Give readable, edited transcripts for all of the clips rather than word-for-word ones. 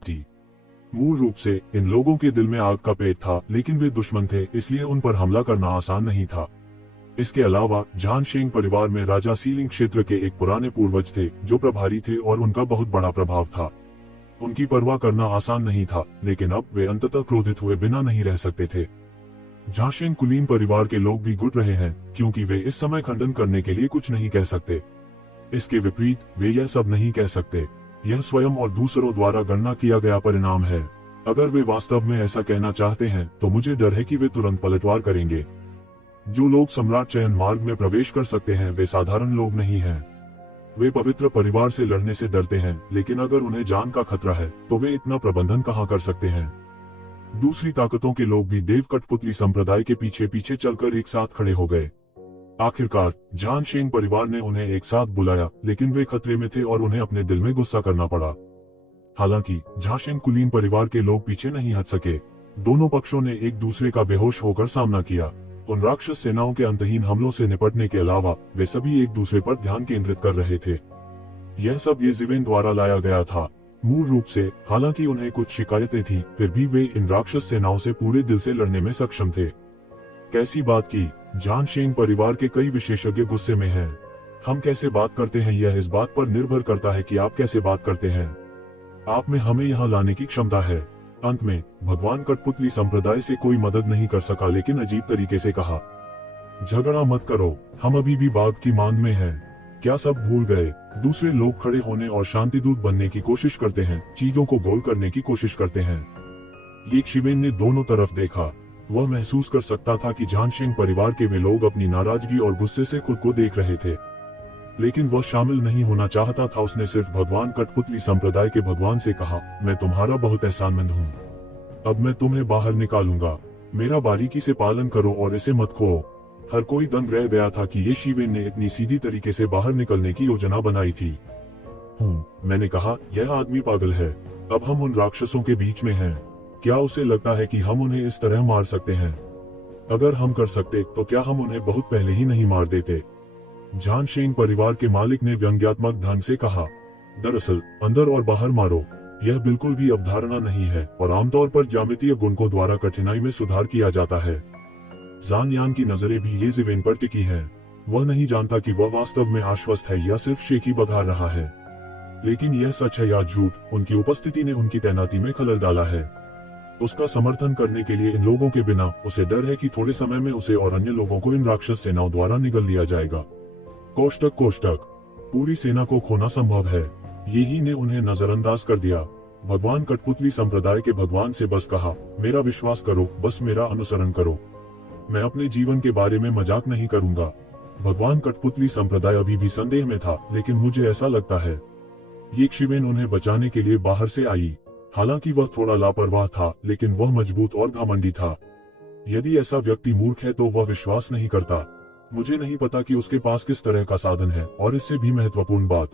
थी। मूल रूप से इन लोगों के दिल में आग का पेट था, लेकिन वे दुश्मन थे, इसलिए उन पर हमला करना आसान नहीं था। इसके अलावा झानशेंग परिवार में राजा सीलिंग क्षेत्र के एक पुराने पूर्वज थे जो प्रभारी थे और उनका बहुत बड़ा प्रभाव था। उनकी परवाह करना आसान नहीं था, लेकिन अब वे अंततः क्रोधित हुए बिना नहीं रह सकते थे। झानशेंग कुलीन परिवार के लोग भी गुट रहे हैं, क्योंकि वे इस समय खंडन करने के लिए कुछ नहीं कह सकते। इसके विपरीत वे यह सब नहीं कह सकते। यह स्वयं और दूसरों द्वारा गणना किया गया परिणाम है। अगर वे वास्तव में ऐसा कहना चाहते हैं तो मुझे डर है कि वे तुरंत पलटवार करेंगे। जो लोग सम्राट चयन मार्ग में प्रवेश कर सकते हैं वे साधारण लोग नहीं हैं। वे पवित्र परिवार से लड़ने से डरते हैं, लेकिन अगर उन्हें जान का खतरा है तो वे इतना प्रबंधन कहां कर सकते हैं। दूसरी ताकतों के लोग भी देव कठपुतली संप्रदाय के पीछे पीछे चलकर एक साथ खड़े हो गए। आखिरकार झानशेंग परिवार ने उन्हें एक साथ बुलाया, लेकिन वे खतरे में थे और उन्हें अपने दिल में गुस्सा करना पड़ा। हालांकि झानशेंग कुलीन परिवार के लोग पीछे नहीं हट सके। दोनों पक्षों ने एक दूसरे का बेहोश होकर सामना किया। उन राक्षस सेनाओं के अंतहीन हमलों से निपटने के अलावा वे सभी एक दूसरे पर ध्यान केंद्रित कर रहे थे। यह सब येज़िवेन द्वारा लाया गया था। मूल रूप से हालांकि उन्हें कुछ शिकायतें थी, फिर भी वे इन राक्षस सेनाओं से पूरे दिल से लड़ने में सक्षम थे। कैसी बात की, झानशेंग परिवार के कई विशेषज्ञ गुस्से में हैं। हम कैसे बात करते हैं यह इस बात पर निर्भर करता है कि आप कैसे बात करते हैं। आप में हमें यहाँ लाने की क्षमता है। अंत में भगवान कठपुतली संप्रदाय से कोई मदद नहीं कर सका, लेकिन अजीब तरीके से कहा, झगड़ा मत करो, हम अभी भी बाग की मांग में हैं। क्या सब भूल गए? दूसरे लोग खड़े होने और शांतिदूत बनने की कोशिश करते हैं, चीजों को गोल करने की कोशिश करते हैं। येज़िवेन ने दोनों तरफ देखा। वह महसूस कर सकता था कि झानशेंग परिवार के वे लोग अपनी नाराजगी और गुस्से से खुद को देख रहे थे, लेकिन वह शामिल नहीं होना चाहता था। उसने सिर्फ भगवान कठपुतली संप्रदाय के भगवान से कहा, मैं तुम्हारा बहुत एहसानमंद हूँ। अब मैं तुम्हें बाहर निकालूंगा। मेरा बारीकी से पालन करो और इसे मत खो। हर कोई दंग रह गया था कि येज़िवेन ने इतनी सीधी तरीके से बाहर निकलने की योजना बनाई थी। मैंने कहा, यह आदमी पागल है। अब हम उन राक्षसों के बीच में हैं। क्या उसे लगता है कि हम उन्हें इस तरह मार सकते हैं? अगर हम कर सकते तो क्या हम उन्हें बहुत पहले ही नहीं मार देते? झानशेंग परिवार के मालिक ने व्यंग्यात्मक ढंग से कहा, दरअसल अंदर और बाहर मारो, यह बिल्कुल भी अवधारणा नहीं है और आमतौर पर ज्यामितीय गुणकों द्वारा कठिनाई में सुधार किया जाता है। ज़ान यान की नजरें भी येज़िवेन पर टिकी हैं। वह नहीं जानता कि वह वास्तव में आश्वस्त है या सिर्फ शेखी बघा रहा है, लेकिन यह सच है या झूठ, उनकी उपस्थिति ने उनकी तैनाती में खलल डाला है। उसका समर्थन करने के लिए इन लोगों के बिना उसे डर है कि थोड़े समय में उसे और अन्य लोगों को इन राक्षस सेनाओं द्वारा निगल लिया जाएगा। कोष्टक कोष्टक, पूरी सेना को खोना संभव है। यही ने उन्हें नजरअंदाज कर दिया। भगवान कठपुतली संप्रदाय के भगवान से बस कहा, मेरा विश्वास करो, बस मेरा अनुसरण करो। मैं अपने जीवन के बारे में मजाक नहीं करूंगा। भगवान कठपुतली संप्रदाय अभी भी संदेह में था, लेकिन मुझे ऐसा लगता है। येज़िवेन उन्हें बचाने के लिए बाहर से आई। हालांकि वह थोड़ा लापरवाह था, लेकिन वह मजबूत और घमंडी था। यदि ऐसा व्यक्ति मूर्ख है तो वह विश्वास नहीं करता। मुझे नहीं पता कि उसके पास किस तरह का साधन है, और इससे भी महत्वपूर्ण बात,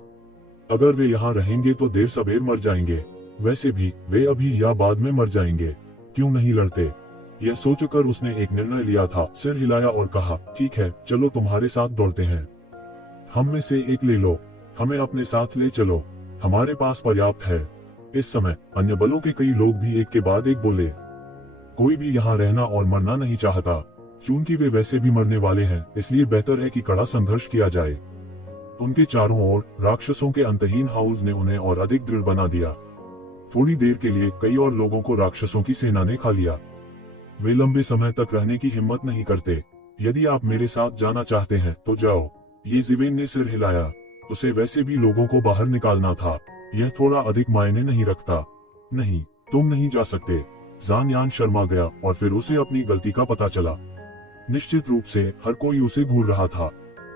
अगर वे यहाँ रहेंगे तो देर सबेर मर जाएंगे। वैसे भी वे अभी या बाद में मर जाएंगे, क्यों नहीं लड़ते? यह सोचकर उसने एक निर्णय लिया था, सिर हिलाया और कहा, ठीक है, चलो तुम्हारे साथ दौड़ते हैं। हम में से एक ले लो, हमें अपने साथ ले चलो, हमारे पास पर्याप्त है। इस समय अन्य बलों के कई लोग भी एक के बाद एक बोले, कोई भी यहाँ रहना और मरना नहीं चाहता। चूंकि वे वैसे भी मरने वाले हैं, इसलिए बेहतर है कि कड़ा संघर्ष किया जाए। उनके चारों ओर राक्षसों के अंतहीन हाउस ने उन्हें और अधिक दृढ़ बना दिया। थोड़ी देर के लिए कई और लोगों को राक्षसों की सेना ने खा लिया। वे लंबे समय तक रहने की हिम्मत नहीं करते। यदि आप मेरे साथ जाना चाहते हैं तो जाओ। येज़िवेन ने सिर हिलाया। उसे वैसे भी लोगों को बाहर निकालना था। यह थोड़ा अधिक मायने नहीं रखता। नहीं, तुम नहीं जा सकते। ज़ान यान शर्मा गया और फिर उसे अपनी गलती का पता चला। निश्चित रूप से हर कोई उसे घूर रहा था।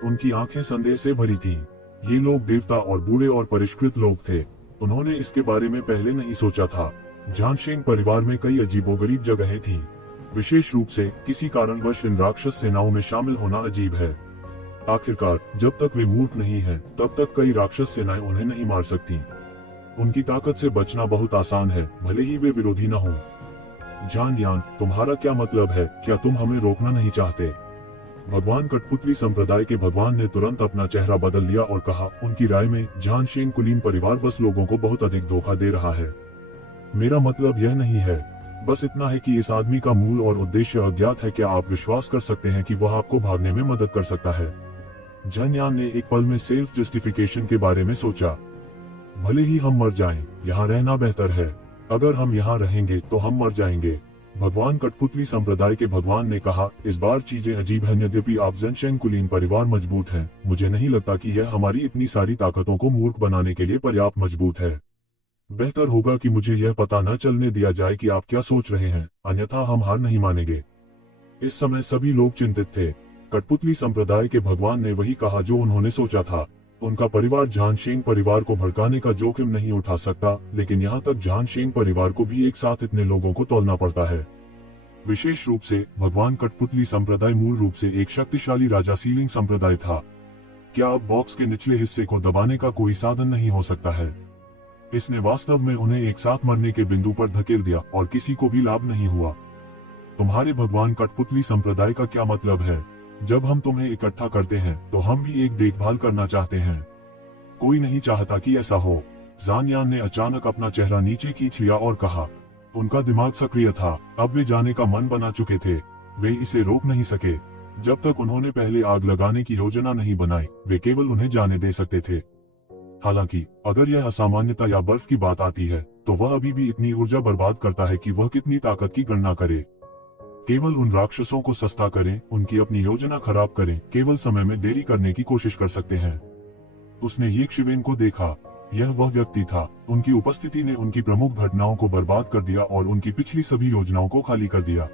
उनकी आंखें संदेह से भरी थीं। ये लोग देवता और बूढ़े और परिष्कृत लोग थे। उन्होंने इसके बारे में पहले नहीं सोचा था। झानशेंग परिवार में कई अजीबोगरीब जगहें थीं। विशेष रूप से किसी कारणवश इन राक्षस सेनाओं में शामिल होना अजीब है। आखिरकार जब तक वे मूर्ख नहीं हैं, तब तक कई राक्षस सेनाएं उन्हें नहीं मार सकती। उनकी ताकत से बचना बहुत आसान है, भले ही वे विरोधी न हों। ज़ान यान, तुम्हारा क्या मतलब है? क्या तुम हमें रोकना नहीं चाहते? भगवान कठपुतली संप्रदाय के भगवान ने तुरंत अपना चेहरा बदल लिया और कहा, उनकी राय में झानशेंग कुलीन परिवार बस लोगों को बहुत अधिक धोखा दे रहा है। मेरा मतलब यह नहीं है, बस इतना है कि इस आदमी का मूल और उद्देश्य अज्ञात है। क्या आप विश्वास कर सकते हैं कि वह आपको भागने में मदद कर सकता है? झन यान ने एक पल में सेल्फ जस्टिफिकेशन के बारे में सोचा। भले ही हम मर जाएं, यहाँ रहना बेहतर है। अगर हम यहाँ रहेंगे तो हम मर जाएंगे। भगवान कठपुतली संप्रदाय के भगवान ने कहा, इस बार चीजें अजीब हैं। यद्यपि आप ज़ेनशेन कुलीन परिवार मजबूत हैं, मुझे नहीं लगता कि यह हमारी इतनी सारी ताकतों को मूर्ख बनाने के लिए पर्याप्त मजबूत है। बेहतर होगा कि मुझे यह पता न चलने दिया जाए कि आप क्या सोच रहे हैं, अन्यथा हम हार नहीं मानेंगे। इस समय सभी लोग चिंतित थे। कठपुतली संप्रदाय के भगवान ने वही कहा जो उन्होंने सोचा था। उनका परिवार झानशेंग परिवार को भड़काने का जोखिम नहीं उठा सकता, लेकिन यहाँ तक झानशेंग परिवार को भी एक साथ इतने लोगों को तोलना पड़ता है। विशेष रूप से भगवान कठपुतली संप्रदाय मूल रूप से एक शक्तिशाली राजा सीलिंग संप्रदाय था। क्या अब बॉक्स के निचले हिस्से को दबाने का कोई साधन नहीं हो सकता है? इसने वास्तव में उन्हें एक साथ मरने के बिंदु पर धकेल दिया और किसी को भी लाभ नहीं हुआ। तुम्हारे भगवान कठपुतली संप्रदाय का क्या मतलब है? जब हम तुम्हें इकट्ठा करते हैं तो हम भी एक देखभाल करना चाहते हैं। कोई नहीं चाहता कि ऐसा हो। ज़ान यान ने अचानक अपना चेहरा नीचे खींच लिया और कहा। उनका दिमाग सक्रिय था, अब वे जाने का मन बना चुके थे। वे इसे रोक नहीं सके। जब तक उन्होंने पहले आग लगाने की योजना नहीं बनाई, वे केवल उन्हें जाने दे सकते थे। हालांकि अगर यह असामान्यता या बर्फ की बात आती है, तो वह अभी भी इतनी ऊर्जा बर्बाद करता है कि वह कितनी ताकत की गणना करे। केवल उन राक्षसों को सस्ता करें, उनकी अपनी योजना खराब करें, केवल समय में देरी करने की कोशिश कर सकते हैं। उसने ये शिवेन को देखा। यह वह व्यक्ति था। उनकी उपस्थिति ने उनकी प्रमुख घटनाओं को बर्बाद कर दिया और उनकी पिछली सभी योजनाओं को खाली कर दिया।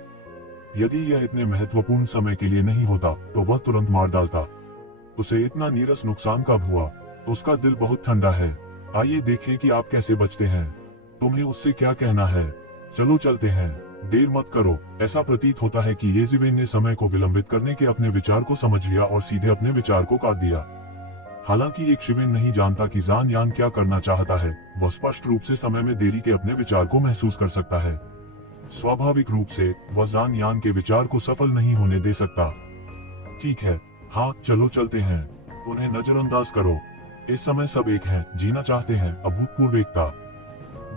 यदि यह इतने महत्वपूर्ण समय के लिए नहीं होता, तो वह तुरंत मार डालता। उसे इतना नीरस नुकसान कब हुआ? उसका दिल बहुत ठंडा है। आइए देखें कि आप कैसे बचते हैं। तुम्हें उससे क्या कहना है? चलो चलते हैं, देर मत करो। ऐसा प्रतीत होता है कि येज़िवेन ने समय को विलंबित करने के अपने विचार को समझ लिया और सीधे अपने विचार को काट दिया। हालांकि एक शिवेन नहीं जानता कि ज़ान यान क्या करना चाहता है। वह स्पष्ट रूप से समय में देरी के अपने विचार को महसूस कर सकता है। स्वाभाविक रूप से वह ज़ान यान के विचार को सफल नहीं होने दे सकता। ठीक है, हाँ चलो चलते हैं। उन्हें नजरअंदाज करो। इस समय सब एक हैं, जीना चाहते हैं, अभूतपूर्व एकता।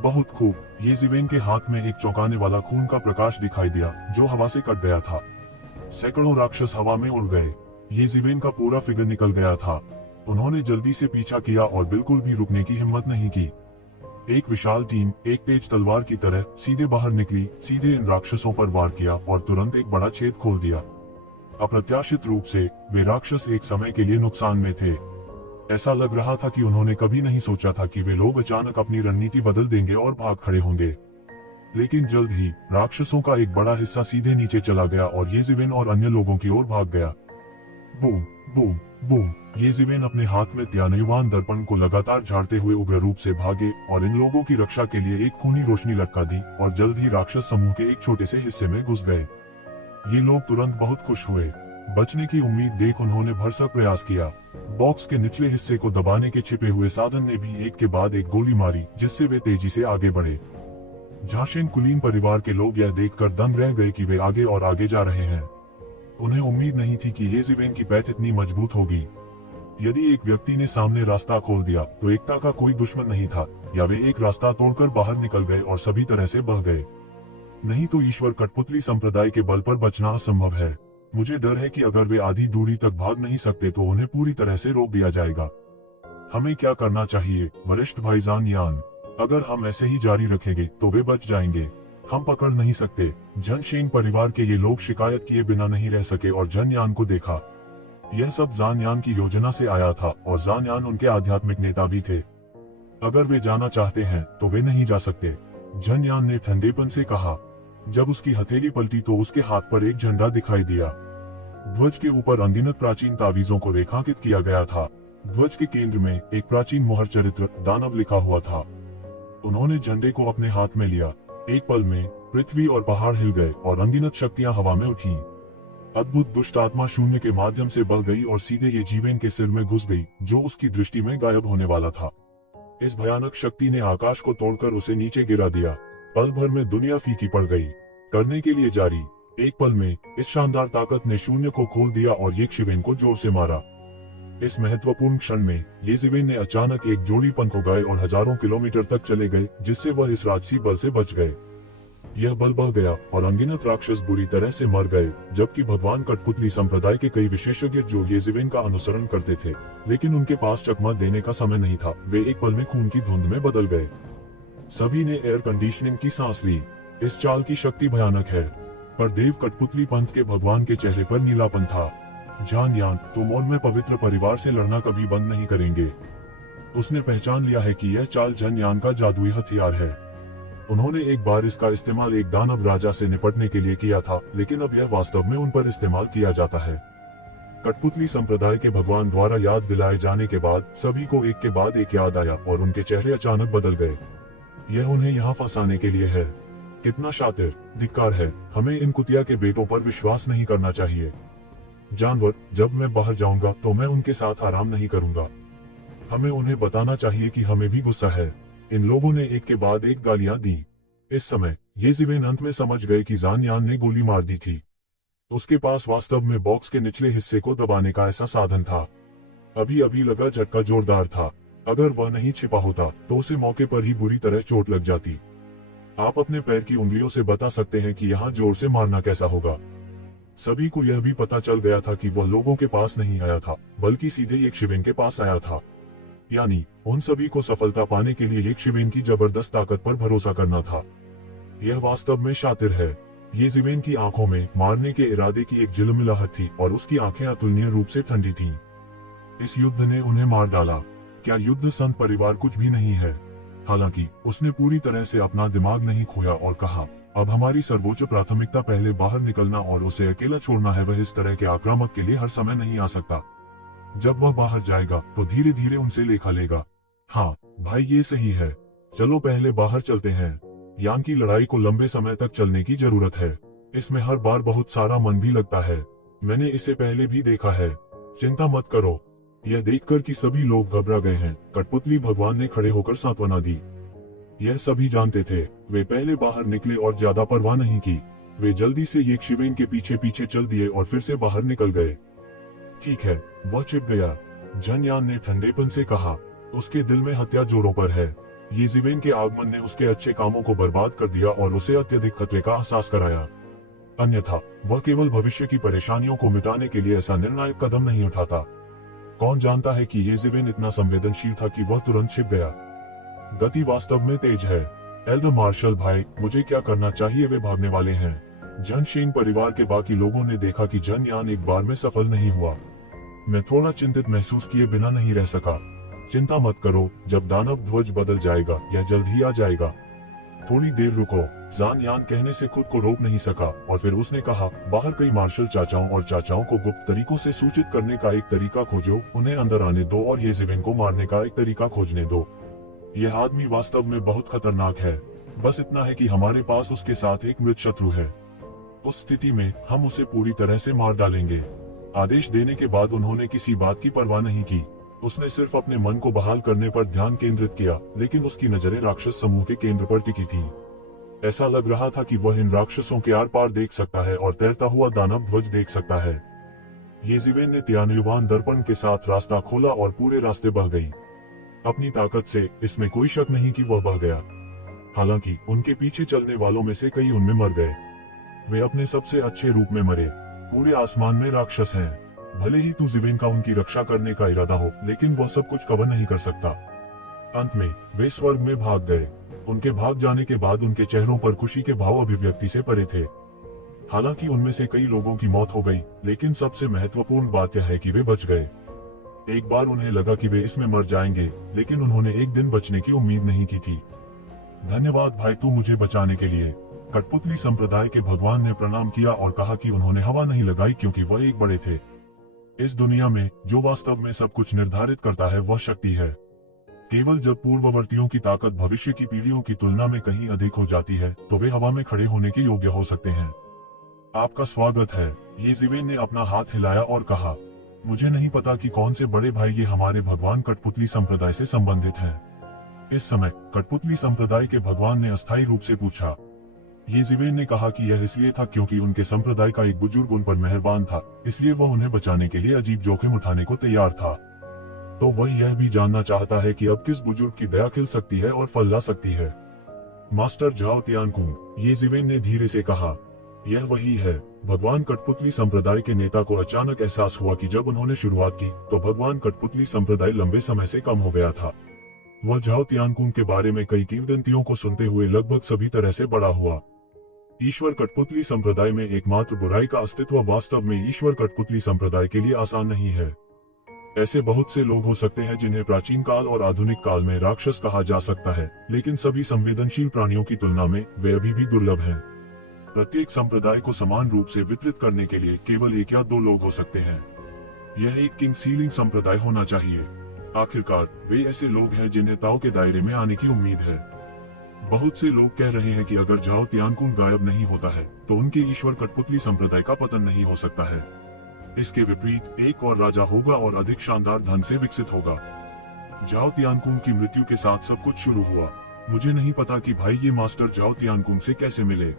बहुत खूब। येज़िवेन के हाथ में एक चौंकाने वाला खून का प्रकाश दिखाई दिया, जो हवा से कट गया था। सैकड़ों राक्षस हवा में उड़ गए। येज़िवेन का पूरा फिगर निकल गया था। उन्होंने जल्दी से पीछा किया और बिल्कुल भी रुकने की हिम्मत नहीं की। एक विशाल टीम एक तेज तलवार की तरह सीधे बाहर निकली, सीधे इन राक्षसों पर वार किया और तुरंत एक बड़ा छेद खोल दिया। अप्रत्याशित रूप से वे राक्षस एक समय के लिए नुकसान में थे। ऐसा लग रहा था कि उन्होंने कभी नहीं सोचा था कि वे लोग अचानक अपनी रणनीति बदल देंगे और भाग खड़े होंगे। लेकिन जल्द ही राक्षसों का एक बड़ा हिस्सा सीधे नीचे चला गया और येज़िवेन और अन्य लोगों की ओर भाग गया। Boom boom boom. येज़िवेन अपने हाथ में त्यानयुवान दर्पण को लगातार झाड़ते हुए उग्र रूप से भागे और इन लोगों की रक्षा के लिए एक खूनी रोशनी लटका दी और जल्द ही राक्षस समूह के एक छोटे से हिस्से में घुस गए। ये लोग तुरंत बहुत खुश हुए। बचने की उम्मीद देख उन्होंने भरसक प्रयास किया। बॉक्स के निचले हिस्से को दबाने के छिपे हुए साधन ने भी एक के बाद एक गोली मारी, जिससे वे तेजी से आगे बढ़े। झाशेन कुलीन परिवार के लोग यह देखकर दंग रह गए कि वे आगे और आगे जा रहे हैं। उन्हें उम्मीद नहीं थी कि येज़िवेन की पैठ इतनी मजबूत होगी। यदि एक व्यक्ति ने सामने रास्ता खोल दिया, तो एकता का कोई दुश्मन नहीं था, या वे एक रास्ता तोड़कर बाहर निकल गए और सभी तरह से बह गए। नहीं तो ईश्वर कठपुतली संप्रदाय के बल पर बचना असंभव है। मुझे डर है कि अगर वे आधी दूरी तक भाग नहीं सकते तो उन्हें पूरी तरह से रोक दिया जाएगा। हमें क्या करना चाहिए, वरिष्ठ भाई ज़ान यान? अगर हम ऐसे ही जारी रखेंगे तो वे बच जाएंगे। हम पकड़ नहीं सकते। झनशेंग परिवार के ये लोग शिकायत किए बिना नहीं रह सके और झन यान को देखा। यह सब ज़ान यान की योजना से आया था और ज़ान यान उनके आध्यात्मिक नेता भी थे। अगर वे जाना चाहते हैं तो वे नहीं जा सकते, झन यान ने ठंडेपन से कहा। जब उसकी हथेली पलटी तो उसके हाथ पर एक झंडा दिखाई दिया। ध्वज के ऊपर अनगिनत प्राचीन तावीजों को रेखांकित किया गया था। ध्वज के केंद्र में एक प्राचीन मोहर चरित्र दानव लिखा हुआ था। उन्होंने झंडे को अपने हाथ में लिया। एक पल में पृथ्वी और पहाड़ हिल गए और अनगिनत शक्तियां हवा में उठी। अद्भुत दुष्ट आत्मा शून्य के माध्यम से बह गई और सीधे येज़िवेन के सिर में घुस गई, जो उसकी दृष्टि में गायब होने वाला था। इस भयानक शक्ति ने आकाश को तोड़कर उसे नीचे गिरा दिया। पल भर में दुनिया फीकी पड़ गई। करने के लिए जारी। एक पल में इस शानदार ताकत ने शून्य को खोल दिया और येज़िवेन को जोर से मारा। इस महत्वपूर्ण क्षण में येज़िवेन ने अचानक एक जोड़ी पंख उगाए और हजारों किलोमीटर तक चले गए, जिससे वह इस राजसी बल से बच गए। यह बल बह गया और अनगिनत राक्षस बुरी तरह से मर गए, जबकि भगवान कठपुतली संप्रदाय के कई विशेषज्ञ जो येज़िवेन का अनुसरण करते थे, लेकिन उनके पास चकमा देने का समय नहीं था, वे एक पल में खून की धुंध में बदल गए। सभी ने एयर कंडीशनिंग की सांस ली। इस चाल की शक्ति भयानक है, पर देव कठपुतली पंथ के भगवान के चेहरे पर नीलापन था। जान यान, तुम और मैं पवित्र परिवार से लड़ना कभी बंद नहीं करेंगे। उसने पहचान लिया है कि यह चाल जन यान का जादुई हथियार है। उन्होंने एक बार इसका इस्तेमाल एक दानव राजा से निपटने के लिए किया था, लेकिन अब यह वास्तव में उन पर इस्तेमाल किया जाता है। कठपुतली संप्रदाय के भगवान द्वारा याद दिलाए जाने के बाद सभी को एक के बाद एक याद आया और उनके चेहरे अचानक बदल गए। यह उन्हें यहाँ फंसाने के लिए है। कितना शातिर, धिक्कार है। हमें इन कुतिया के बेटों पर विश्वास नहीं करना चाहिए। जानवर, जब मैं बाहर जाऊंगा तो मैं उनके साथ आराम नहीं करूंगा। हमें उन्हें बताना चाहिए कि हमें भी गुस्सा है। इन लोगों ने एक के बाद एक गालियां दी। इस समय येज़िवेन अंत में समझ गए कि जान यान ने गोली मार दी थी। उसके पास वास्तव में बॉक्स के निचले हिस्से को दबाने का ऐसा साधन था। अभी अभी लगा झटका जोरदार था। अगर वह नहीं छिपा होता तो उसे मौके पर ही बुरी तरह चोट लग जाती। आप अपने पैर की उंगलियों से बता सकते हैं कि यहाँ जोर से मारना कैसा होगा। सभी को यह भी पता चल गया था कि वह लोगों के पास नहीं आया था, बल्कि सीधे येज़िवेन के पास आया था। यानी उन सभी को सफलता पाने के लिए येज़िवेन की जबरदस्त ताकत पर भरोसा करना था। यह वास्तव में शातिर है। येज़िवेन की आंखों में मारने के इरादे की एक झिलमिलाहट थी और उसकी आंखें अतुलनीय रूप से ठंडी थीं। इस युद्ध ने उन्हें मार डाला। क्या युद्ध संत परिवार कुछ भी नहीं है? हालांकि उसने पूरी तरह से अपना दिमाग नहीं खोया और कहा, अब हमारी सर्वोच्च प्राथमिकता पहले बाहर निकलना और उसे अकेला छोड़ना है। वह इस तरह के आक्रामक के लिए हर समय नहीं आ सकता। जब वह बाहर जाएगा तो धीरे धीरे उनसे लेखा लेगा। हाँ भाई, ये सही है। चलो पहले बाहर चलते हैं। यान की लड़ाई को लंबे समय तक चलने की जरूरत है। इसमें हर बार बहुत सारा मन भी लगता है। मैंने इसे पहले भी देखा है। चिंता मत करो। यह देखकर कि सभी लोग घबरा गए हैं, कठपुतली भगवान ने खड़े होकर सांत्वना दी। यह सभी जानते थे। वे पहले बाहर निकले और ज्यादा परवाह नहीं की। वे जल्दी से येज़िवेन के पीछे पीछे चल दिए और फिर से बाहर निकल गए। ठीक है, वह छिप गया, जन यान ने ठंडेपन से कहा। उसके दिल में हत्या जोरों पर है। येज़िवेन के आगमन ने उसके अच्छे कामों को बर्बाद कर दिया और उसे अत्यधिक खतरे का एहसास कराया। अन्यथा वह केवल भविष्य की परेशानियों को मिटाने के लिए ऐसा निर्णायक कदम नहीं उठाता। कौन जानता है कि येज़िवेन इतना संवेदनशील था कि वह तुरंत छिप गया। गति वास्तव में तेज है। एल्डर मार्शल भाई, मुझे क्या करना चाहिए? वे भागने वाले हैं। जन शेंग परिवार के बाकी लोगों ने देखा कि जन यान एक बार में सफल नहीं हुआ। मैं थोड़ा चिंतित महसूस किए बिना नहीं रह सका। चिंता मत करो, जब दानव ध्वज बदल जाएगा यह जल्द ही आ जाएगा। थोड़ी देर रुको, जान यान कहने से खुद को रोक नहीं सका और फिर उसने कहा, बाहर कई मार्शल चाचाओं और चाचाओं को गुप्त तरीकों से सूचित करने का एक तरीका खोजो। उन्हें अंदर आने दो और येज़िवेन को मारने का एक तरीका खोजने दो। यह आदमी वास्तव में बहुत खतरनाक है। बस इतना है कि हमारे पास उसके साथ एक मृत शत्रु है। उस स्थिति में हम उसे पूरी तरह से मार डालेंगे। आदेश देने के बाद उन्होंने किसी बात की परवाह नहीं की। उसने सिर्फ अपने मन को बहाल करने पर ध्यान केंद्रित किया, लेकिन उसकी नजरें राक्षस समूह के केंद्र पर टिकी थीं। ऐसा लग रहा था कि वह इन राक्षसों के आर पार देख सकता है और तैरता हुआ दानव ध्वज देख सकता है। येज़िवेन ने त्यानुवान दर्पण के साथ रास्ता खोला और पूरे रास्ते बह गई। अपनी ताकत से, इसमें कोई शक नहीं कि वह बह गया। हालांकि उनके पीछे चलने वालों में से कई उनमें मर गए। वे अपने सबसे अच्छे रूप में मरे। पूरे आसमान में राक्षस हैं। भले ही येज़िवेन का उनकी रक्षा करने का इरादा हो, लेकिन वह सब कुछ कवर नहीं कर सकता। अंत में वे स्वर्ग में भाग गए। उनके भाग जाने के बाद उनके चेहरों पर खुशी के भाव अभिव्यक्ति से परे थे। हालांकि उनमें से कई लोगों की मौत हो गई, लेकिन सबसे महत्वपूर्ण बात यह है कि वे बच गए। एक बार उन्हें लगा कि वे इसमें मर जाएंगे, लेकिन उन्होंने एक दिन बचने की उम्मीद नहीं की थी। धन्यवाद भाई, तू मुझे बचाने के लिए। कठपुतली संप्रदाय के भगवान ने प्रणाम किया और कहा कि उन्होंने हवा नहीं लगाई क्योंकि वह एक बड़े थे। इस दुनिया में जो वास्तव में सब कुछ निर्धारित करता है वह शक्ति है। केवल जब पूर्ववर्तियों की ताकत भविष्य की पीढ़ियों की तुलना में कहीं अधिक हो जाती है तो वे हवा में खड़े होने के योग्य हो सकते हैं। आपका स्वागत है। येज़िवेन ने अपना हाथ हिलाया और कहा, मुझे नहीं पता कि कौन से बड़े भाई ये हमारे भगवान कठपुतली संप्रदाय से संबंधित हैं। इस समय कठपुतली संप्रदाय के भगवान ने अस्थायी रूप से पूछा। येज़िवेन ने कहा कि यह इसलिए था क्योंकि उनके संप्रदाय का एक बुजुर्ग उन पर मेहरबान था, इसलिए वह उन्हें बचाने के लिए अजीब जोखिम उठाने को तैयार था। तो वह यह भी जानना चाहता है कि अब किस बुजुर्ग की दया खिल सकती है और फल ला सकती है। मास्टर झाओ तियानकुंग, ये जिवेन ने धीरे से कहा, यह वही है। भगवान कठपुतली संप्रदाय के नेता को अचानक एहसास हुआ कि जब उन्होंने शुरुआत की तो भगवान कठपुतली संप्रदाय लंबे समय से कम हो गया था। वह झाओ तियानकुंग के बारे में कई किंवदंतियों को सुनते हुए लगभग सभी तरह से बड़ा हुआ। ईश्वर कठपुतली संप्रदाय में एकमात्र बुराई का अस्तित्व वास्तव में ईश्वर कठपुतली संप्रदाय के लिए आसान नहीं है। ऐसे बहुत से लोग हो सकते हैं जिन्हें प्राचीन काल और आधुनिक काल में राक्षस कहा जा सकता है, लेकिन सभी संवेदनशील प्राणियों की तुलना में वे अभी भी दुर्लभ हैं। प्रत्येक संप्रदाय को समान रूप से वितरित करने के लिए केवल 1 या 2 लोग हो सकते हैं। यह एक किंग सीलिंग संप्रदाय होना चाहिए। आखिरकार वे ऐसे लोग हैं जिन्हें ताओ के दायरे में आने की उम्मीद है। बहुत से लोग कह रहे हैं कि अगर झाओ तियानकुंग गायब नहीं होता है तो उनके ईश्वर कठपुतली संप्रदाय का पतन नहीं हो सकता है। इसके विपरीत एक और राजा होगा और अधिक शानदार ढंग से विकसित होगा। झाओ तियानकुंग की मृत्यु के साथ सब कुछ शुरू हुआ। मुझे नहीं पता कि भाई ये मास्टर झाओ तियानकुंग से कैसे मिले।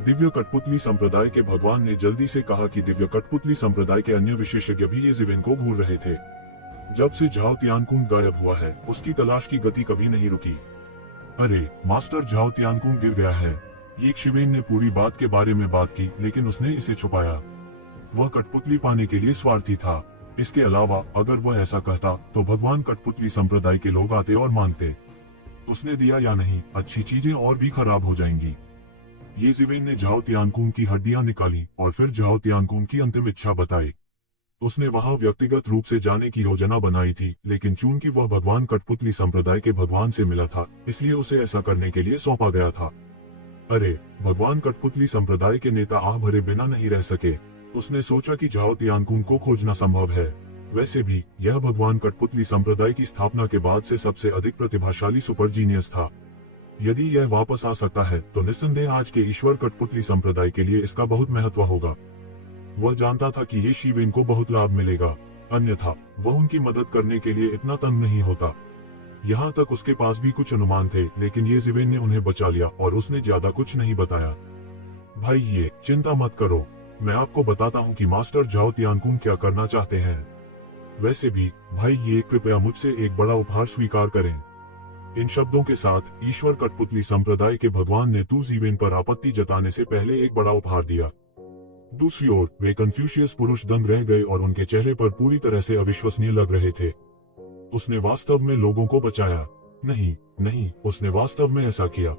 दिव्य कठपुतली संप्रदाय के भगवान ने जल्दी से कहा कि दिव्य कठपुतली संप्रदाय के अन्य विशेषज्ञ भी ये जिवेन को घूर रहे थे। जब से झाओ तियानकुंग गायब हुआ है उसकी तलाश की गति कभी नहीं रुकी। अरे, मास्टर झाओ तियानकुंग गिर गया है। ये शिवेन ने पूरी बात के बारे में बात की, लेकिन उसने इसे छुपाया। वह कठपुतली पाने के लिए स्वार्थी था। इसके अलावा अगर वह ऐसा कहता तो भगवान कठपुतली संप्रदाय के लोग आते और मानते। उसने दिया या नहीं, अच्छी चीजें और भी खराब हो जाएंगी। ये जिवेन ने झाओ तियानकुंग की हड्डियां निकाली और फिर झाओ तियानकुंग की अंतिम इच्छा बताई। उसने वहां व्यक्तिगत रूप से जाने की योजना बनाई थी, लेकिन चूंकि वह भगवान कठपुतली संप्रदाय के भगवान से मिला था, इसलिए उसे ऐसा करने के लिए सौंपा गया था। अरे, भगवान कठपुतली संप्रदाय के नेता आह भरे बिना नहीं रह सके। उसने सोचा कि झाओ तियानकुंग को खोजना संभव है। वैसे भी यह भगवान कठपुतली संप्रदाय की स्थापना के बाद से सबसे अधिक प्रतिभाशाली सुपर जीनियस था। यदि यह वापस आ सकता है तो निस्संदेह आज के ईश्वर कठपुतली संप्रदाय के लिए इसका बहुत महत्व होगा। वह जानता था कि ये शिवेन को बहुत लाभ मिलेगा, अन्यथा वह उनकी मदद करने के लिए इतना तंग नहीं होता। यहाँ तक उसके पास भी कुछ अनुमान थे, लेकिन ये जिवेन ने उन्हें बचा लिया और उसने ज्यादा कुछ नहीं बताया। भाई, ये चिंता मत करो, मैं आपको बताता हूँ कि मास्टर झाओ तियानकुंग क्या करना चाहते हैं। वैसे भी भाई, ये कृपया मुझसे एक बड़ा उपहार स्वीकार करें। इन शब्दों के साथ ईश्वर कठपुतली संप्रदाय के भगवान ने तू जिवेन पर आपत्ति जताने से पहले एक बड़ा उपहार दिया। दूसरी ओर वे कन्फ्यूशियस पुरुष दंग रह गए और उनके चेहरे पर पूरी तरह से अविश्वसनीय लग रहे थे। उसने वास्तव में लोगों को बचाया? नहीं नहीं, उसने वास्तव में ऐसा किया।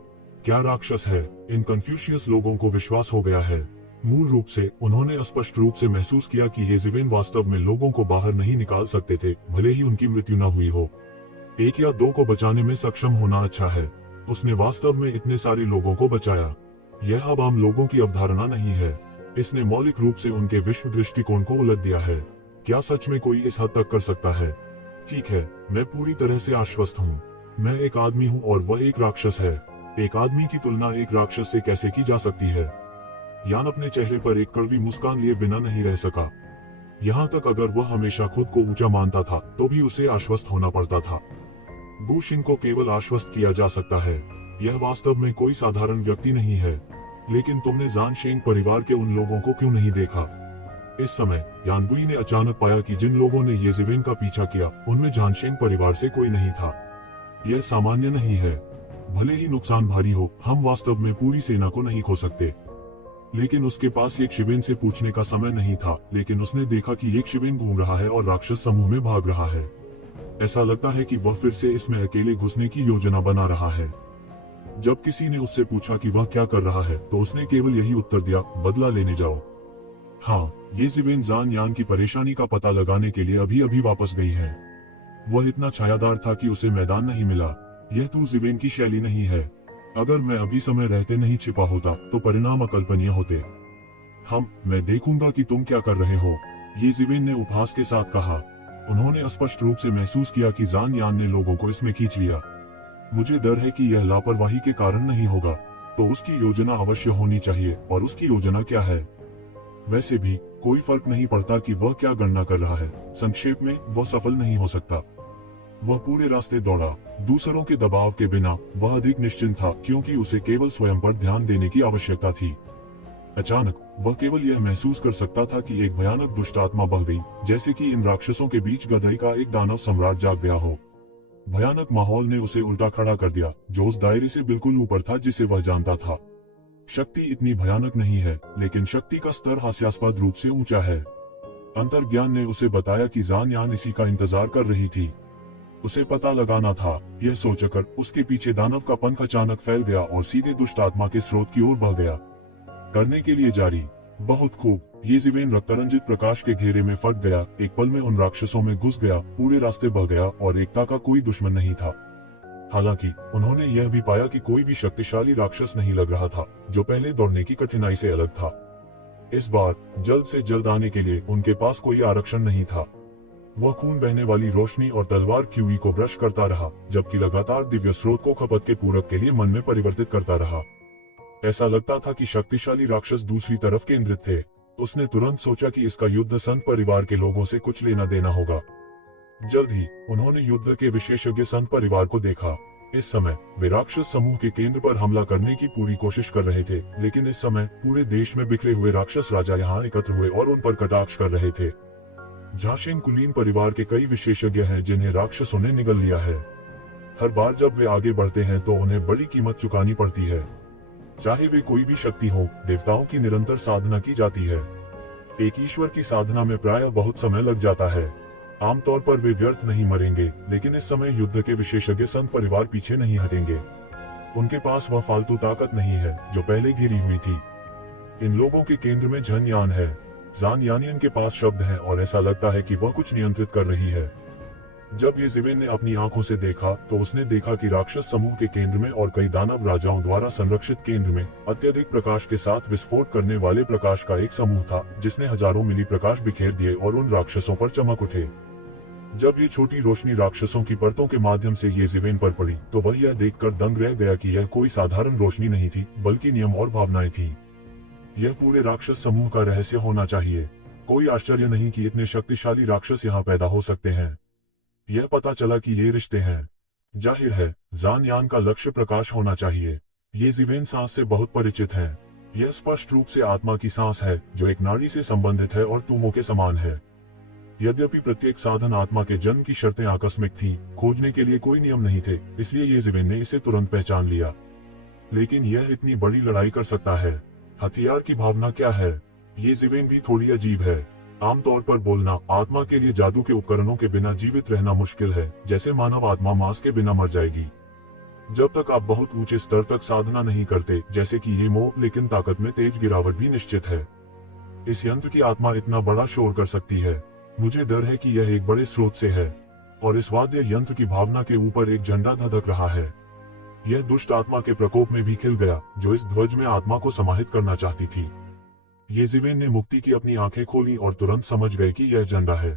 क्या राक्षस है? इन कन्फ्यूशियस लोगों को विश्वास हो गया है। मूल रूप से उन्होंने स्पष्ट रूप से महसूस किया कि ये जिवेन वास्तव में लोगों को बाहर नहीं निकाल सकते थे, भले ही उनकी मृत्यु न हुई हो। 1 या 2 को बचाने में सक्षम होना अच्छा है। उसने वास्तव में इतने सारे लोगों को बचाया। यह अब आम लोगों की अवधारणा नहीं है। इसने मौलिक रूप से उनके विश्व दृष्टिकोण को उलट दिया है। क्या सच में कोई इस हद तक कर सकता है? ठीक है, मैं पूरी तरह से आश्वस्त हूँ। मैं एक आदमी हूँ और वह एक राक्षस है। एक आदमी की तुलना एक राक्षस से कैसे की जा सकती है? यान अपने चेहरे पर एक कड़वी मुस्कान लिए बिना नहीं रह सका। यहाँ तक अगर वह हमेशा खुद को ऊंचा मानता था तो भी उसे आश्वस्त होना पड़ता था। बू शिंग को केवल आश्वस्त किया जा सकता है। यह वास्तव में कोई साधारण व्यक्ति नहीं है। लेकिन तुमने जान-शेंग परिवार के उन लोगों को क्यों नहीं देखा? इस समय यानबुई ने अचानक पाया कि जिन लोगों ने ये जिवेन का पीछा किया उनमें जान-शेंग परिवार से कोई नहीं था। यह सामान्य नहीं है। भले ही नुकसान भारी हो, हम वास्तव में पूरी सेना को नहीं खो सकते। लेकिन उसके पास एक शिवेन से पूछने का समय नहीं था, लेकिन उसने देखा कि एक शिवेन घूम रहा है और राक्षस समूह में भाग रहा है। ऐसा लगता है कि वह फिर से इसमें अकेले घुसने की योजना बना रहा है। जब किसी ने उससे पूछा कि वह क्या कर रहा है तो उसने केवल यही उत्तर दिया, बदला लेने जाओ। हाँ, ये जिवेन जान यान की परेशानी का पता लगाने के लिए अभी अभी वापस गई है। वह इतना छायादार था कि उसे मैदान नहीं मिला। यह तू जिवेन की शैली नहीं है। अगर मैं अभी समय रहते नहीं छिपा होता तो परिणाम अकल्पनीय होते। मैं देखूंगा कि तुम क्या कर रहे हो, ये जिवेन ने उपहास के साथ कहा। उन्होंने स्पष्ट रूप से महसूस किया कि जान यान ने लोगों को इसमें खींच लिया। मुझे डर है कि यह लापरवाही के कारण नहीं होगा, तो उसकी योजना अवश्य होनी चाहिए। और उसकी योजना क्या है? वैसे भी कोई फर्क नहीं पड़ता कि वह क्या गणना कर रहा है। संक्षेप में, वह सफल नहीं हो सकता। वह पूरे रास्ते दौड़ा, दूसरों के दबाव के बिना। वह अधिक निश्चिंत था क्योंकि उसे केवल स्वयं पर ध्यान देने की आवश्यकता थी। अचानक वह केवल यह महसूस कर सकता था कि एक भयानक दुष्ट आत्मा बह गई, जैसे कि इन राक्षसों के बीच गदई का एक दानव सम्राट जाग गया हो। भयानक माहौल ने उसे उल्टा खड़ा कर दिया, जो उस दायरे से बिल्कुल ऊपर था जिसे वह जानता था। शक्ति इतनी भयानक नहीं है, लेकिन शक्ति का स्तर हास्यास्पद रूप से ऊंचा है। अंतर्ज्ञान ने उसे बताया कि जान यान इसी का इंतजार कर रही थी। उसे पता लगाना था। यह सोचकर उसके पीछे दानव का पंख अचानक फैल गया और सीधे दुष्ट आत्मा के स्रोत की ओर बह गया। करने के लिए जारी। बहुत खूब। ये जीवेन रक्तरंजित प्रकाश के घेरे में फट गया, एक पल में उन राक्षसों में घुस गया, पूरे रास्ते बह गया और एकता का कोई दुश्मन नहीं था। हालांकि उन्होंने यह भी पाया कि कोई भी शक्तिशाली राक्षस नहीं लग रहा था, जो पहले दौड़ने की कठिनाई से अलग था। इस बार जल्द से जल्द आने के लिए उनके पास कोई आरक्षण नहीं था। वह खून बहने वाली रोशनी और तलवार क्यूई को ब्रश करता रहा, जबकि लगातार दिव्य स्रोत को खपत के पूरक के लिए मन में परिवर्तित करता रहा। ऐसा लगता था कि शक्तिशाली राक्षस दूसरी तरफ केंद्रित थे। उसने तुरंत सोचा कि इसका युद्ध संत परिवार के लोगों से कुछ लेना देना होगा। जल्द ही उन्होंने युद्ध के विशेषज्ञ संत परिवार को देखा। इस समय वे राक्षस समूह के केंद्र पर हमला करने की पूरी कोशिश कर रहे थे, लेकिन इस समय पूरे देश में बिखरे हुए राक्षस राजा यहाँ एकत्र हुए और उन पर कटाक्ष कर रहे थे। झाशेन कुलीन परिवार के कई विशेषज्ञ हैं जिन्हें राक्षसों ने निगल लिया है। हर बार जब वे आगे बढ़ते हैं तो उन्हें बड़ी कीमत चुकानी पड़ती है। चाहे वे कोई भी शक्ति हो, देवताओं की निरंतर साधना की जाती है। एक ईश्वर की साधना में प्रायः बहुत समय लग जाता है। आमतौर पर वे व्यर्थ नहीं मरेंगे, लेकिन इस समय युद्ध के विशेषज्ञ संत परिवार पीछे नहीं हटेंगे। उनके पास वह फालतू ताकत नहीं है जो पहले घिरी हुई थी। इन लोगों के केंद्र में झन यान है। जान यानियन के पास शब्द हैं और ऐसा लगता है कि वह कुछ नियंत्रित कर रही है। जब ये जिवेन ने अपनी आंखों से देखा तो उसने देखा कि राक्षस समूह के केंद्र में और कई दानव राजाओं द्वारा संरक्षित केंद्र में अत्यधिक प्रकाश के साथ विस्फोट करने वाले प्रकाश का एक समूह था, जिसने हजारों मिली प्रकाश बिखेर दिए और उन राक्षसों पर चमक उठे। जब ये छोटी रोशनी राक्षसों की परतों के माध्यम से ये जिवेन पर पड़ी तो वह यह देखकर दंग रह गया कि यह कोई साधारण रोशनी नहीं थी, बल्कि नियम और भावनाएं थी। यह पूरे राक्षस समूह का रहस्य होना चाहिए। कोई आश्चर्य नहीं कि इतने शक्तिशाली राक्षस यहाँ पैदा हो सकते हैं। यह पता चला कि ये रिश्ते हैं। जाहिर है जान यान का लक्ष्य प्रकाश होना चाहिए। ये जिवेन सांस से बहुत परिचित हैं। यह स्पष्ट रूप से आत्मा की सांस है जो एक नाड़ी से संबंधित है और तुमों के समान है। यद्यपि प्रत्येक साधन आत्मा के जन्म की शर्तें आकस्मिक थी, खोजने के लिए कोई नियम नहीं थे, इसलिए ये जिवेन ने इसे तुरंत पहचान लिया। लेकिन यह इतनी बड़ी लड़ाई कर सकता है। हथियार की भावना क्या है? ये जिवेन भी थोड़ी अजीब है। आमतौर पर बोलना आत्मा के लिए जादू के उपकरणों के बिना जीवित रहना मुश्किल है, जैसे मानव आत्मा मांस के बिना मर जाएगी। जब तक आप बहुत ऊंचे स्तर तक साधना नहीं करते, जैसे कि ये मोह, लेकिन ताकत में तेज गिरावट भी निश्चित है। इस यंत्र की आत्मा इतना बड़ा शोर कर सकती है। मुझे डर है कि यह एक बड़े स्रोत से है और इस वाद्य यंत्र की भावना के ऊपर एक झंडा धधक रहा है। यह दुष्ट आत्मा के प्रकोप में भी खिल गया, जो इस ध्वज में आत्मा को समाहित करना चाहती थी। ये जिवेन ने मुक्ति की अपनी आंखें खोली और तुरंत समझ गए कि यह झंडा है।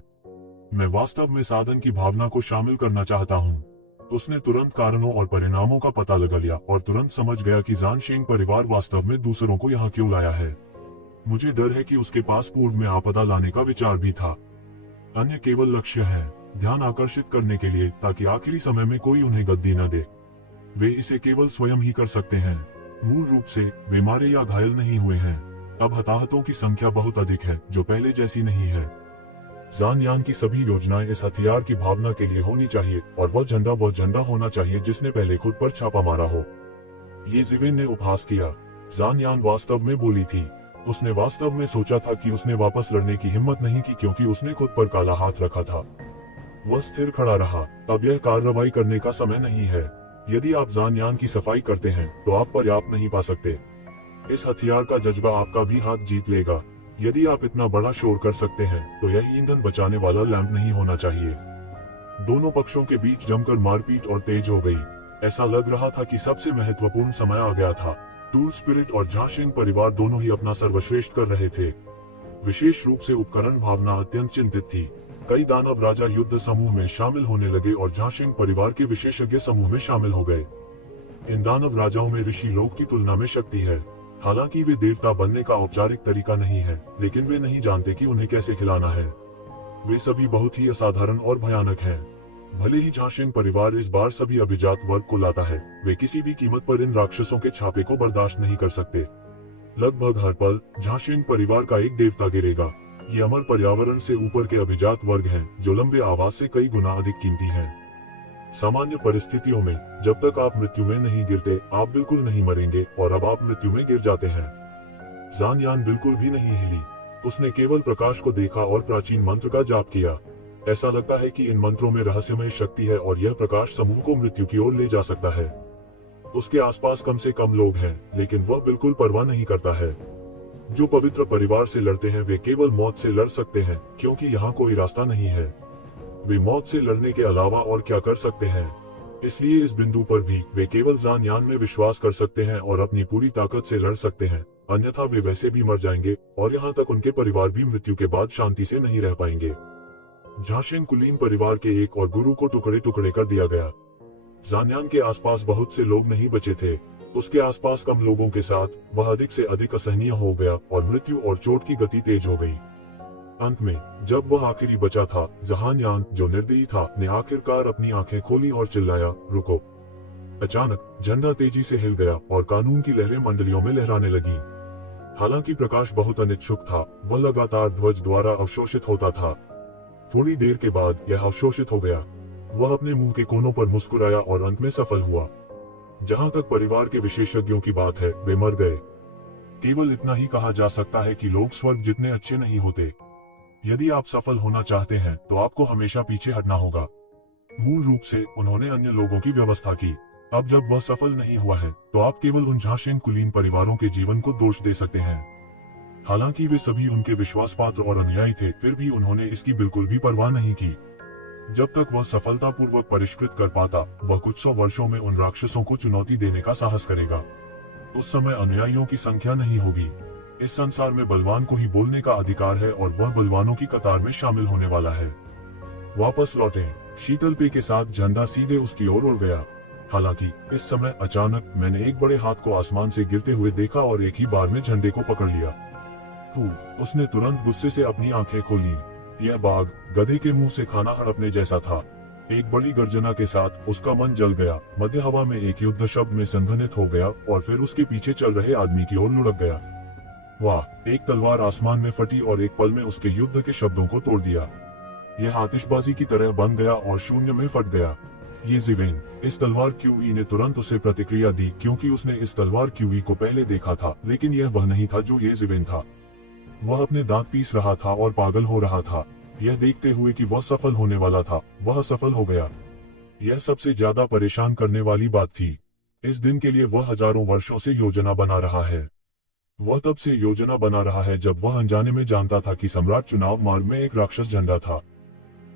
मैं वास्तव में साधन की भावना को शामिल करना चाहता हूँ। उसने तुरंत कारणों और परिणामों का पता लगा लिया और तुरंत समझ गया कि जानशेंग परिवार वास्तव में दूसरों को यहाँ क्यों लाया है। मुझे डर है कि उसके पास पूर्व में आपदा लाने का विचार भी था। अन्य केवल लक्ष्य है, ध्यान आकर्षित करने के लिए, ताकि आखिरी समय में कोई उन्हें गद्दी न दे। वे इसे केवल स्वयं ही कर सकते हैं। मूल रूप से वे मारे या घायल नहीं हुए हैं। अब हताहतों की संख्या बहुत अधिक है, जो पहले जैसी नहीं है। जान यान की सभी योजनाएं इस हथियार की भावना के लिए होनी चाहिए और वह झंडा होना चाहिए जिसने पहले खुद पर छापा मारा हो। ये जिवेन ने उपहास किया। जान यान वास्तव में बोली थी। उसने वास्तव में सोचा था कि उसने वापस लड़ने की हिम्मत नहीं की क्योंकि उसने खुद पर काला हाथ रखा था। वह स्थिर खड़ा रहा। अब यह कार्रवाई करने का समय नहीं है। यदि आप जान यान की सफाई करते हैं तो आप पर्याप्त नहीं पा सकते। इस हथियार का जज्बा आपका भी हाथ जीत लेगा। यदि आप इतना बड़ा शोर कर सकते हैं तो यह ईंधन बचाने वाला लैंप नहीं होना चाहिए। दोनों पक्षों के बीच जमकर मारपीट और तेज हो गई। ऐसा लग रहा था कि सबसे महत्वपूर्ण समय आ गया था। टूल स्पिरिट और झाशेंग परिवार दोनों ही अपना सर्वश्रेष्ठ कर रहे थे। विशेष रूप से उपकरण भावना अत्यंत चिंतित थी। कई दानव राजा युद्ध समूह में शामिल होने लगे और झाशेंग परिवार के विशेषज्ञ समूह में शामिल हो गए। इन दानव राजाओं में ऋषि लोक की तुलना में शक्ति है। हालांकि वे देवता बनने का औपचारिक तरीका नहीं है, लेकिन वे नहीं जानते कि उन्हें कैसे खिलाना है। वे सभी बहुत ही असाधारण और भयानक हैं। भले ही झाशेंग परिवार इस बार सभी अभिजात वर्ग को लाता है, वे किसी भी कीमत पर इन राक्षसों के छापे को बर्दाश्त नहीं कर सकते। लगभग हर पल झांशेंग परिवार का एक देवता गिरेगा। ये अमर पर्यावरण से ऊपर के अभिजात वर्ग हैं, जो लंबे आवाज से कई गुना अधिक कीमती हैं। सामान्य परिस्थितियों में जब तक आप मृत्यु में नहीं गिरते, आप बिल्कुल नहीं मरेंगे, और अब आप मृत्यु में गिर जाते हैं। जान यान बिल्कुल भी नहीं हिली। उसने केवल प्रकाश को देखा और प्राचीन मंत्र का जाप किया। ऐसा लगता है कि इन मंत्रों में रहस्यमय शक्ति है और यह प्रकाश समूह को मृत्यु की ओर ले जा सकता है। उसके आसपास कम से कम लोग हैं, लेकिन वह बिल्कुल परवाह नहीं करता है। जो पवित्र परिवार से लड़ते हैं वे केवल मौत से लड़ सकते हैं, क्योंकि यहाँ कोई रास्ता नहीं है। वे मौत से लड़ने के अलावा और क्या कर सकते हैं? इसलिए इस बिंदु पर भी वे केवल जान यान में विश्वास कर सकते हैं और अपनी पूरी ताकत से लड़ सकते हैं, अन्यथा वे वैसे भी मर जाएंगे और यहाँ तक उनके परिवार भी मृत्यु के बाद शांति से नहीं रह पाएंगे। झांशेंग कुलीन परिवार के एक और गुरु को टुकड़े टुकड़े कर दिया गया। जान्यान के आसपास बहुत से लोग नहीं बचे थे। उसके आसपास कम लोगों के साथ वह अधिक से अधिक असहनीय हो गया और मृत्यु और चोट की गति तेज हो गई। अंत में जब वह आखिरी बचा था, जहान यान जो निर्दयी था ने आखिरकार अपनी आंखें खोली और चिल्लाया, रुको। अचानक झंडा तेजी से हिल गया और कानून की लहरें मंडलियों में लहराने लगी। हालांकि प्रकाश बहुत अनिच्छुक था, वह लगातार ध्वज द्वारा अवशोषित होता था। थोड़ी देर के बाद यह अवशोषित हो गया। वह अपने मुंह के कोनों पर मुस्कुराया और अंत में सफल हुआ। जहां तक परिवार के विशेषज्ञों की बात है, वे मर गए। केवल इतना ही कहा जा सकता है कि लोग स्वर्ग जितने अच्छे नहीं होते। यदि आप सफल होना चाहते हैं तो आपको हमेशा पीछे हटना होगा। मूल रूप से उन्होंने अन्य लोगों की व्यवस्था की। अब जब वह सफल नहीं हुआ है तो आप केवल उन झांशेंग कुलीन परिवारों के जीवन को दोष दे सकते हैं। हालांकि वे सभी उनके विश्वास पात्र और अनुयायी थे, फिर भी उन्होंने इसकी बिल्कुल भी परवाह नहीं की। जब तक वह सफलतापूर्वक परिष्कृत कर पाता, वह कुछ 100 वर्षों में उन राक्षसों को चुनौती देने का साहस करेगा। उस समय अनुयायियों की संख्या नहीं होगी। इस संसार में बलवान को ही बोलने का अधिकार है और वह बलवानों की कतार में शामिल होने वाला है। वापस लौटे। शीतल पे के साथ झंडा सीधे उसकी ओर उड़ गया। हालांकि इस समय अचानक मैंने एक बड़े हाथ को आसमान से गिरते हुए देखा और एक ही बार में झंडे को पकड़ लिया। उसने तुरंत गुस्से से अपनी आंखें खोली। यह बाघ गधे के मुंह से खाना हड़पने जैसा था। एक बड़ी गर्जना के साथ उसका मन जल गया, मध्य हवा में एक युद्ध शब्द में संघनित हो गया और फिर उसके पीछे चल रहे आदमी की ओर लुढ़क गया। वाह! एक तलवार आसमान में फटी और एक पल में उसके युद्ध के शब्दों को तोड़ दिया। यह आतिशबाजी की तरह बन गया और शून्य में फट गया। ये जिवेन, इस तलवार क्यूई ने तुरंत उसे प्रतिक्रिया दी, क्योंकि उसने इस तलवार क्यूई को पहले देखा था, लेकिन यह वह नहीं था जो ये जिवेन था। वह अपने दांत पीस रहा था और पागल हो रहा था, यह देखते हुए कि वह सफल होने वाला था। वह सफल हो गया। यह सबसे ज्यादा परेशान करने वाली बात थी। इस दिन के लिए वह हजारों वर्षों से योजना बना रहा है। वह तब से योजना बना रहा है जब वह अनजाने में जानता था कि सम्राट चुनाव मार्ग में एक राक्षस झंडा था।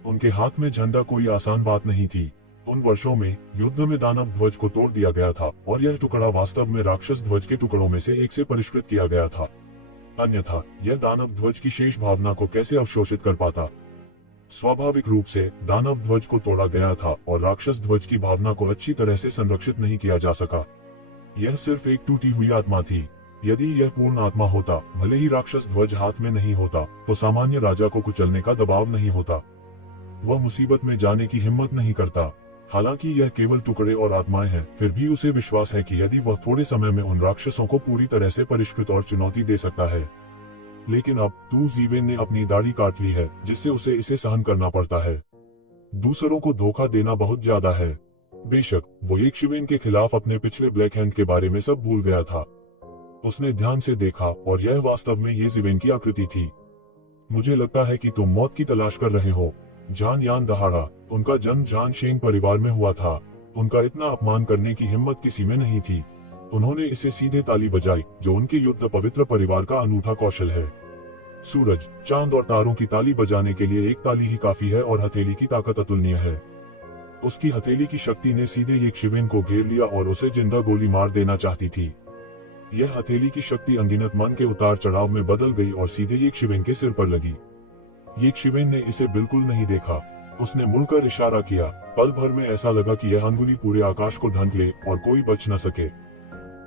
उनके हाथ में झंडा कोई आसान बात नहीं थी। उन वर्षों में युद्ध में दानव ध्वज को तोड़ दिया गया था और यह टुकड़ा वास्तव में राक्षस ध्वज के टुकड़ों में से एक से परिष्कृत किया गया था। अन्यथा यह दानव ध्वज की शेष भावना को कैसे अवशोषित कर पाता? स्वाभाविक रूप से दानव ध्वज को तोड़ा गया था और राक्षस ध्वज की भावना को अच्छी तरह से संरक्षित नहीं किया जा सका। यह सिर्फ एक टूटी हुई आत्मा थी। यदि यह पूर्ण आत्मा होता, भले ही राक्षस ध्वज हाथ में नहीं होता, तो सामान्य राजा को कुचलने का दबाव नहीं होता। वह मुसीबत में जाने की हिम्मत नहीं करता। हालांकि यह केवल टुकड़े और आत्माएं हैं, फिर भी उसे विश्वास है कि यदि वह थोड़े समय में उन राक्षसों को पूरी तरह से परिष्कृत और चुनौती दे सकता है। लेकिन अब तू जीवेन ने अपनी दाढ़ी काट ली है, जिससे उसे इसे सहन करना पड़ता है। दूसरों को धोखा देना बहुत ज्यादा है। बेशक वो एक शिवेन के खिलाफ अपने पिछले ब्लैक हैंड के बारे में सब भूल गया था। उसने ध्यान से देखा और यह वास्तव में ये जिवेन की आकृति थी। मुझे लगता है कि तुम मौत की तलाश कर रहे हो। जान यान दहाड़ा। उनका जन्म झांशेंग परिवार में हुआ था। उनका इतना अपमान करने की हिम्मत किसी में नहीं थी। उन्होंने इसे सीधे ताली बजाई, जो उनके युद्ध पवित्र परिवार का अनूठा कौशल है। सूरज, चांद और तारों की ताली बजाने के लिए एक ताली ही काफी है और हथेली की ताकत अतुलनीय है। उसकी हथेली की शक्ति ने सीधे एक शिवेन को घेर लिया और उसे जिंदा गोली मार देना चाहती थी। यह हथेली की शक्ति अनगिनत मन के उतार चढ़ाव में बदल गई और सीधे एक शिवेन के सिर पर लगी। एक शिवेन ने इसे बिल्कुल नहीं देखा। उसने मुड़कर इशारा किया। पल भर में ऐसा लगा कि यह अंगुली पूरे आकाश को ढंक ले और कोई बच न सके।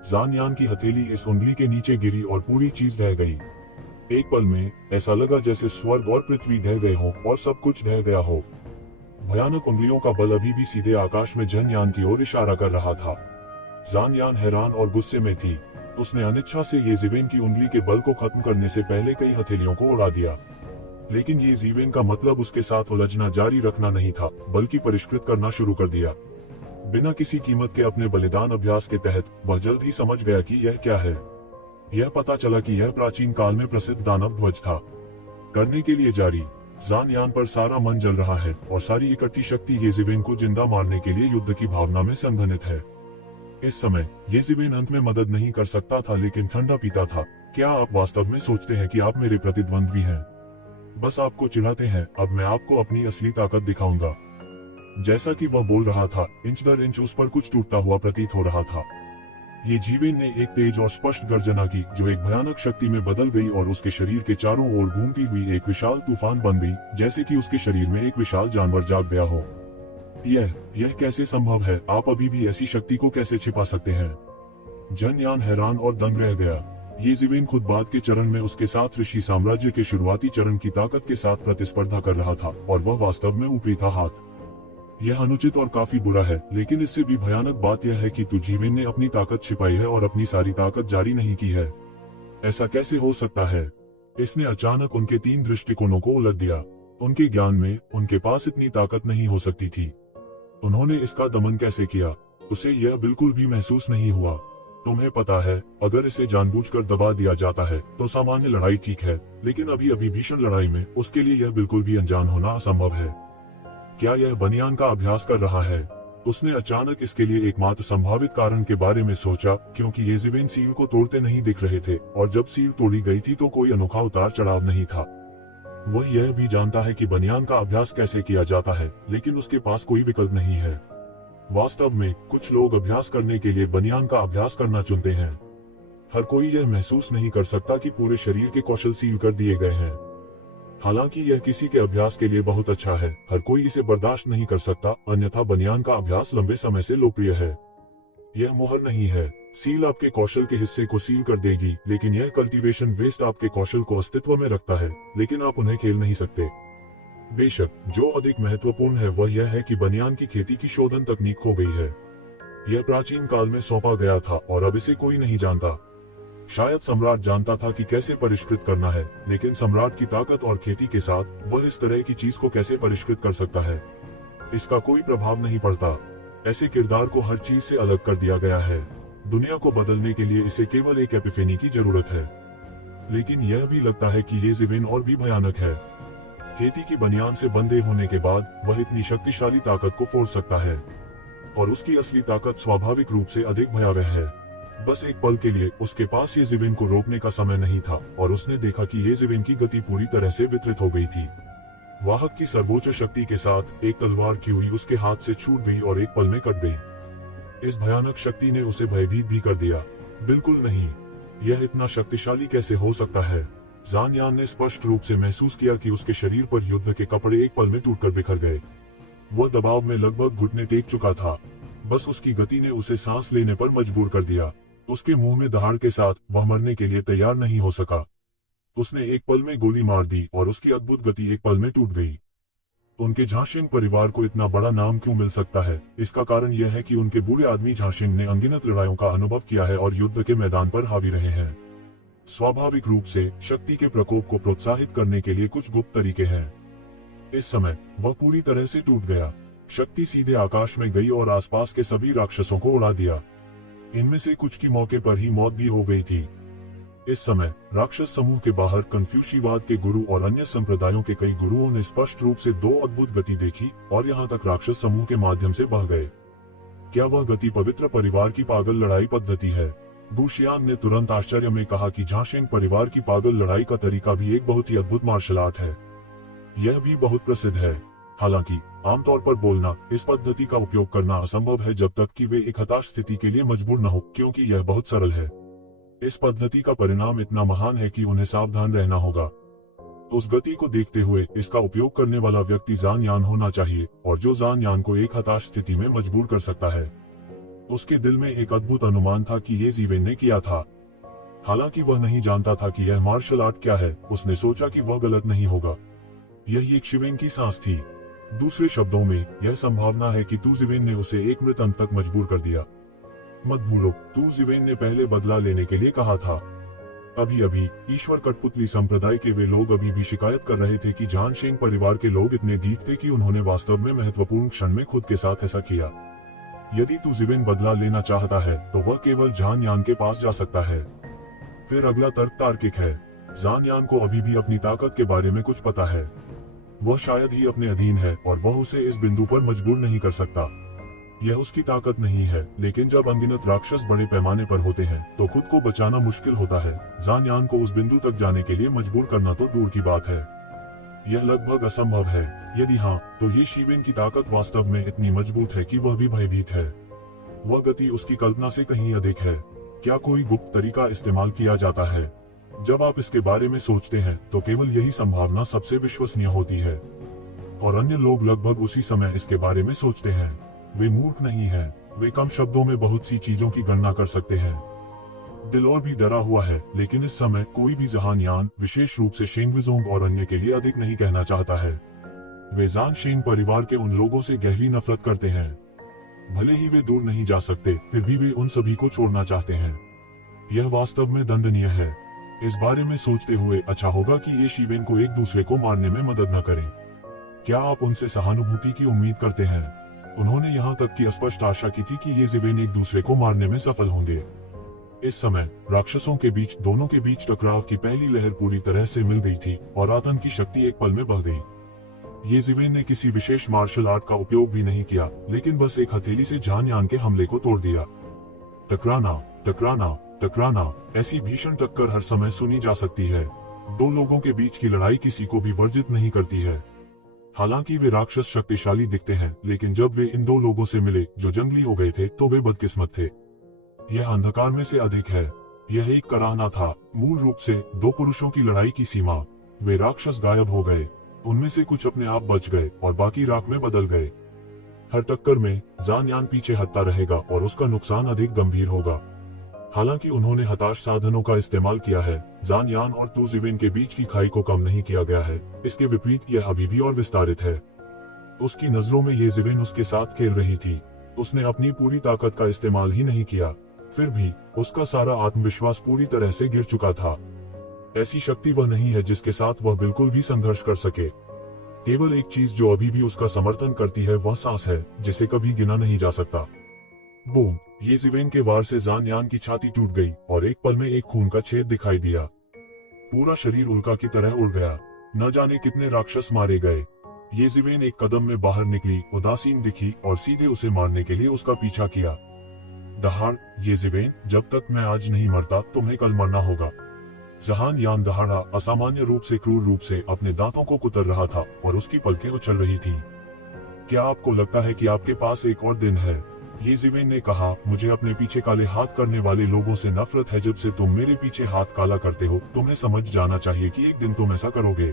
जान यान की हथेली इस उंगली के नीचे गिरी और पूरी चीज ढह गई। एक पल में ऐसा लगा जैसे स्वर्ग और पृथ्वी ढह गए हो और सब कुछ ढह गया हो। भयानक उंगलियों का बल अभी भी सीधे आकाश में जन यान की ओर इशारा कर रहा था। जान यान हैरान और गुस्से में थी। उसने अनिच्छा से ये जीवेन की उंगली के बल को खत्म करने से पहले कई हथेलियों को उड़ा दिया। लेकिन ये जीवेन का मतलब उसके साथ उलझना जारी रखना नहीं था, बल्कि परिष्कृत करना शुरू कर दिया। बिना किसी कीमत के अपने बलिदान अभ्यास के तहत वह जल्द ही समझ गया कि यह क्या है। यह पता चला कि यह प्राचीन काल में प्रसिद्ध दानव ध्वज था। करने के लिए जारी। जान यान पर सारा मन जल रहा है और सारी इकट्ठी शक्ति येजीवेन को जिंदा मारने के लिए युद्ध की भावना में संघनित है। इस समय येजीवेन अंत में मदद नहीं कर सकता था, लेकिन ठंडा पीता था। क्या आप वास्तव में सोचते हैं कि आप मेरे प्रतिद्वंद्वी हैं? बस आपको चिढ़ाते हैं। अब मैं आपको अपनी असली ताकत दिखाऊंगा। जैसा कि वह बोल रहा था, इंच दर इंच उस पर कुछ टूटता हुआ प्रतीत हो रहा था। ये जीवेन ने एक तेज और स्पष्ट गर्जना की, जो एक भयानक शक्ति में बदल गई और उसके शरीर के चारों ओर घूमती हुई एक विशाल तूफान बन गई, जैसे कि उसके शरीर में एक विशाल जानवर जाग गया हो। यह कैसे संभव है? आप अभी भी ऐसी शक्ति को कैसे छिपा सकते हैं? जनयान हैरान और दंग रह गया। ये जीवेन खुद बाद के चरण में उसके साथ ऋषि साम्राज्य के शुरुआती चरण की ताकत के साथ प्रतिस्पर्धा कर रहा था, और वह वास्तव में ऊपरी था हाथ। यह अनुचित और काफी बुरा है, लेकिन इससे भी भयानक बात यह है कि तू जीवेन ने अपनी ताकत छिपाई है और अपनी सारी ताकत जारी नहीं की है। ऐसा कैसे हो सकता है? इसने अचानक उनके 3 दृष्टिकोणों को उलट दिया। उनके ज्ञान में उनके पास इतनी ताकत नहीं हो सकती थी। उन्होंने इसका दमन कैसे किया? उसे यह बिल्कुल भी महसूस नहीं हुआ। तुम्हें पता है, अगर इसे जानबूझकर दबा दिया जाता है तो सामान्य लड़ाई ठीक है, लेकिन अभी भीषण लड़ाई में उसके लिए यह बिल्कुल भी अनजान होना असंभव है। क्या यह बनियान का अभ्यास कर रहा है? उसने अचानक इसके लिए एकमात्र संभावित कारण के बारे में सोचा, क्योंकि येजीवेन सील को तोड़ते नहीं दिख रहे थे, और जब सील तोड़ी गई थी तो कोई अनोखा उतार चढ़ाव नहीं था। वह यह भी जानता है कि बनियान का अभ्यास कैसे किया जाता है, लेकिन उसके पास कोई विकल्प नहीं है। वास्तव में कुछ लोग अभ्यास करने के लिए बनियान का अभ्यास करना चुनते हैं। हर कोई यह महसूस नहीं कर सकता कि पूरे शरीर के कौशल सील कर दिए गए हैं। हालांकि यह किसी के अभ्यास के लिए बहुत अच्छा है, हर कोई इसे बर्दाश्त नहीं कर सकता, अन्यथा बनियान का अभ्यास लंबे समय से लोकप्रिय है। यह मोहर नहीं है। सील आपके कौशल के हिस्से को सील कर देगी, लेकिन यह कल्टीवेशन वेस्ट आपके कौशल को अस्तित्व में रखता है, लेकिन आप उन्हें खेल नहीं सकते। बेशक, जो अधिक महत्वपूर्ण है वह यह है कि बनियान की खेती की शोधन तकनीक खो गई है। यह प्राचीन काल में सौंपा गया था और अब इसे कोई नहीं जानता। शायद सम्राट जानता था कि कैसे परिष्कृत करना है, लेकिन सम्राट की ताकत और खेती के साथ वह इस तरह की चीज को कैसे परिष्कृत कर सकता है, इसका कोई प्रभाव नहीं पड़ता। ऐसे किरदार को हर चीज से अलग कर दिया गया है। दुनिया को बदलने के लिए इसे केवल एक एपिफेनी की जरूरत है। लेकिन यह भी लगता है कि ये जीवेन और भी भयानक है। खेती की बनियान से बंधे होने के बाद वह इतनी शक्तिशाली ताकत को फोड़ सकता है, और उसकी असली ताकत स्वाभाविक रूप से अधिक भयावह है। बस एक पल के लिए उसके पास ये जीवेन को रोकने का समय नहीं था, और उसने देखा कि ये जीवेन की गति पूरी तरह से वितरित हो गई थी। वाहक की सर्वोच्च शक्ति के साथ एक तलवार की हुई उसके हाथ से छूट गई और एक पल में कट गई। इस भयानक शक्ति ने उसे भयभीत भी कर दिया। बिल्कुल नहीं, यह इतना शक्तिशाली कैसे हो सकता है? जान यान ने स्पष्ट रूप से महसूस किया कि उसके शरीर पर युद्ध के कपड़े एक पल में टूटकर बिखर गए। वह दबाव में लगभग घुटने टेक चुका था। बस उसकी गति ने उसे सांस लेने पर मजबूर कर दिया। उसके मुंह में दहाड़ के साथ वह मरने के लिए तैयार नहीं हो सका। उसने एक पल में गोली मार दी और उसकी अद्भुत गति एक पल में टूट गई। उनके झाशिंग परिवार को इतना बड़ा नाम क्यों मिल सकता है? इसका कारण यह है कि उनके बूढ़े आदमी झाशिंग ने अनगिनत लड़ाइयों का अनुभव किया है और युद्ध के मैदान पर हावी रहे हैं। स्वाभाविक रूप से शक्ति के प्रकोप को प्रोत्साहित करने के लिए कुछ गुप्त तरीके हैं। इस समय वह पूरी तरह से टूट गया। शक्ति सीधे आकाश में गई और आसपास के सभी राक्षसों को उड़ा दिया। इनमें से कुछ की मौके पर ही मौत भी हो गई थी। इस समय राक्षस समूह के बाहर कन्फ्यूशीवाद के गुरु और अन्य संप्रदायों के कई गुरुओं ने स्पष्ट रूप से 2 अद्भुत गति देखी और यहाँ तक राक्षस समूह के माध्यम से बह गए। क्या वह गति पवित्र परिवार की पागल लड़ाई पद्धति है? बुशियान ने तुरंत आश्चर्य में कहा कि झाशिंग परिवार की पागल लड़ाई का तरीका भी एक बहुत ही अद्भुत मार्शल आर्ट है। यह भी बहुत प्रसिद्ध है। हालांकि आमतौर पर बोलना, इस पद्धति का उपयोग करना असंभव है जब तक कि वे एक हताश स्थिति के लिए मजबूर न हो, क्योंकि यह बहुत सरल है। इस पद्धति का परिणाम इतना महान है कि उन्हें सावधान रहना होगा। उस गति को देखते हुए इसका उपयोग करने वाला व्यक्ति जान यान होना चाहिए, और जो जान यान को एक हताश स्थिति में मजबूर कर सकता है। उसके दिल में एक अद्भुत अनुमान था कि ये जीवेन ने किया था। हालांकि वह नहीं जानता था कि यह मार्शल आर्ट क्या है। उसने सोचा कि वह गलत नहीं होगा। यही एक शिवेन की सांस थी। दूसरे शब्दों में, यह संभावना है कि तू जीवेन ने उसे एक मृत अंत तक मजबूर कर दिया। मत भूलो, तू जिवेन ने पहले बदला लेने के लिए कहा था। अभी अभी ईश्वर कठपुतली संप्रदाय के वे लोग अभी भी शिकायत कर रहे थे कि जान शेंग परिवार के लोग इतने ढीठ थे कि उन्होंने वास्तव में महत्वपूर्ण क्षण में खुद के साथ ऐसा किया। यदि तू जिवेन बदला लेना चाहता है तो वह केवल जान यान के पास जा सकता है। फिर अगला तर्क तार्किक है। जान यान को अभी भी अपनी ताकत के बारे में कुछ पता है। वह शायद ही अपने अधीन है और वह उसे इस बिंदु पर मजबूर नहीं कर सकता। यह उसकी ताकत नहीं है, लेकिन जब अनगिनत राक्षस बड़े पैमाने पर होते हैं तो खुद को बचाना मुश्किल होता है। जान यान को उस बिंदु तक जाने के लिए मजबूर करना तो दूर की बात है, यह लगभग असंभव है। यदि हाँ, तो ये शिवेन की ताकत वास्तव में इतनी मजबूत है कि वह भी भयभीत है। वह गति उसकी कल्पना से कहीं अधिक है। क्या कोई गुप्त तरीका इस्तेमाल किया जाता है? जब आप इसके बारे में सोचते हैं तो केवल यही संभावना सबसे विश्वसनीय होती है, और अन्य लोग लगभग उसी समय इसके बारे में सोचते हैं। वे मूर्ख नहीं हैं, वे कम शब्दों में बहुत सी चीजों की गणना कर सकते हैं। दिल और भी डरा हुआ है, लेकिन इस समय कोई भी जहान यान, विशेष रूप से शेंग विजोंग और अन्य के लिए अधिक नहीं कहना चाहता है। वे जान शेंग परिवार के उन लोगों से गहरी नफरत करते हैं। भले ही वे दूर नहीं जा सकते, फिर भी वे उन सभी को छोड़ना चाहते हैं। यह वास्तव में दंडनीय है। इस बारे में सोचते हुए अच्छा होगा कि ये शिवेन को एक दूसरे को मारने में मदद न करें। क्या आप उनसे सहानुभूति की उम्मीद करते हैं? उन्होंने यहाँ तक की स्पष्ट आशा की थी कि ये जिवेन एक दूसरे को मारने में सफल होंगे। इस समय राक्षसों के बीच दोनों के बीच टकराव की पहली लहर पूरी तरह से मिल गई थी और आतंक की शक्ति एक पल में बढ़ गई। ये जिवेन ने किसी विशेष मार्शल आर्ट का उपयोग भी नहीं किया, लेकिन बस एक हथेली से जान यान के हमले को तोड़ दिया। टकराना, टकराना, टकराना, ऐसी भीषण टक्कर हर समय सुनी जा सकती है। दो लोगों के बीच की लड़ाई किसी को भी वर्जित नहीं करती है। हालांकि वे राक्षस शक्तिशाली दिखते हैं, लेकिन जब वे इन दो लोगों से मिले जो जंगली हो गए थे तो वे बदकिस्मत थे। यह अंधकार में से अधिक है। यह एक कराहना था, मूल रूप से दो पुरुषों की लड़ाई की सीमा। वे राक्षस गायब हो गए, उनमें से कुछ अपने आप बच गए और बाकी राख में बदल गए। हर टक्कर में जान यान पीछे हटता रहेगा और उसका नुकसान अधिक गंभीर होगा। हालांकि उन्होंने हताश साधनों का इस्तेमाल किया है, जान यान और तू जिवेन के बीच की खाई को कम नहीं किया गया है। इसके विपरीत यह अभी भी और विस्तारित है। उसकी नजरों में ये जिवेन उसके साथ खेल रही थी। उसने अपनी पूरी ताकत का इस्तेमाल ही नहीं किया, फिर भी उसका सारा आत्मविश्वास पूरी तरह से गिर चुका था। ऐसी शक्ति वह नहीं है जिसके साथ वह बिल्कुल भी संघर्ष कर सके। केवल एक चीज जो अभी भी उसका समर्थन करती है वह सांस है, जिसे कभी गिना नहीं जा सकता। बूम! ये जिवेन के वार से जान यान की छाती टूट गई और एक पल में एक खून का छेद दिखाई दिया। पूरा शरीर उल्का की तरह उड़ गया। न जाने कितने राक्षस मारे गए। ये जिवेन एक कदम में बाहर निकली, उदासीन दिखी और सीधे उसे मारने के लिए उसका पीछा किया। दहाड़! ये जिवेन, जब तक मैं आज नहीं मरता तुम्हें कल मरना होगा। जहान यान दहाड़ा, असामान्य रूप से क्रूर रूप से अपने दांतों को कुतर रहा था और उसकी पलकें उछल रही थीं। क्या आपको लगता है कि आपके पास एक और दिन है? ये जिवेन ने कहा, मुझे अपने पीछे काले हाथ करने वाले लोगों से नफरत है। जब से तुम मेरे पीछे हाथ काला करते हो, तुम्हें समझ जाना चाहिए कि एक दिन तुम ऐसा करोगे।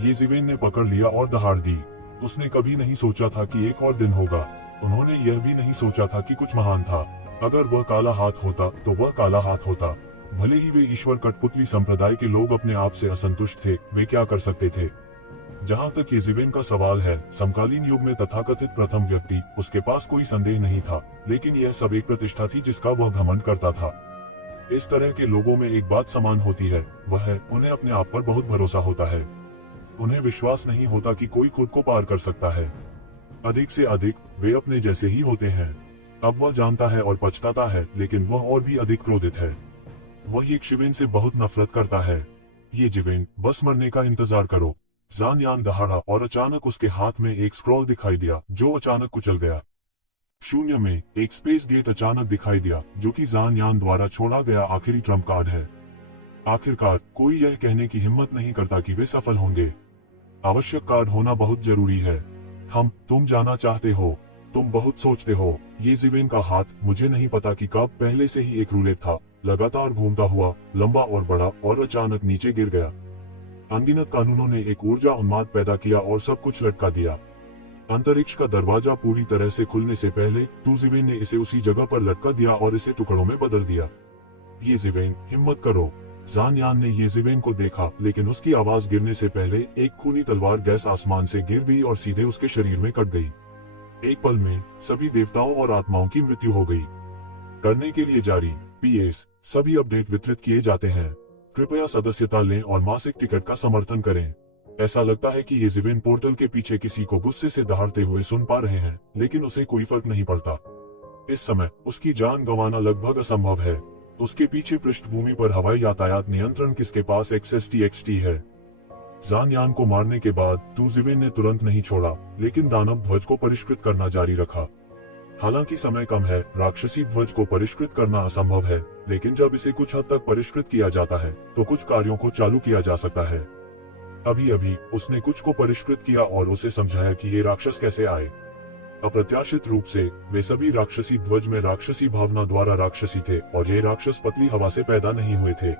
ये जिवेन ने पकड़ लिया और दहाड़ दी। उसने कभी नहीं सोचा था कि एक और दिन होगा। उन्होंने यह भी नहीं सोचा था कि कुछ महान था। अगर वह काला हाथ होता तो वह काला हाथ होता। भले ही वे ईश्वर कठपुतली संप्रदाय के लोग अपने आप से असंतुष्ट थे, वे क्या कर सकते थे? जहां तक ये जिवेन का सवाल है, समकालीन युग में तथाकथित प्रथम व्यक्ति, उसके पास कोई संदेह नहीं था, लेकिन यह सब एक प्रतिष्ठा थी जिसका वह घमंड करता था। इस तरह के लोगों में एक बात समान होती है, वह है उन्हें अपने आप पर बहुत भरोसा होता है। उन्हें विश्वास नहीं होता कि कोई खुद को पार कर सकता है। अधिक से अधिक वे अपने जैसे ही होते हैं। अब वह जानता है और पछताता है, लेकिन वह और भी अधिक क्रोधित है। वह एक शिवेन से बहुत नफरत करता है। ये जिवेन, बस मरने का इंतजार करो। जान यान दहाड़ा और अचानक उसके हाथ में एक स्क्रॉल दिखाई दिया जो अचानक कुचल गया। शून्य में एक स्पेस गेट अचानक दिखाई दिया जो कि जान यान द्वारा छोड़ा गया आखिरी ट्रम्प कार्ड है। आखिरकार कोई यह कहने की हिम्मत नहीं करता कि वे सफल होंगे। आवश्यक कार्ड होना बहुत जरूरी है। तुम जाना चाहते हो, तुम बहुत सोचते हो। ये जिवेन का हाथ, मुझे नहीं पता कि कब, पहले से ही एक रूलेट था, लगातार घूमता हुआ, लंबा और बड़ा, और अचानक नीचे गिर गया। अनगिनत कानूनों ने एक ऊर्जा उन्माद पैदा किया और सब कुछ लटका दिया। अंतरिक्ष का दरवाजा पूरी तरह से खुलने से पहले तू जिवेन ने इसे उसी जगह पर लटका दिया और इसे टुकड़ों में बदल दिया। ये जिवेन, हिम्मत करो। जान यान ने ये जिवेन को देखा, लेकिन उसकी आवाज गिरने से पहले एक खूनी तलवार गैस आसमान से गिर गई और सीधे उसके शरीर में कट गई। एक पल में सभी देवताओं और आत्माओं की मृत्यु हो गई। करने के लिए जारी। PS सभी अपडेट वितरित किए जाते हैं। कृपया सदस्यता लें और मासिक टिकट का समर्थन करें। ऐसा लगता है कि ये जिवेन पोर्टल के पीछे किसी को गुस्से से दहाड़ते हुए सुन पा रहे हैं, लेकिन उसे कोई फर्क नहीं पड़ता। इस समय उसकी जान गंवाना लगभग असंभव है। उसके पीछे पृष्ठभूमि पर हवाई यातायात नियंत्रण किसके पास XST है। ज़ान यान को मारने के बाद तू जिवेन ने तुरंत नहीं छोड़ा, लेकिन दानव ध्वज को परिष्कृत करना जारी रखा। हालांकि समय कम है, राक्षसी ध्वज को परिष्कृत करना असंभव है, लेकिन जब इसे कुछ हद तक परिष्कृत किया जाता है तो कुछ कार्यों को चालू किया जा सकता है। अभी अभी उसने कुछ को परिष्कृत किया और उसे समझाया कि ये राक्षस कैसे आए। अप्रत्याशित रूप से वे सभी राक्षसी ध्वज में राक्षसी भावना द्वारा राक्षसी थे और ये राक्षस पतली हवा से पैदा नहीं हुए थे।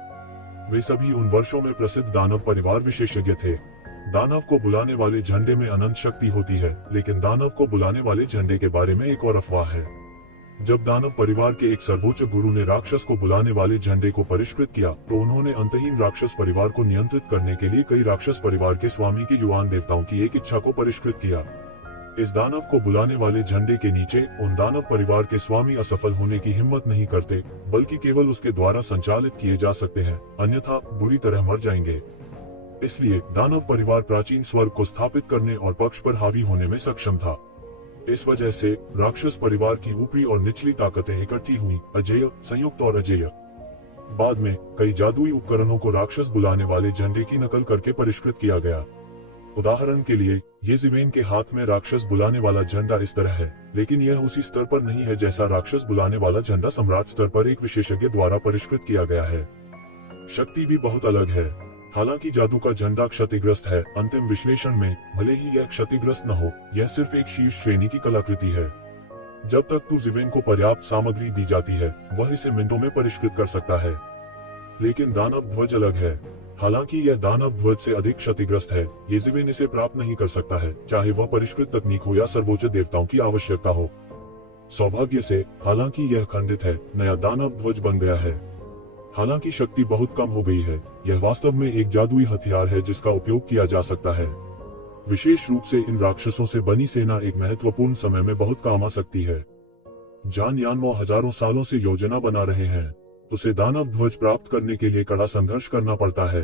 वे सभी उन वर्षों में प्रसिद्ध दानव परिवार विशेषज्ञ थे। दानव को बुलाने वाले झंडे में अनंत शक्ति होती है, लेकिन दानव को बुलाने वाले झंडे के बारे में एक और अफवाह है। जब दानव परिवार के एक सर्वोच्च गुरु ने राक्षस को बुलाने वाले झंडे को परिष्कृत किया तो उन्होंने अंतहीन राक्षस परिवार को नियंत्रित करने के लिए कई राक्षस परिवार के स्वामी के युवान देवताओं की एक इच्छा को परिष्कृत किया। इस दानव को बुलाने वाले झंडे के नीचे उन दानव परिवार के स्वामी असफल होने की हिम्मत नहीं करते, बल्कि केवल उसके द्वारा संचालित किए जा सकते हैं, अन्यथा बुरी तरह मर जाएंगे। इसलिए दानव परिवार प्राचीन स्वर्ग को स्थापित करने और पक्ष पर हावी होने में सक्षम था। इस वजह से राक्षस परिवार की ऊपरी और निचली ताकतें इकट्ठी हुई, अजेय, संयुक्त और अजेय। बाद में कई जादुई उपकरणों को राक्षस बुलाने वाले झंडे की नकल करके परिष्कृत किया गया। उदाहरण के लिए ये जिवेन के हाथ में राक्षस बुलाने वाला झंडा इस तरह है, लेकिन यह उसी स्तर पर नहीं है जैसा राक्षस बुलाने वाला झंडा सम्राट स्तर पर एक विशेषज्ञ द्वारा परिष्कृत किया गया है। शक्ति भी बहुत अलग है। हालांकि जादू का झंडा क्षतिग्रस्त है, अंतिम विश्लेषण में भले ही यह क्षतिग्रस्त न हो, यह सिर्फ एक शीर्ष श्रेणी की कलाकृति है। जब तक तू जिवेन को पर्याप्त सामग्री दी जाती है, वह इसे मिनटों में परिष्कृत कर सकता है। लेकिन दानव ध्वज अलग है। हालांकि यह दानव ध्वज से अधिक क्षतिग्रस्त है, ये जिवेन इसे प्राप्त नहीं कर सकता है, चाहे वह परिष्कृत तकनीक हो या सर्वोच्च देवताओं की आवश्यकता हो। सौभाग्य से हालांकि यह खंडित है, नया दानव ध्वज बन गया है। हालांकि शक्ति बहुत कम हो गई है, यह वास्तव में एक जादुई हथियार है जिसका उपयोग किया जा सकता है। विशेष रूप से इन राक्षसों से बनी सेना एक महत्वपूर्ण समय में बहुत काम आ सकती है। जान यानमो हजारों सालों से योजना बना रहे हैं। उसे दानव ध्वज प्राप्त करने के लिए कड़ा संघर्ष करना पड़ता है।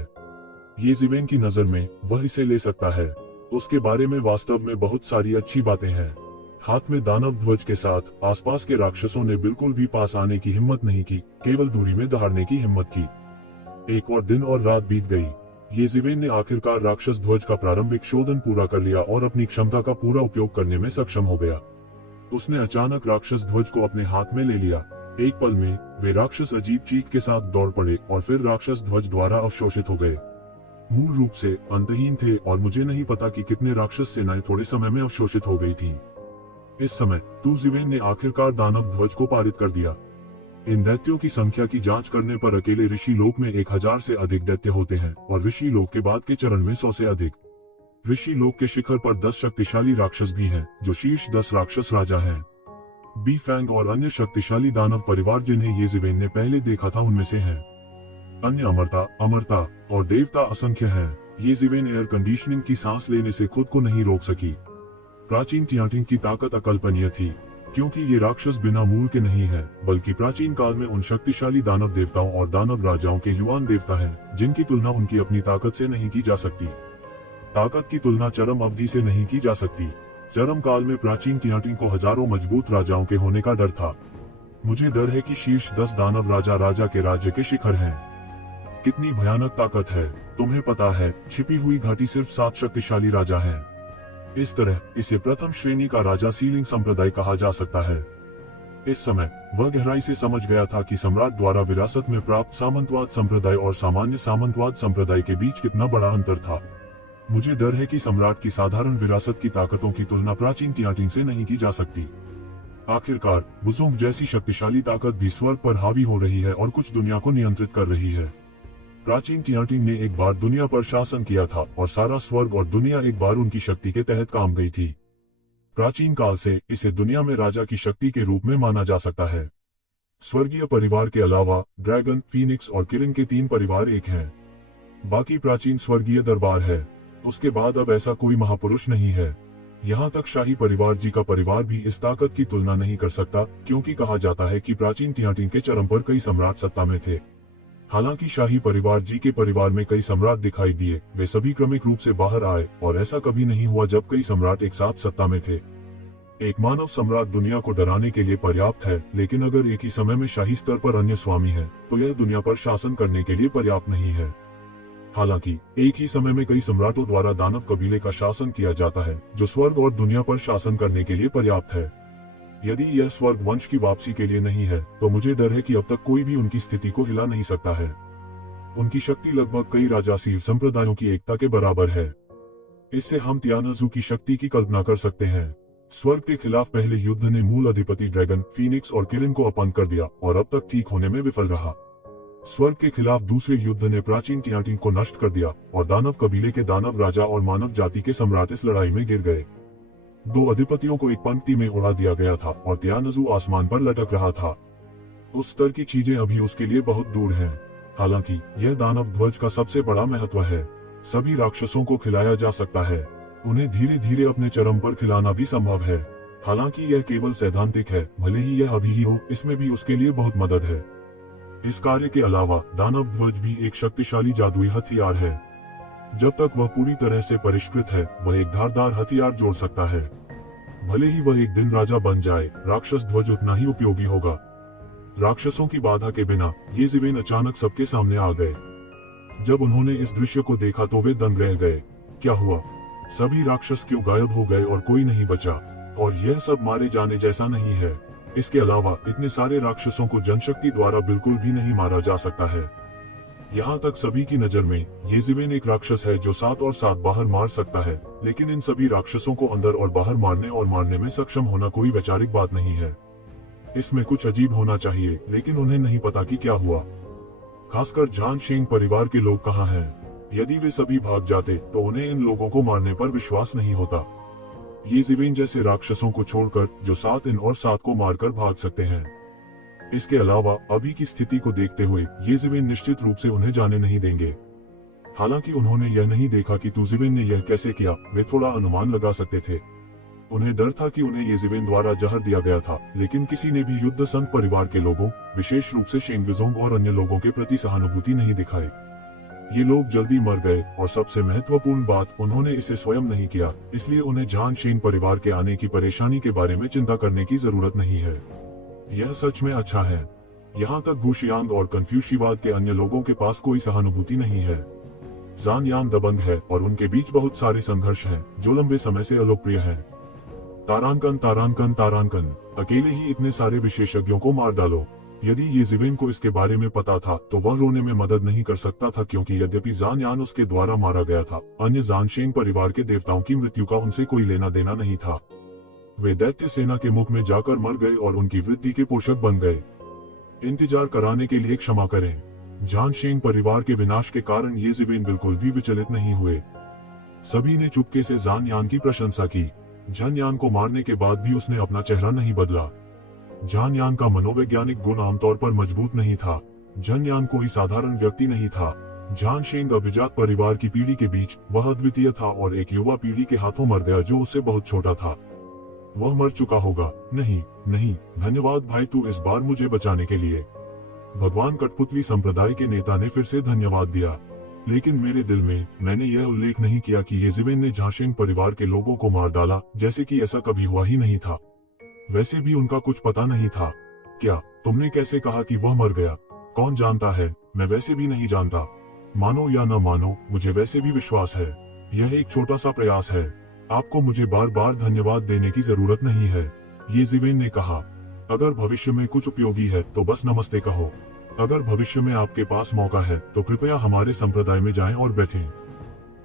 ये जिवेन की नजर में वह इसे ले सकता है। उसके बारे में वास्तव में बहुत सारी अच्छी बातें हैं। हाथ में दानव ध्वज के साथ आसपास के राक्षसों ने बिल्कुल भी पास आने की हिम्मत नहीं की, केवल दूरी में दहाड़ने की हिम्मत की। एक और दिन और रात बीत गई। ये जिवेन ने आखिरकार राक्षस ध्वज का प्रारंभिक शोधन पूरा कर लिया और अपनी क्षमता का पूरा उपयोग करने में सक्षम हो गया। उसने अचानक राक्षस ध्वज को अपने हाथ में ले लिया। एक पल में वे राक्षस अजीब चीख के साथ दौड़ पड़े और फिर राक्षस ध्वज द्वारा अवशोषित हो गए। मूल रूप से अंतहीन थे और मुझे नहीं पता कि कितने राक्षस सेनाएं थोड़े समय में अवशोषित हो गई थी। इस समय तू जिवेन ने आखिरकार दानव ध्वज को पारित कर दिया। इन दैत्यों की संख्या की जांच करने पर अकेले ऋषि लोक में 1000 से अधिक दैत्य होते हैं और ऋषि लोक के बाद के चरण में 100 से अधिक। ऋषि लोक के शिखर पर 10 शक्तिशाली राक्षस भी हैं, जो शीर्ष 10 राक्षस राजा हैं। बी फैंग और अन्य शक्तिशाली दानव परिवार जिन्हें ये जिवेन ने पहले देखा था उनमें से हैं। अन्य अमरता और देवता असंख्य हैं। ये जिवेन एयर कंडीशनिंग की सांस लेने से खुद को नहीं रोक सकी। प्राचीन टियाटिंग की ताकत अकल्पनीय थी, क्योंकि ये राक्षस बिना मूल के नहीं है, बल्कि प्राचीन काल में उन शक्तिशाली दानव देवताओं और दानव राजाओं के युवान देवता हैं, जिनकी तुलना उनकी अपनी ताकत से नहीं की जा सकती। ताकत की तुलना चरम अवधि से नहीं की जा सकती। चरम काल में प्राचीन टियाटिंग को हजारों मजबूत राजाओं के होने का डर था। मुझे डर है कि शीर्ष 10 दानव राजा के राज्य के शिखर हैं। कितनी भयानक ताकत है, तुम्हें पता है, छिपी हुई घाटी सिर्फ 7 शक्तिशाली राजा हैं। इस तरह इसे प्रथम श्रेणी का राजा सीलिंग संप्रदाय कहा जा सकता है। इस समय वह गहराई से समझ गया था कि सम्राट द्वारा विरासत में प्राप्त सामंतवाद संप्रदाय और सामान्य सामंतवाद संप्रदाय के बीच कितना बड़ा अंतर था। मुझे डर है कि सम्राट की साधारण विरासत की ताकतों की तुलना प्राचीन टियाटिंग से नहीं की जा सकती। आखिरकार वुज़ोंग जैसी शक्तिशाली ताकत भी स्वर्ग पर हावी हो रही है और कुछ दुनिया को नियंत्रित कर रही है। प्राचीन टियाटिंग ने एक बार दुनिया पर शासन किया था और सारा स्वर्ग और दुनिया एक बार उनकी शक्ति के तहत काम गई थी। प्राचीन काल से इसे दुनिया में राजा की शक्ति के रूप में माना जा सकता है। स्वर्गीय परिवार के अलावा ड्रैगन, फीनिक्स और किरिन के 3 परिवार एक हैं। बाकी प्राचीन स्वर्गीय दरबार है। उसके बाद अब ऐसा कोई महापुरुष नहीं है। यहाँ तक शाही परिवार जी का परिवार भी इस ताकत की तुलना नहीं कर सकता, क्योंकि कहा जाता है कि प्राचीन तियाटिंग के चरम पर कई सम्राट सत्ता में थे। हालांकि शाही परिवार जी के परिवार में कई सम्राट दिखाई दिए, वे सभी क्रमिक रूप से बाहर आए और ऐसा कभी नहीं हुआ जब कई सम्राट एक साथ सत्ता में थे। एक मानव सम्राट दुनिया को डराने के लिए पर्याप्त है, लेकिन अगर एक ही समय में शाही स्तर पर अन्य स्वामी है तो यह दुनिया पर शासन करने के लिए पर्याप्त नहीं है। हालांकि एक ही समय में कई सम्राटों द्वारा दानव कबीले का शासन किया जाता है, जो स्वर्ग और दुनिया पर शासन करने के लिए पर्याप्त है। यदि यह स्वर्ग वंश की वापसी के लिए नहीं है तो मुझे डर है कि अब तक कोई भी उनकी स्थिति को हिला नहीं सकता है। उनकी शक्ति लगभग कई राजासील संप्रदायों की एकता के बराबर है। इससे हम तियानजू की शक्ति की कल्पना कर सकते हैं। स्वर्ग के खिलाफ पहले युद्ध ने मूल अधिपति ड्रैगन, फीनिक्स और किरिन को अपंग कर दिया और अब तक ठीक होने में विफल रहा। स्वर्ग के खिलाफ दूसरे युद्ध ने प्राचीन तियाटिंग को नष्ट कर दिया और दानव कबीले के दानव राजा और मानव जाति के सम्राट इस लड़ाई में गिर गए। दो अधिपतियों को एक पंक्ति में उड़ा दिया गया था और तियानजू आसमान पर लटक रहा था। उस स्तर की चीजें अभी उसके लिए बहुत दूर हैं। हालांकि यह दानव ध्वज का सबसे बड़ा महत्व है। सभी राक्षसों को खिलाया जा सकता है, उन्हें धीरे धीरे अपने चरम पर खिलाना भी संभव है। हालांकि यह केवल सैद्धांतिक है, भले ही यह अभी ही हो, इसमें भी उसके लिए बहुत मदद है। इस कार्य के अलावा दानव ध्वज भी एक शक्तिशाली जादुई हथियार है। जब तक वह पूरी तरह से परिष्कृत है, वह एक धारदार हथियार जोड़ सकता है। भले ही वह एक दिन राजा बन जाए, राक्षस ध्वज उतना ही उपयोगी होगा। राक्षसों की बाधा के बिना येज़िवेन अचानक सबके सामने आ गए। जब उन्होंने इस दृश्य को देखा तो वे दंग रह गए। क्या हुआ? सभी राक्षस क्यों गायब हो गए और कोई नहीं बचा? और यह सब मारे जाने जैसा नहीं है। इसके अलावा इतने सारे राक्षसों को जनशक्ति द्वारा बिल्कुल भी नहीं मारा जा सकता है। यहाँ तक सभी की नजर में येज़िवेन एक राक्षस है जो 7 और 7 बाहर मार सकता है, लेकिन इन सभी राक्षसों को अंदर और बाहर मारने में सक्षम होना कोई वैचारिक बात नहीं है। इसमें कुछ अजीब होना चाहिए, लेकिन उन्हें नहीं पता कि क्या हुआ। खासकर झान शेंग परिवार के लोग कहाँ हैं? यदि वे सभी भाग जाते तो उन्हें इन लोगों को मारने पर विश्वास नहीं होता। येज़िवेन जैसे राक्षसों को छोड़कर जो 7 इन और 7 को मारकर भाग सकते हैं। इसके अलावा अभी की स्थिति को देखते हुए येज़िवेन निश्चित रूप से उन्हें जाने नहीं देंगे। हालांकि उन्होंने यह नहीं देखा कि तुज़िवेन ने यह कैसे किया, वे थोड़ा अनुमान लगा सकते थे। उन्हें डर था कि उन्हें येज़िवेन द्वारा जहर दिया गया था, लेकिन किसी ने भी युद्ध संघ परिवार के लोगों, विशेष रूप से शेंगविज़ोंग और अन्य लोगों के प्रति सहानुभूति नहीं दिखाई। ये लोग जल्दी मर गए और सबसे महत्वपूर्ण बात, उन्होंने इसे स्वयं नहीं किया, इसलिए उन्हें झान शेंग परिवार के आने की परेशानी के बारे में चिंता करने की जरूरत नहीं है। यह सच में अच्छा है। यहाँ तक गुशियांग और कन्फ्यूशिवाद के अन्य लोगों के पास कोई सहानुभूति नहीं है। ज़ानयान दबंग है और उनके बीच बहुत सारे संघर्ष हैं जो लंबे समय से अलोकप्रिय हैं। तारानकन, अकेले ही इतने सारे विशेषज्ञों को मार डालो। यदि येज़िवेन को इसके बारे में पता था तो वह रोने में मदद नहीं कर सकता था, क्योंकि यद्यपि ज़ानयान उसके द्वारा मारा गया था, अन्य ज़ानशेंग परिवार के देवताओं की मृत्यु का उनसे कोई लेना देना नहीं था। वे दैत्य सेना के मुख में जाकर मर गए और उनकी वृद्धि के पोषक बन गए। इंतजार कराने के लिए क्षमा करें। झानशेंग परिवार के विनाश के कारण येज़िवेन बिल्कुल भी विचलित नहीं हुए। सभी ने चुपके से ज़ानयान की प्रशंसा की। झानयान को मारने के बाद भी उसने अपना चेहरा नहीं बदला। झानयान का मनोवैज्ञानिक गुण आमतौर पर मजबूत नहीं था। झानयान कोई साधारण व्यक्ति नहीं था। झानशेंग अभिजात परिवार की पीढ़ी के बीच वह अद्वितीय था और एक युवा पीढ़ी के हाथों मर गया जो उससे बहुत छोटा था। वह मर चुका होगा। नहीं, धन्यवाद भाई, तू इस बार मुझे बचाने के लिए। भगवान कठपुतली संप्रदाय के नेता ने फिर से धन्यवाद दिया। लेकिन मेरे दिल में मैंने यह उल्लेख नहीं किया कि येज़िवेन ने झानशेंग परिवार के लोगों को मार डाला, जैसे कि ऐसा कभी हुआ ही नहीं था। वैसे भी उनका कुछ पता नहीं था। क्या तुमने कैसे कहा कि वह मर गया? कौन जानता है, मैं वैसे भी नहीं जानता। मानो या न मानो, मुझे वैसे भी विश्वास है। यह एक छोटा सा प्रयास है। आपको मुझे बार बार धन्यवाद देने की जरूरत नहीं है, येज़िवेन ने कहा। अगर भविष्य में कुछ उपयोगी है तो बस नमस्ते कहो। अगर भविष्य में आपके पास मौका है तो कृपया हमारे संप्रदाय में जाएं और बैठें।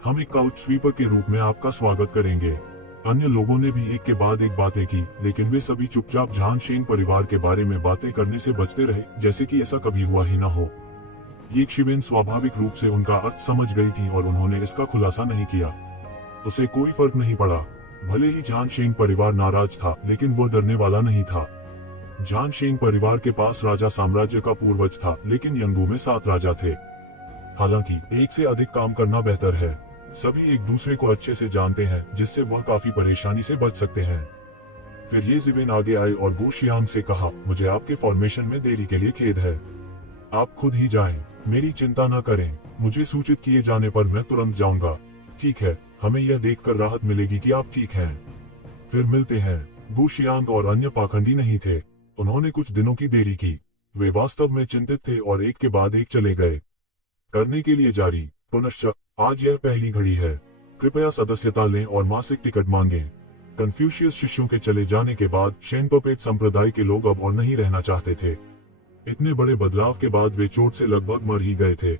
हम एक काउच स्वीपर के रूप में आपका स्वागत करेंगे। अन्य लोगों ने भी एक के बाद एक बातें की, लेकिन वे सभी चुपचाप झानशेंग परिवार के बारे में बातें करने से बचते रहे, जैसे कि ऐसा कभी हुआ ही न हो। येज़िवेन स्वाभाविक रूप से उनका अर्थ समझ गई थी और उन्होंने इसका खुलासा नहीं किया। उसे कोई फर्क नहीं पड़ा। भले ही झानशेंग परिवार नाराज था, लेकिन वह डरने वाला नहीं था। झानशेंग परिवार के पास राजा साम्राज्य का पूर्वज था, लेकिन यंगू में 7 राजा थे। हालांकि एक से अधिक काम करना बेहतर है। सभी एक दूसरे को अच्छे से जानते हैं, जिससे वह काफी परेशानी से बच सकते हैं। फिर ये जिवेन आगे आए और गु शियांग से कहा, मुझे आपके फॉर्मेशन में देरी के लिए खेद है। आप खुद ही जाएं, मेरी चिंता न करें। मुझे सूचित किए जाने पर मैं तुरंत जाऊंगा। ठीक है, हमें यह देखकर राहत मिलेगी कि आप ठीक हैं। फिर मिलते हैं। गु शियांग और अन्य पाखंडी नहीं थे। उन्होंने कुछ दिनों की देरी की। वे वास्तव में चिंतित थे और एक के बाद एक चले गए। करने के लिए जारी। पुनश्च आज यह पहली घड़ी है। कृपया सदस्यता लें और मासिक टिकट मांगें। कन्फ्यूशियस शिष्यों के चले जाने के बाद शेनपपेट संप्रदाय के लोग अब और नहीं रहना चाहते थे। इतने बड़े बदलाव के बाद वे चोट से लगभग मर ही गए थे।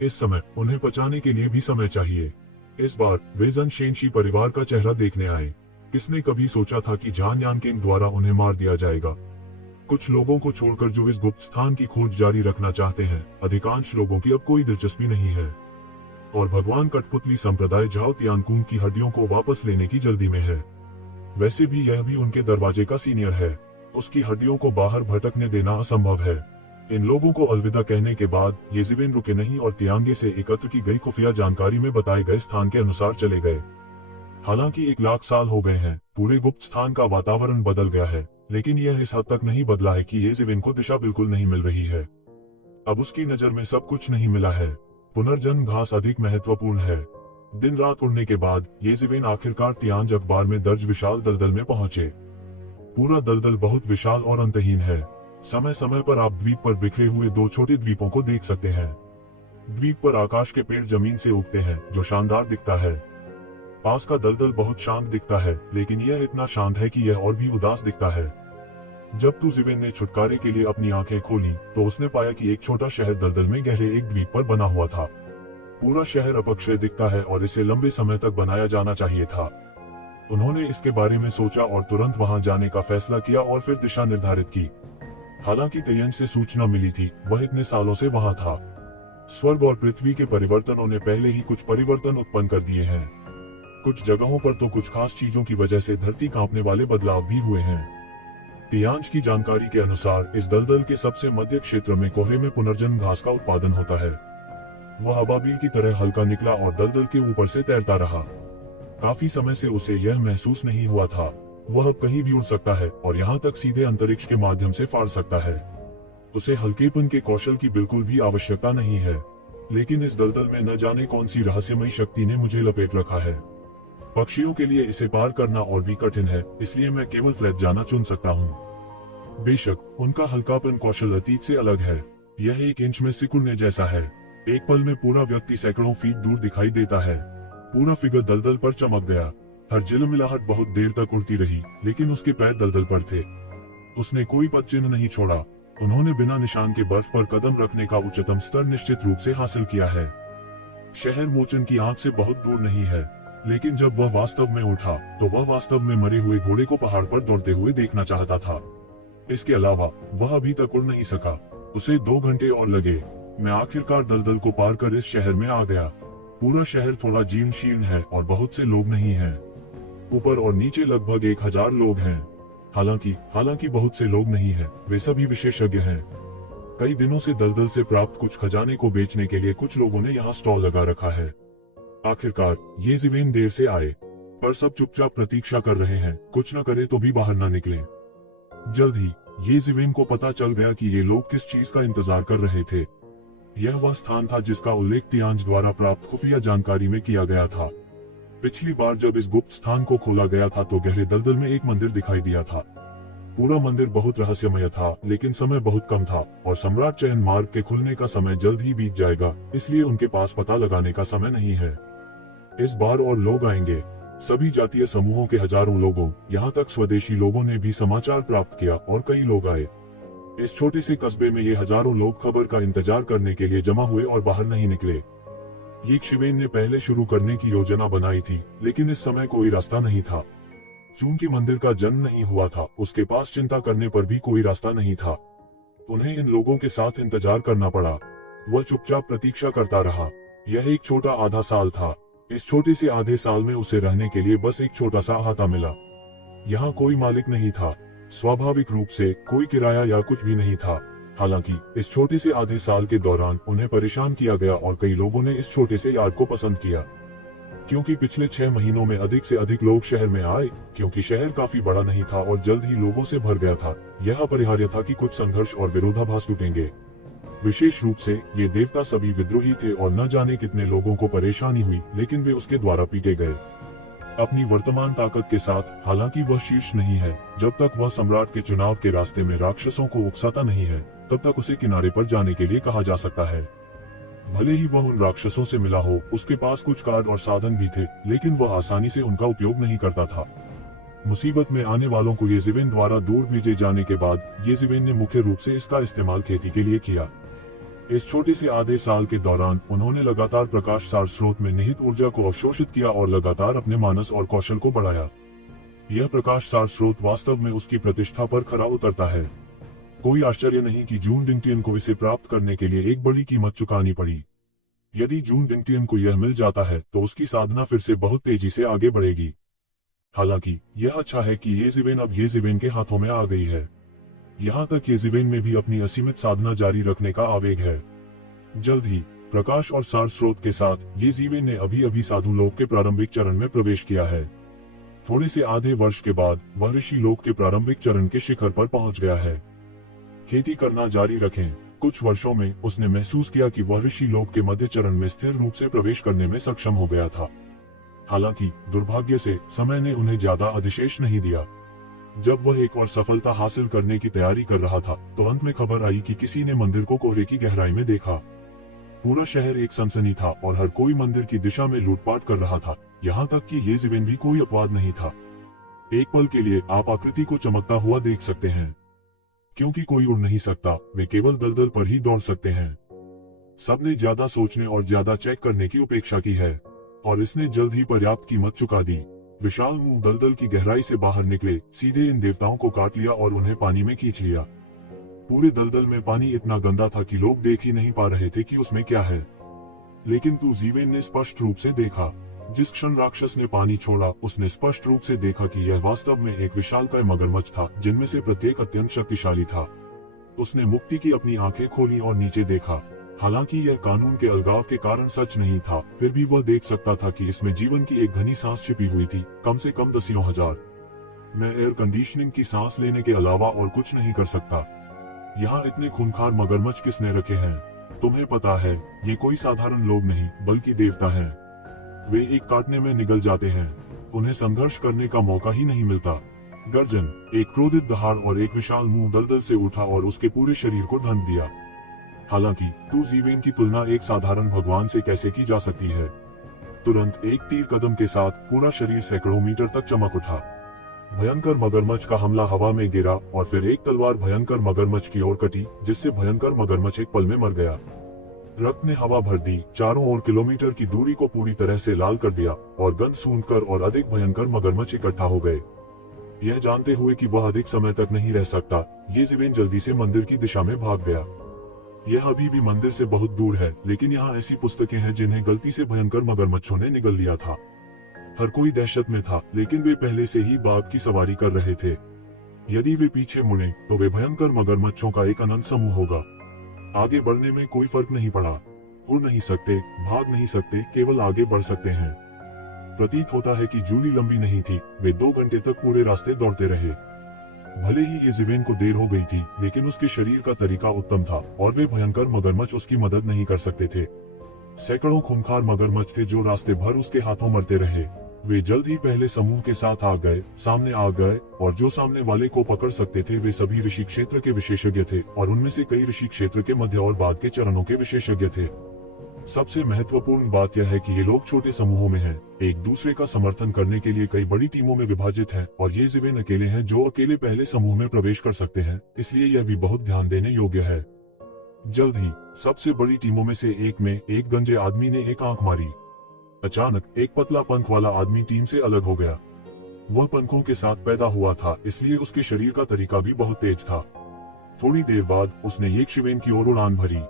इस समय उन्हें पचाने के लिए भी समय चाहिए। इस बार वे जन शेनशी परिवार का चेहरा देखने आए। किसने कभी सोचा था कि झान यानकिंग द्वारा उन्हें मार दिया जाएगा। कुछ लोगों को छोड़कर जो इस गुप्त स्थान की खोज जारी रखना चाहते हैं, अधिकांश लोगों की अब कोई दिलचस्पी नहीं है और भगवान कठपुतली संप्रदाय झाओ तियानकुंग की हड्डियों को वापस लेने की जल्दी में है। वैसे भी यह भी उनके दरवाजे का सीनियर है। उसकी हड्डियों को बाहर भटकने देना असंभव है। इन लोगों को अलविदा कहने के बाद ये जिवेन रुके नहीं और तियांगे से एकत्र की गई खुफिया जानकारी में बताए गए स्थान के अनुसार चले गए। हालांकि 1 लाख साल हो गए हैं, पूरे गुप्त स्थान का वातावरण बदल गया है, लेकिन यह इस हद तक नहीं बदला है कि ये जिवेन को दिशा बिल्कुल नहीं मिल रही है। अब उसकी नजर में सब कुछ नहीं मिला है। पुनर्जन्म घास अधिक महत्वपूर्ण है। दिन रात उड़ने के बाद ये जिवेन आखिरकार तियांज अखबार में दर्ज विशाल दलदल में पहुंचे। पूरा दलदल बहुत विशाल और अंतहीन है। समय समय पर आप द्वीप पर बिखरे हुए 2 छोटे द्वीपों को देख सकते हैं। द्वीप पर आकाश के पेड़ जमीन से उगते हैं, जो शानदार दिखता है। पास का दलदल बहुत शांत दिखता है, लेकिन यह इतना शांत है कि यह और भी उदास दिखता है। जब तू जिवेन ने छुटकारे के लिए अपनी आंखें खोली तो उसने पाया कि एक छोटा शहर दलदल में गहरे एक द्वीप पर बना हुआ था। पूरा शहर अपक्षय दिखता है और इसे लंबे समय तक बनाया जाना चाहिए था। उन्होंने इसके बारे में सोचा और तुरंत वहां जाने का फैसला किया और फिर दिशा निर्धारित की। हालांकि तियांज से सूचना मिली थी, वह इतने सालों से वहां था। स्वर्ग और पृथ्वी के परिवर्तनों ने पहले ही कुछ परिवर्तन उत्पन्न कर दिए हैं। कुछ जगहों पर तो कुछ खास चीजों की वजह से धरती कांपने वाले बदलाव भी हुए हैं। तियांज की जानकारी के अनुसार इस दलदल के सबसे मध्य क्षेत्र में कोहरे में पुनर्जन्म घास का उत्पादन होता है। वह अबाबील की तरह हल्का निकला और दलदल के ऊपर से तैरता रहा। काफी समय से उसे यह महसूस नहीं हुआ था। वह अब कहीं भी उड़ सकता है और यहाँ तक सीधे अंतरिक्ष के माध्यम से फाड़ सकता है। उसे हल्केपन के कौशल की बिल्कुल भी आवश्यकता नहीं है। लेकिन इस दलदल में न जाने कौन सी रहस्यमयी शक्ति ने मुझे लपेट रखा है। पक्षियों के लिए इसे पार करना और भी कठिन है, इसलिए मैं केवल फ्लैट जाना चुन सकता हूँ। बेशक उनका हल्कापन कौशल अतीत से अलग है। यह 1 इंच में सिकुड़ने जैसा है। एक पल में पूरा व्यक्ति सैकड़ों फीट दूर दिखाई देता है। पूरा फिगर दलदल पर चमक गया। हर झिलमिलाहट बहुत देर तक उड़ती रही, लेकिन उसके पैर दलदल पर थे। उसने कोई पद चिन्ह नहीं छोड़ा। उन्होंने बिना निशान के बर्फ पर कदम रखने का उच्चतम स्तर निश्चित रूप से हासिल किया है। शहर मोचन की आंख से बहुत दूर नहीं है, लेकिन जब वह वास्तव में उठा तो वह वास्तव में मरे हुए घोड़े को पहाड़ पर दौड़ते हुए देखना चाहता था। इसके अलावा वह अभी तक उड़ नहीं सका। उसे 2 घंटे और लगे। मैं आखिरकार दलदल को पार कर इस शहर में आ गया। पूरा शहर थोड़ा जीर्ण शीर्ण है और बहुत से लोग नहीं हैं। ऊपर और नीचे लगभग 1000 लोग हैं। हालांकि बहुत से लोग नहीं हैं, वे सभी विशेषज्ञ हैं। कई दिनों से दलदल से प्राप्त कुछ खजाने को बेचने के लिए कुछ लोगों ने यहाँ स्टॉल लगा रखा है। आखिरकार ये जिवेन देर से आए, पर सब चुपचाप प्रतीक्षा कर रहे हैं, कुछ न करे तो भी बाहर न निकले। जल्द ही ये जिवेन को पता चल गया कि ये लोग किस चीज का इंतजार कर रहे थे। यह वह स्थान था जिसका उल्लेख तियांज द्वारा प्राप्त खुफिया जानकारी में किया गया था। पिछली बार जब इस गुप्त स्थान को खोला गया था तो गहरे दलदल में एक मंदिर दिखाई दिया था। पूरा मंदिर बहुत रहस्यमय था, लेकिन समय बहुत कम था और सम्राट चयन मार्ग के खुलने का समय जल्द ही बीत जाएगा, इसलिए उनके पास पता लगाने का समय नहीं है। इस बार और लोग आएंगे। सभी जातीय समूहों के हजारों लोगों, यहाँ तक स्वदेशी लोगों ने भी समाचार प्राप्त किया और कई लोग आए। इस छोटे से कस्बे में ये हजारों लोग खबर का इंतजार करने के लिए जमा हुए और बाहर नहीं निकले। ये शिवेन ने पहले शुरू करने की योजना बनाई थी, लेकिन इस समय कोई रास्ता नहीं था। चूंकि मंदिर का जन्म नहीं हुआ था, उसके पास चिंता करने पर भी कोई रास्ता नहीं था। उन्हें इन लोगों के साथ इंतजार करना पड़ा। वह चुपचाप प्रतीक्षा करता रहा। यह एक छोटा आधा साल था। इस छोटे से आधे साल में उसे रहने के लिए बस एक छोटा सा अहाता मिला। यहाँ कोई मालिक नहीं था। स्वाभाविक रूप से कोई किराया या कुछ भी नहीं था। हालांकि इस छोटे से आधे साल के दौरान उन्हें परेशान किया गया और कई लोगों ने इस छोटे से यार्ड को पसंद किया। क्योंकि पिछले 6 महीनों में अधिक से अधिक लोग शहर में आए, क्योंकि शहर काफी बड़ा नहीं था और जल्द ही लोगों से भर गया था। यह अपरिहार्य था कि कुछ संघर्ष और विरोधाभास टूटेंगे। विशेष रूप से ये देवता सभी विद्रोही थे और न जाने कितने लोगों को परेशानी हुई, लेकिन वे उसके द्वारा पीटे गए। अपनी वर्तमान ताकत के साथ, हालांकि वह शीर्ष नहीं है, जब तक वह सम्राट के चुनाव के रास्ते में राक्षसों को उकसाता नहीं है, तब तक उसे किनारे पर जाने के लिए कहा जा सकता है। भले ही वह उन राक्षसों से मिला हो, उसके पास कुछ कार्ड और साधन भी थे, लेकिन वह आसानी से उनका उपयोग नहीं करता था। मुसीबत में आने वालों को येज़िवेन द्वारा दूर भेजे जाने के बाद येज़िवेन ने मुख्य रूप से इसका इस्तेमाल खेती के लिए किया। इस छोटे से आधे साल के दौरान उन्होंने लगातार प्रकाश सार स्रोत में निहित ऊर्जा को अवशोषित किया और लगातार अपने मानस और कौशल को बढ़ाया। यह प्रकाश सार स्रोत वास्तव में उसकी प्रतिष्ठा पर खरा उतरता है। कोई आश्चर्य नहीं कि जून डिंगटियन को इसे प्राप्त करने के लिए एक बड़ी कीमत चुकानी पड़ी। यदि जून डिंगटियन को यह मिल जाता है तो उसकी साधना फिर से बहुत तेजी से आगे बढ़ेगी। हालांकि यह अच्छा है कि येज़िवेन अब येज़िवेन के हाथों में आ गई है। यहाँ तक येज़िवेन में भी अपनी असीमित साधना जारी रखने का आवेग है। जल्द ही प्रकाश और सार स्रोत के साथ येज़िवेन ने अभी साधु लोक के प्रारंभिक चरण में प्रवेश किया है। थोड़े से आधे वर्ष के बाद वह ऋषि लोक के प्रारंभिक चरण के शिखर पर पहुंच गया है। खेती करना जारी रखें। कुछ वर्षों में उसने महसूस किया कि वह ऋषि लोक के मध्य चरण में स्थिर रूप से प्रवेश करने में सक्षम हो गया था। हालांकि दुर्भाग्य से समय ने उन्हें ज्यादा अधिशेष नहीं दिया। जब वह एक और सफलता हासिल करने की तैयारी कर रहा था, तो अंत में खबर आई कि किसी ने मंदिर को कोहरे की गहराई में देखा। पूरा शहर एक सनसनी था और हर कोई मंदिर की दिशा में लूटपाट कर रहा था, यहाँ तक कि येज़िवेन भी कोई अपवाद नहीं था। एक पल के लिए आप आकृति को चमकता हुआ देख सकते हैं। क्योंकि कोई उड़ नहीं सकता, वे केवल दलदल पर ही दौड़ सकते हैं। सबने ज्यादा सोचने और ज्यादा चेक करने की उपेक्षा की है, और इसने जल्द ही पर्याप्त कीमत चुका दी। विशाल मुंह दलदल की गहराई से बाहर निकले, सीधे इन देवताओं को काट लिया और उन्हें पानी में खींच लिया। पूरे दलदल में पानी इतना गंदा था कि लोग देख ही नहीं पा रहे थे कि उसमें क्या है। लेकिन येज़िवेन ने स्पष्ट रूप से देखा। जिस क्षण राक्षस ने पानी छोड़ा, उसने स्पष्ट रूप से देखा कि यह वास्तव में एक विशालकाय मगरमच्छ था, जिनमें से प्रत्येक अत्यंत शक्तिशाली था। उसने मुक्ति की अपनी आंखें खोली और नीचे देखा। हालांकि यह कानून के अलगाव के कारण सच नहीं था, फिर भी वह देख सकता था कि इसमें जीवन की एक घनी सांस छिपी हुई थी, कम से कम दसियों हजार। मैं एयर कंडीशनिंग की सांस लेने के अलावा और कुछ नहीं कर सकता। यहाँ इतने खूंखार मगरमच्छ किसने रखे हैं? तुम्हें पता है, ये कोई साधारण लोग नहीं, बल्कि देवता हैं। वे एक काटने में निगल जाते हैं। उन्हें संघर्ष करने का मौका ही नहीं मिलता। गर्जन, एक क्रोधित दहाड़ और एक विशाल मुंह दलदल से उठा और उसके पूरे शरीर को ढंक दिया। हालांकि येज़िवेन की तुलना एक साधारण भगवान से कैसे की जा सकती है? तुरंत एक तीर कदम के साथ पूरा शरीर सैकड़ों मीटर तक चमक उठा। भयंकर मगरमच्छ का हमला हवा में गिरा और फिर एक तलवार भयंकर मगरमच्छ की ओर कटी, जिससे भयंकर मगरमच्छ एक पल में मर गया। रक्त ने हवा भर दी, चारों ओर किलोमीटर की दूरी को पूरी तरह से लाल कर दिया, और गंध सूंघकर और अधिक भयंकर मगरमच्छ इकट्ठा हो गए। यह जानते हुए कि वह अधिक समय तक नहीं रह सकता, येज़िवेन जल्दी से मंदिर की दिशा में भाग गया। यह अभी भी मंदिर से बहुत दूर है, लेकिन यहाँ ऐसी पुस्तकें हैं जिन्हें गलती से भयंकर मगरमच्छों ने निगल लिया था। हर कोई दहशत में था, लेकिन वे पहले से ही बाघ की सवारी कर रहे थे। यदि वे पीछे मुड़े, तो वे भयंकर मगरमच्छों का एक अनंत समूह होगा। आगे बढ़ने में कोई फर्क नहीं पड़ा। उड़ नहीं सकते, भाग नहीं सकते, केवल आगे बढ़ सकते हैं। प्रतीत होता है कि जूली लंबी नहीं थी। वे 2 घंटे तक पूरे रास्ते दौड़ते रहे। भले ही येज़िवेन को देर हो गई थी, लेकिन उसके शरीर का तरीका उत्तम था और वे भयंकर मगरमच्छ उसकी मदद नहीं कर सकते थे। सैकड़ों खूंखार मगरमच्छ थे जो रास्ते भर उसके हाथों मरते रहे। वे जल्द ही पहले समूह के साथ सामने आ गए, और जो सामने वाले को पकड़ सकते थे वे सभी ऋषि क्षेत्र के विशेषज्ञ थे, और उनमें से कई ऋषि क्षेत्र के मध्य और बाद के चरणों के विशेषज्ञ थे। सबसे महत्वपूर्ण बात यह है कि ये लोग छोटे समूहों में हैं, एक दूसरे का समर्थन करने के लिए कई बड़ी टीमों में विभाजित हैं, और येज़िवेन अकेले हैं जो अकेले पहले समूह में प्रवेश कर सकते हैं, इसलिए यह भी बहुत ध्यान देने योग्य है। जल्द ही सबसे बड़ी टीमों में से एक में एक गंजे आदमी ने एक आंख मारी। अचानक एक पतला पंख वाला आदमी टीम से अलग हो गया। वह पंखों के साथ पैदा हुआ था, इसलिए उसके शरीर का तरीका भी बहुत तेज था। थोड़ी देर बाद उसने येज़िवेन की ओर उड़ान भरी।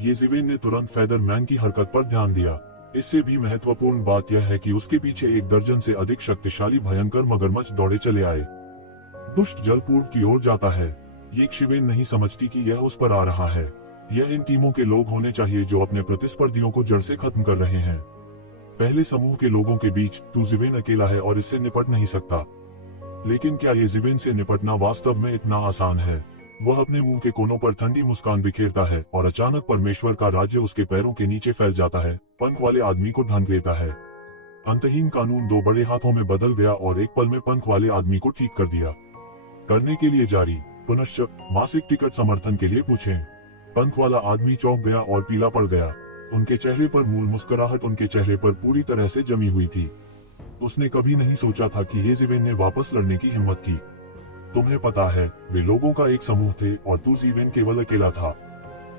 येज़िवेन ने तुरंत फेदरमैन की हरकत पर ध्यान दिया। इससे भी महत्वपूर्ण बात यह है कि उसके पीछे 1 दर्जन से अधिक शक्तिशाली भयंकर मगरमच्छ दौड़े चले आए। दुष्ट जल पूर्व की ओर जाता है। येज़िवेन नहीं समझती कि यह उस पर आ रहा है। यह इन टीमों के लोग होने चाहिए जो अपने प्रतिस्पर्धियों को जड़ से खत्म कर रहे हैं। पहले समूह के लोगों के बीच तू ज़िवेन अकेला है और इससे निपट नहीं सकता। लेकिन क्या ये ज़िवेन से निपटना वास्तव में इतना आसान है? वह अपने मुंह के कोनों पर ठंडी मुस्कान बिखेरता है और अचानक परमेश्वर का राज्य उसके पैरों के नीचे फैल जाता है। पंख वाले आदमी को ढांक लेता है। अंतहीन कानून दो बड़े हाथों में बदल गया और एक पल में पंख वाले आदमी को ठीक कर दिया। करने के लिए जारी पुनश्च मासिक टिकट समर्थन के लिए पूछें। पंख वाला आदमी चौंक गया और पीला पड़ गया। उनके चेहरे पर मूल मुस्कुराहट उनके चेहरे पर पूरी तरह से जमी हुई थी। उसने कभी नहीं सोचा था कि ये ज़िवेन ने वापस लड़ने की हिम्मत की। तुम्हें पता है, वे लोगों का एक समूह थे और तू ज़िवेन केवल अकेला था।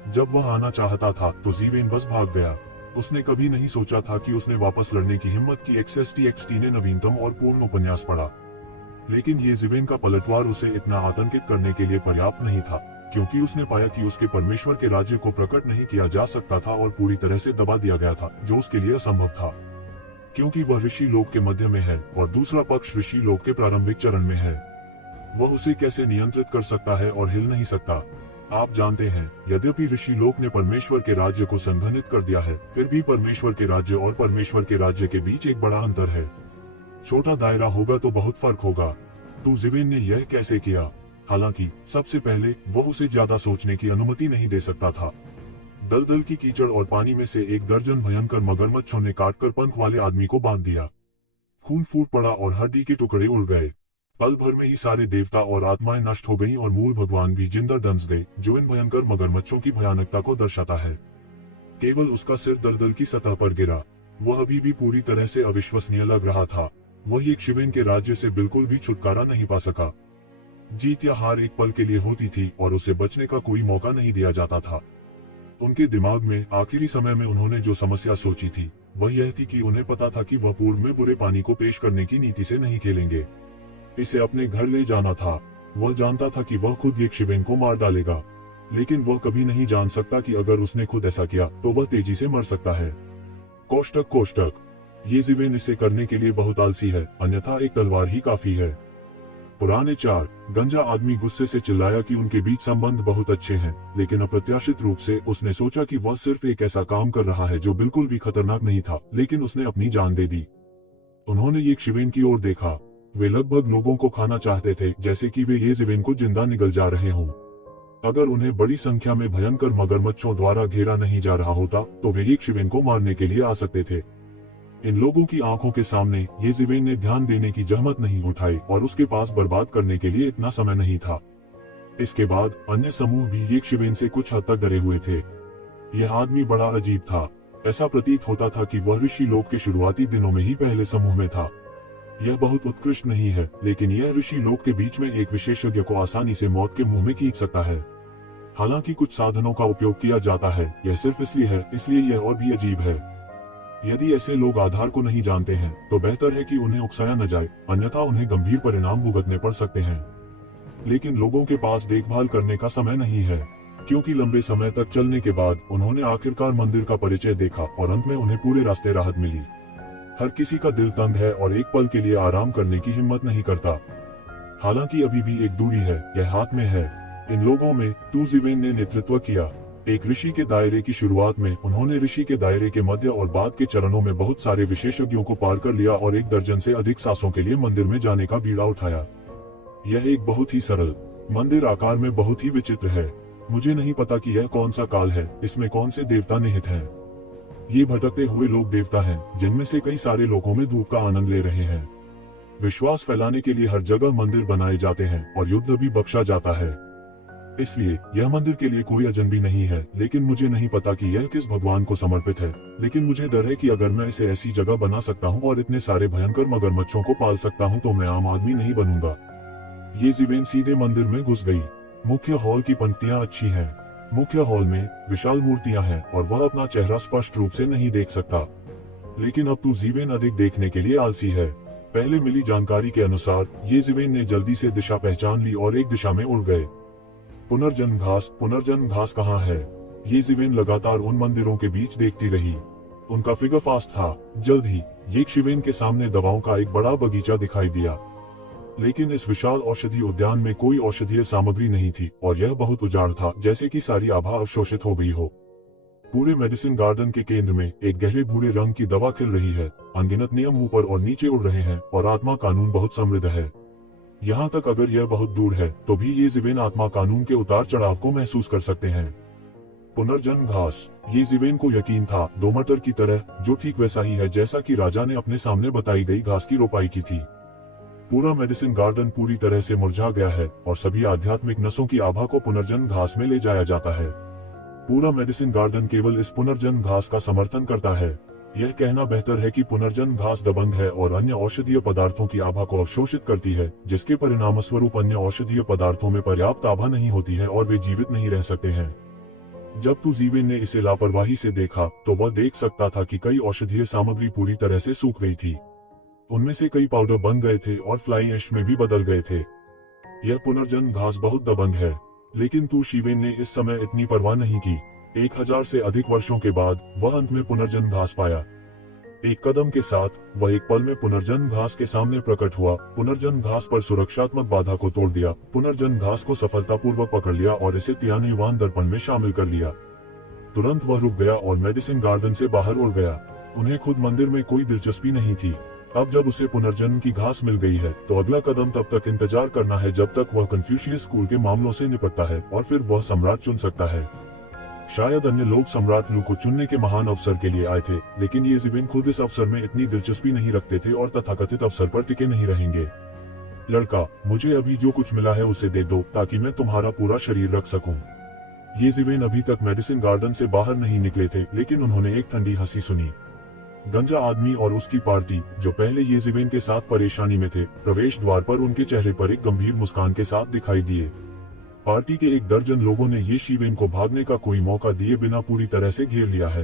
जब वह आना चाहता था तो ज़िवेन बस भाग गया। उसने कभी नहीं सोचा था कि उसने वापस लड़ने की हिम्मत की। XSTXT ने नवीनतम और पूर्ण उपन्यास पढ़ा, लेकिन ये ज़िवेन का पलटवार उसे इतना आतंकित करने के लिए पर्याप्त नहीं था, क्योंकि उसने पाया कि उसके परमेश्वर के राज्य को प्रकट नहीं किया जा सकता था और पूरी तरह से दबा दिया गया था, जो उसके लिए असंभव था, क्योंकि वह ऋषि लोक के मध्य में है और दूसरा पक्ष ऋषि लोक के प्रारंभिक चरण में है। वह उसे कैसे नियंत्रित कर सकता है और हिल नहीं सकता। आप जानते हैं, यद्यपि ऋषि लोक ने परमेश्वर के राज्य को संघनित कर दिया है, फिर भी परमेश्वर के राज्य और परमेश्वर के राज्य के बीच एक बड़ा अंतर है। छोटा दायरा होगा तो बहुत फर्क होगा। तो ज़िवेन ने यह कैसे किया? हालांकि सबसे पहले वह उसे ज्यादा सोचने की अनुमति नहीं दे सकता था। दलदल की कीचड़ और पानी में से एक दर्जन भयंकर मगरमच्छों ने काटकर पंख वाले आदमी को बांध दिया। खून फूट पड़ा और हड्डी के टुकड़े उड़ गए। पल भर में ही सारे देवता और आत्माएं नष्ट हो गईं और मूल भगवान भी जिंदा दंस गए, जो इन भयंकर मगरमच्छों की भयानकता को दर्शाता है। केवल उसका सिर दलदल की सतह पर गिरा। वह अभी भी पूरी तरह से अविश्वसनीय लग रहा था। वह एक ज़िवेन के राज्य से बिल्कुल भी छुटकारा नहीं पा सका। जीत या हार एक पल के लिए होती थी और उसे बचने का कोई मौका नहीं दिया जाता था। उनके दिमाग में आखिरी समय में उन्होंने जो समस्या सोची थी, वह यह थी कि उन्हें पता था कि वह पूर्व में बुरे पानी को पेश करने की नीति से नहीं खेलेंगे। इसे अपने घर ले जाना था। वह जानता था कि वह खुद एक ज़िवेन को मार डालेगा, लेकिन वह कभी नहीं जान सकता कि अगर उसने खुद ऐसा किया तो वह तेजी से मर सकता है। कोष्टक कोष्टक, ये ज़िवेन इसे करने के लिए बहुत आलसी है, अन्यथा एक तलवार ही काफी है। पुराने 4 गंजा आदमी गुस्से से चिल्लाया कि उनके बीच संबंध बहुत अच्छे हैं, लेकिन अप्रत्याशित रूप से उसने सोचा कि वह सिर्फ एक ऐसा काम कर रहा है जो बिल्कुल भी खतरनाक नहीं था, लेकिन उसने अपनी जान दे दी। उन्होंने एक ज़िवेन की ओर देखा। वे लगभग लोगों को खाना चाहते थे, जैसे कि वे ये ज़िवेन को जिंदा निगल जा रहे हों। अगर उन्हें बड़ी संख्या में भयंकर मगरमच्छों द्वारा घेरा नहीं जा रहा होता तो वे एक ज़िवेन को मारने के लिए आ सकते थे। इन लोगों की आंखों के सामने ये ज़िवेन ने ध्यान देने की जहमत नहीं उठाई और उसके पास बर्बाद करने के लिए इतना समय नहीं था। इसके बाद अन्य समूह भी एक ज़िवेन से कुछ हद तक डरे हुए थे। यह आदमी बड़ा अजीब था। ऐसा प्रतीत होता था कि वह ऋषि लोक के शुरुआती दिनों में ही पहले समूह में था। यह बहुत उत्कृष्ट नहीं है, लेकिन यह ऋषि लोक के बीच में एक विशेषज्ञ को आसानी से मौत के मुंह में खींच सकता है। हालांकि कुछ साधनों का उपयोग किया जाता है, यह सिर्फ इसलिए है, इसलिए यह और भी अजीब है। यदि ऐसे लोग आधार को नहीं जानते हैं तो बेहतर है कि उन्हें उकसाया न जाए, अन्यथा उन्हें गंभीर परिणाम भुगतने पड़ सकते हैं। लेकिन लोगों के पास देखभाल करने का समय नहीं है, क्योंकि लंबे समय तक चलने के बाद उन्होंने आखिरकार मंदिर का परिचय देखा और अंत में उन्हें पूरे रास्ते राहत मिली। हर किसी का दिल तंग है और एक पल के लिए आराम करने की हिम्मत नहीं करता। हालांकि अभी भी एक दूरी है, यह हाथ में है। इन लोगों में तू ज़िवेन ने नेतृत्व किया। एक ऋषि के दायरे की शुरुआत में उन्होंने ऋषि के दायरे के मध्य और बाद के चरणों में बहुत सारे विशेषज्ञों को पार कर लिया और 1 दर्जन से अधिक सांसों के लिए मंदिर में जाने का बीड़ा उठाया। यह एक बहुत ही सरल मंदिर आकार में बहुत ही विचित्र है। मुझे नहीं पता कि यह कौन सा काल है, इसमें कौन से देवता निहित हैं। ये भटकते हुए लोग देवता हैं, जिनमें से कई सारे लोगों में धूप का आनंद ले रहे हैं। विश्वास फैलाने के लिए हर जगह मंदिर बनाए जाते हैं और युद्ध भी बख्शा जाता है। इसलिए यह मंदिर के लिए कोई अजनबी नहीं है, लेकिन मुझे नहीं पता कि यह किस भगवान को समर्पित है। लेकिन मुझे डर है कि अगर मैं इसे ऐसी जगह बना सकता हूँ और इतने सारे भयंकर मगरमच्छों को पाल सकता हूँ तो मैं आम आदमी नहीं बनूंगा। ये ज़िवेन सीधे मंदिर में घुस गई। मुख्य हॉल की पंक्तियां अच्छी हैं। मुख्य हॉल में विशाल मूर्तियां हैं और वह अपना चेहरा स्पष्ट रूप से नहीं देख सकता। लेकिन अब तू ज़िवेन अधिक देखने के लिए आलसी है। पहले मिली जानकारी के अनुसार ये ज़िवेन ने जल्दी से दिशा पहचान ली और एक दिशा में उड़ गए। पुनर्जन्म घास कहाँ है? ये ज़िवेन लगातार उन मंदिरों के बीच देखती रही। उनका फिगर फास्ट था। जल्द ही ये ज़िवेन के सामने दवाओं का एक बड़ा बगीचा दिखाई दिया, लेकिन इस विशाल औषधि उद्यान में कोई औषधीय सामग्री नहीं थी और यह बहुत उजाड़ था, जैसे कि सारी आभा अवशोषित हो गई हो। पूरे मेडिसिन गार्डन के केंद्र में एक गहरे भूरे रंग की दवा खिल रही है। अनगिनत नियम ऊपर और नीचे उड़ रहे हैं और आत्मा कानून बहुत समृद्ध है। यहाँ तक अगर यह बहुत दूर है तो भी ये जीवेन आत्मा कानून के उतार चढ़ाव को महसूस कर सकते हैं। पुनर्जन्म घास। ये जीवेन को यकीन था डोमटर की तरह, जो ठीक वैसा ही है जैसा कि राजा ने अपने सामने बताई गई घास की रोपाई की थी। पूरा मेडिसिन गार्डन पूरी तरह से मुरझा गया है और सभी आध्यात्मिक नसों की आभा को पुनर्जन्म घास में ले जाया जाता है। पूरा मेडिसिन गार्डन केवल इस पुनर्जन्म घास का समर्थन करता है। यह कहना बेहतर है कि पुनर्जन्म घास दबंग है और अन्य औषधीय पदार्थों की आभा को अवशोषित करती है, जिसके परिणामस्वरूप अन्य औषधीय पदार्थों में पर्याप्त आभा नहीं होती है और वे जीवित नहीं रह सकते हैं। जब तू जीवेन ने इसे लापरवाही से देखा तो वह देख सकता था कि कई औषधीय सामग्री पूरी तरह से सूख गई थी। उनमें से कई पाउडर बन गए थे और फ्लाई ऐश में भी बदल गए थे। यह पुनर्जन्म घास बहुत दबंग है, लेकिन तू शिवेन ने इस समय इतनी परवाह नहीं की। 1000 से अधिक वर्षों के बाद वह अंत में पुनर्जन्म घास पाया। एक कदम के साथ वह एक पल में पुनर्जन्म घास के सामने प्रकट हुआ। पुनर्जन्म घास पर सुरक्षात्मक बाधा को तोड़ दिया। पुनर्जन्म घास को सफलतापूर्वक पकड़ लिया और इसे तियानेवान दर्पण में शामिल कर लिया। तुरंत वह रुक गया और मेडिसिन गार्डन से बाहर उड़ गया। उन्हें खुद मंदिर में कोई दिलचस्पी नहीं थी। अब जब उसे पुनर्जन्म की घास मिल गई है तो अगला कदम तब तक इंतजार करना है जब तक वह कन्फ्यूशियस स्कूल के मामलों से निपटता है और फिर वह सम्राट चुन सकता है। शायद अन्य लोग सम्राट लू को चुनने के महान अवसर के लिए आए थे, लेकिन ये जीवेन खुद इस अवसर में इतनी दिलचस्पी नहीं रखते थे और तथाकथित अवसर पर टिके नहीं रहेंगे। लड़का, मुझे अभी जो कुछ मिला है उसे दे दो ताकि मैं तुम्हारा पूरा शरीर रख सकूं। ये जीवेन अभी तक मेडिसिन गार्डन से बाहर नहीं निकले थे, लेकिन उन्होंने एक ठंडी हंसी सुनी। गंजा आदमी और उसकी पार्टी, जो पहले ये जीवेन के साथ परेशानी में थे, प्रवेश द्वार पर उनके चेहरे पर एक गंभीर मुस्कान के साथ दिखाई दिए। पार्टी के 1 दर्जन लोगों ने ये शिवेन को भागने का कोई मौका दिए बिना पूरी तरह से घेर लिया है।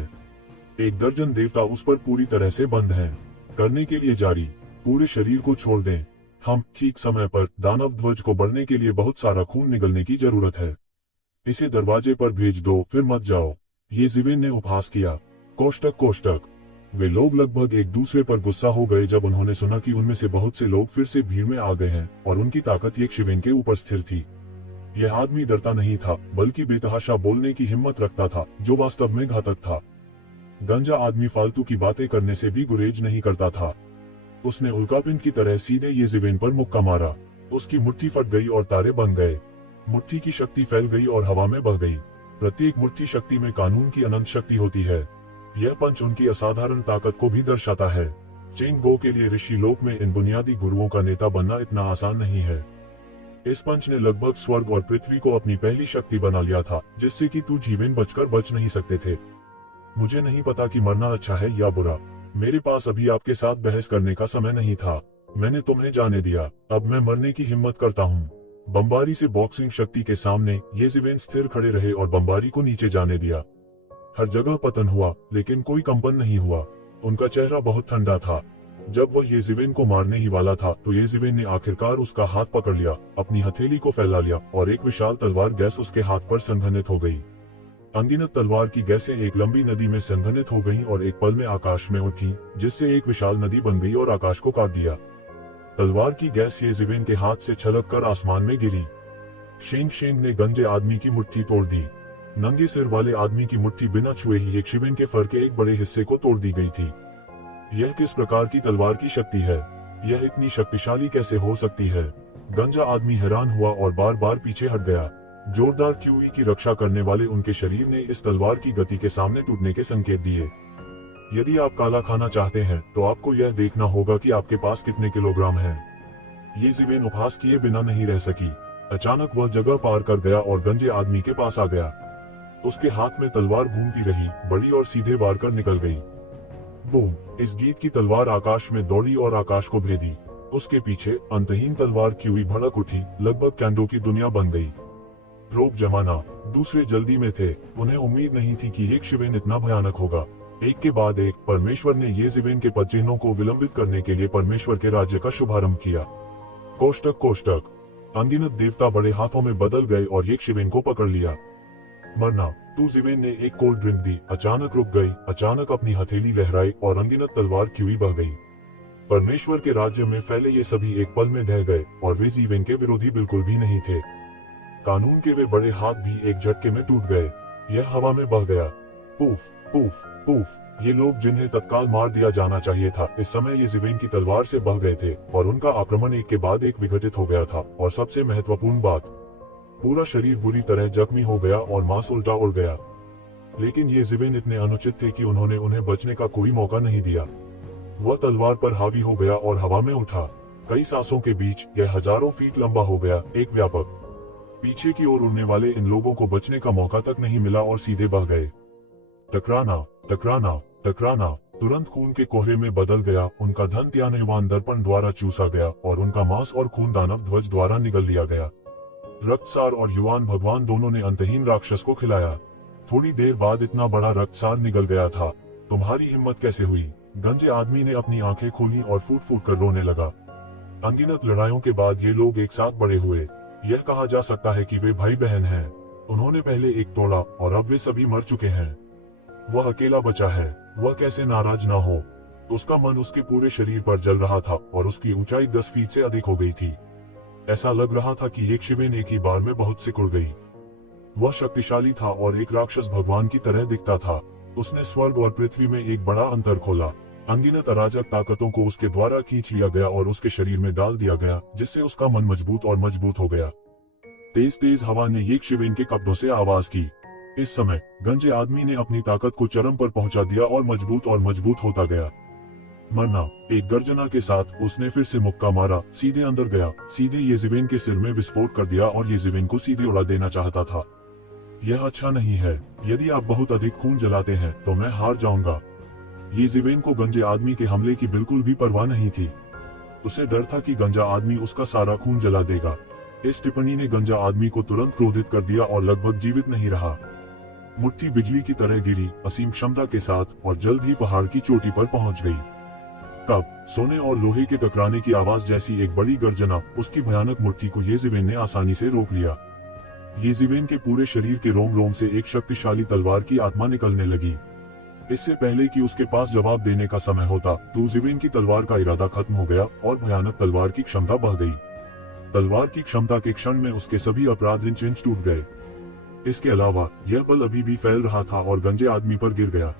1 दर्जन देवता उस पर पूरी तरह से बंद हैं। करने के लिए जारी, पूरे शरीर को छोड़ दें। हम ठीक समय पर दानव ध्वज को बढ़ने के लिए बहुत सारा खून निगलने की जरूरत है। इसे दरवाजे पर भेज दो, फिर मत जाओ। ये जीवेन ने उपहास किया। कोष्टक कोष्टक। वे लोग लगभग एक दूसरे पर गुस्सा हो गए जब उन्होंने सुना कि उनमें से बहुत से लोग फिर से भीड़ में आ गए हैं और उनकी ताकत एक शिवेन के ऊपर स्थिर थी। यह आदमी डरता नहीं था, बल्कि बेतहाशा बोलने की हिम्मत रखता था, जो वास्तव में घातक था। गंजा आदमी फालतू की बातें करने से भी गुरेज नहीं करता था। उसने उल्कापिंड की तरह सीधे ये जीवेन पर मुक्का मारा। उसकी मुट्ठी फट गई और तारे बन गए। मुट्ठी की शक्ति फैल गई और हवा में बह गई। प्रत्येक मुट्ठी शक्ति में कानून की अनंत शक्ति होती है। यह पंच उनकी असाधारण ताकत को भी दर्शाता है। चेंग गो के लिए ऋषि लोक में इन बुनियादी गुरुओं का नेता बनना इतना आसान नहीं है। इस पंच ने लगभग स्वर्ग और पृथ्वी को अपनी पहली शक्ति बना लिया था, जिससे कि तू जीवेन बचकर बच नहीं सकते थे। मुझे नहीं पता कि मरना अच्छा है या बुरा। मेरे पास अभी आपके साथ बहस करने का समय नहीं था। मैंने तुम्हें जाने दिया, अब मैं मरने की हिम्मत करता हूँ। बम्बारी से बॉक्सिंग शक्ति के सामने ये जीवेन स्थिर खड़े रहे और बम्बारी को नीचे जाने दिया। हर जगह पतन हुआ, लेकिन कोई कंपन नहीं हुआ। उनका चेहरा बहुत ठंडा था। जब वह ये जीवेन को मारने ही वाला था तो ये जीवेन ने आखिरकार उसका हाथ पकड़ लिया, अपनी हथेली को फैला लिया और एक विशाल तलवार गैस उसके हाथ पर संघनित हो गई। अनगिनत तलवार की गैसें एक लंबी नदी में संघनित हो गईं और एक पल में आकाश में उठी, जिससे एक विशाल नदी बन गई और आकाश को काट दिया। तलवार की गैस ये जीवेन के हाथ से छलक कर आसमान में गिरी। शेंग शेंग ने गंजे आदमी की मुट्ठी तोड़ दी। नंगे सिर वाले आदमी की मुट्ठी बिना छुए ही एक शिवेन के फर के एक बड़े हिस्से को तोड़ दी गई थी। यह किस प्रकार की तलवार की शक्ति है? यह इतनी शक्तिशाली कैसे हो सकती है? गंजा आदमी हैरान हुआ और बार बार पीछे हट गया। जोरदार क्यूई की रक्षा करने वाले उनके शरीर ने इस तलवार की गति के सामने टूटने के संकेत दिए। यदि आप काला खाना चाहते हैं तो आपको यह देखना होगा कि आपके पास कितने किलोग्राम हैं। ये जीवेन उपहास किए बिना नहीं रह सकी। अचानक वह जगह पार कर गया और गंजे आदमी के पास आ गया। उसके हाथ में तलवार घूमती रही, बड़ी और सीधे वार कर निकल गई। बूम! इस गीत की तलवार आकाश में दौड़ी और आकाश को भेदी। उसके पीछे अंतहीन तलवार क्यूई भड़क उठी, लगभग कैंडो की दुनिया बन गई। रोक जमाना। दूसरे जल्दी में थे। उन्हें उम्मीद नहीं थी कि एक शिवेन इतना भयानक होगा। एक के बाद एक परमेश्वर ने ये जीवेन के पदचिन्हों को विलंबित करने के लिए परमेश्वर के राज्य का शुभारंभ किया। कोष्टक कोष्टक। अनगिनत देवता बड़े हाथों में बदल गए और एक शिवेन को पकड़ लिया। मरना। तू जीवेन ने एक कोल्ड ड्रिंक दी, अचानक रुक गई, अचानक अपनी हथेली लहराई और अनगिनत तलवार क्यूई बह गई। परमेश्वर के राज्य में फैले ये सभी एक पल में ढह गए और वे जीवेन के विरोधी बिल्कुल भी नहीं थे। कानून के वे बड़े हाथ भी एक झटके में टूट गए। यह हवा में बह गया। Poof poof poof. ये लोग जिन्हें तत्काल मार दिया जाना चाहिए था, इस समय ये ज़िवेन की तलवार से बह गए थे और उनका आक्रमण एक के बाद एक विघटित हो गया था। और सबसे महत्वपूर्ण बात, पूरा शरीर बुरी तरह जख्मी हो गया और मांस उल्टा उड़ गया। लेकिन ये ज़िवेन इतने अनुचित थे कि उन्होंने उन्हें बचने का कोई मौका नहीं दिया। वह तलवार पर हावी हो गया और हवा में उठा। कई सांसों के बीच यह हजारों फीट लंबा हो गया, एक व्यापक। पीछे की ओर उड़ने वाले इन लोगों को बचने का मौका तक नहीं मिला और सीधे बह गए। टकराना टकराना टकराना तुरंत खून के कोहरे में बदल गया। उनका धन त्यानयवान दर्पण द्वारा चूसा गया और उनका मांस और खून दानव ध्वज द्वारा निगल लिया गया। रक्तसार और युवान भगवान दोनों ने अंतहीन राक्षस को खिलाया। थोड़ी देर बाद इतना बड़ा रक्तसार निगल गया था। तुम्हारी हिम्मत कैसे हुई? गंजे आदमी ने अपनी आंखें खोली और फूट फूट कर रोने लगा। अनगिनत लड़ाइयों के बाद ये लोग एक साथ बड़े हुए। यह कहा जा सकता है कि वे भाई बहन हैं। उन्होंने पहले एक तोड़ा और अब वे सभी मर चुके हैं। वह अकेला बचा है। वह कैसे नाराज ना हो। उसका मन उसके पूरे शरीर पर जल रहा था और उसकी ऊंचाई 10 फीट से अधिक हो गई थी। ऐसा लग रहा था कि एक शिवेन एक ही बार में बहुत सिकुड़ गई। वह शक्तिशाली था और एक राक्षस भगवान की तरह दिखता था। उसने स्वर्ग और पृथ्वी में एक बड़ा अंतर खोला। अनगिनत अराजक ताकतों को उसके द्वारा खींच लिया गया और उसके शरीर में डाल दिया गया, जिससे उसका मन मजबूत और मजबूत हो गया। तेज तेज हवा ने एक शिवेन के कपड़ों से आवाज की। इस समय गंजे आदमी ने अपनी ताकत को चरम पर पहुंचा दिया और मजबूत होता गया। मरना, एक गर्जना के साथ उसने फिर से मुक्का मारा, सीधे अंदर गया, सीधे ये ज़िवेन के सिर में विस्फोट कर दिया और ये ज़िवेन को सीधे उड़ा देना चाहता था। यह अच्छा नहीं है। यदि आप बहुत अधिक खून जलाते हैं तो मैं हार जाऊंगा। ये ज़िवेन को गंजे आदमी के हमले की बिल्कुल भी परवाह नहीं थी। उसे डर था कि गंजा आदमी उसका सारा खून जला देगा। इस टिप्पणी ने गंजा आदमी को तुरंत क्रोधित कर दिया और लगभग जीवित नहीं रहा। मुट्ठी बिजली की तरह गिरी, असीम क्षमता के साथ, और जल्द ही पहाड़ की चोटी पर पहुंच गई। तब सोने और लोहे के टकराने की आवाज जैसी एक बड़ी गर्जना, उसकी भयानक मुट्ठी को ये ज़िवेन ने आसानी से रोक लिया। ये ज़िवेन के पूरे शरीर के रोम रोम से एक शक्तिशाली तलवार की आत्मा निकलने लगी। इससे पहले कि उसके पास जवाब देने का समय होता, तो ज़िवेन की तलवार का इरादा खत्म हो गया और भयानक तलवार की क्षमता बह गई। तलवार की क्षमता के क्षण में उसके सभी अपराध इंच इंच टूट गए। इसके अलावा यह बल अभी भी फैल रहा था और गंजे आदमी पर गिर गया।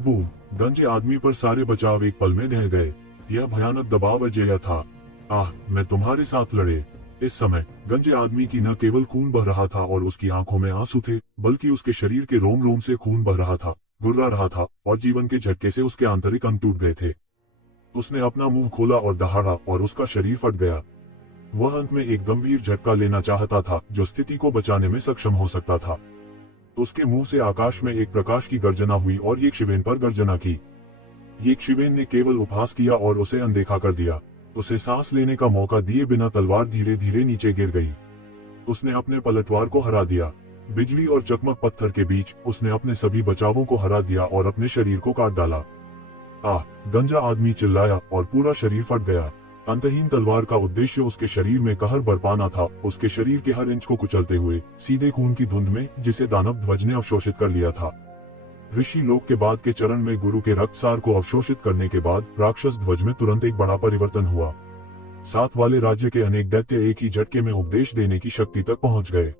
बूम! गंजे आदमी पर सारे बचाव एक पल में ढह गए। यह भयानक दबाव अजेय था। आह, मैं तुम्हारे साथ लड़े। इस समय गंजे आदमी की न केवल खून बह रहा था और उसकी आंखों में आंसू थे, बल्कि उसके शरीर के रोम रोम से खून बह रहा था, गुर्रा रहा था, और जीवन के झटके से उसके आंतरिक अंग टूट गए थे। उसने अपना मुंह खोला और दहाड़ा और उसका शरीर फट गया। वह अंत में एक गंभीर झटका लेना चाहता था जो स्थिति को बचाने में सक्षम हो सकता था। उसके मुंह से आकाश में एक प्रकाश की गर्जना हुई और ये शिवेन पर गर्जना की। ये शिवेन ने केवल उपहास किया और उसे अनदेखा कर दिया। उसे सांस लेने का मौका दिए बिना तलवार धीरे धीरे नीचे गिर गई। उसने अपने पलटवार को हरा दिया। बिजली और चकमक पत्थर के बीच उसने अपने सभी बचावों को हरा दिया और अपने शरीर को काट डाला। आह! गंजा आदमी चिल्लाया और पूरा शरीर फट गया। अंतहीन तलवार का उद्देश्य उसके शरीर में कहर बरपाना था, उसके शरीर के हर इंच को कुचलते हुए सीधे खून की धुंध में, जिसे दानव ध्वज ने अवशोषित कर लिया था। ऋषि लोक के बाद के चरण में गुरु के रक्तसार को अवशोषित करने के बाद राक्षस ध्वज में तुरंत एक बड़ा परिवर्तन हुआ। साथ वाले राज्य के अनेक दैत्य एक ही झटके में उपदेश देने की शक्ति तक पहुंच गए।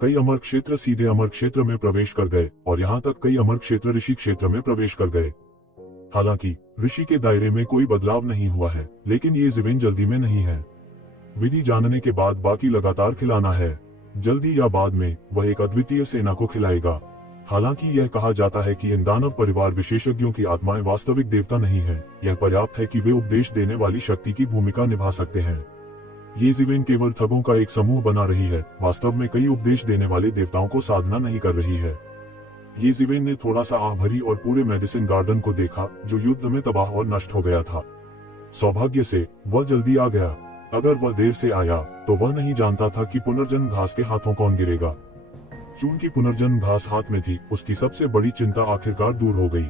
कई अमर क्षेत्र सीधे अमर क्षेत्र में प्रवेश कर गए और यहाँ तक कई अमर क्षेत्र ऋषि क्षेत्र में प्रवेश कर गए। हालांकि ऋषि के दायरे में कोई बदलाव नहीं हुआ है, लेकिन ये ज़िवेन जल्दी में नहीं है। विधि जानने के बाद बाकी लगातार खिलाना है। जल्दी या बाद में वह एक अद्वितीय सेना को खिलाएगा। हालांकि यह कहा जाता है कि इन दानव परिवार विशेषज्ञों की आत्माएं वास्तविक देवता नहीं है। यह पर्याप्त है कि वे उपदेश देने वाली शक्ति की भूमिका निभा सकते हैं। ये ज़िवेन केवल ठगों का एक समूह बना रही है, वास्तव में कई उपदेश देने वाले देवताओं को साधना नहीं कर रही है। ये ज़िवेन ने थोड़ा सा आह भरी और पूरे मेडिसिन गार्डन को देखा जो युद्ध में तबाह और नष्ट हो गया था। सौभाग्य से वह जल्दी आ गया। अगर वह देर से आया तो वह नहीं जानता था कि पुनर्जन्म घास के हाथों कौन गिरेगा। चून की पुनर्जन्म घास हाथ में थी, उसकी सबसे बड़ी चिंता आखिरकार दूर हो गई।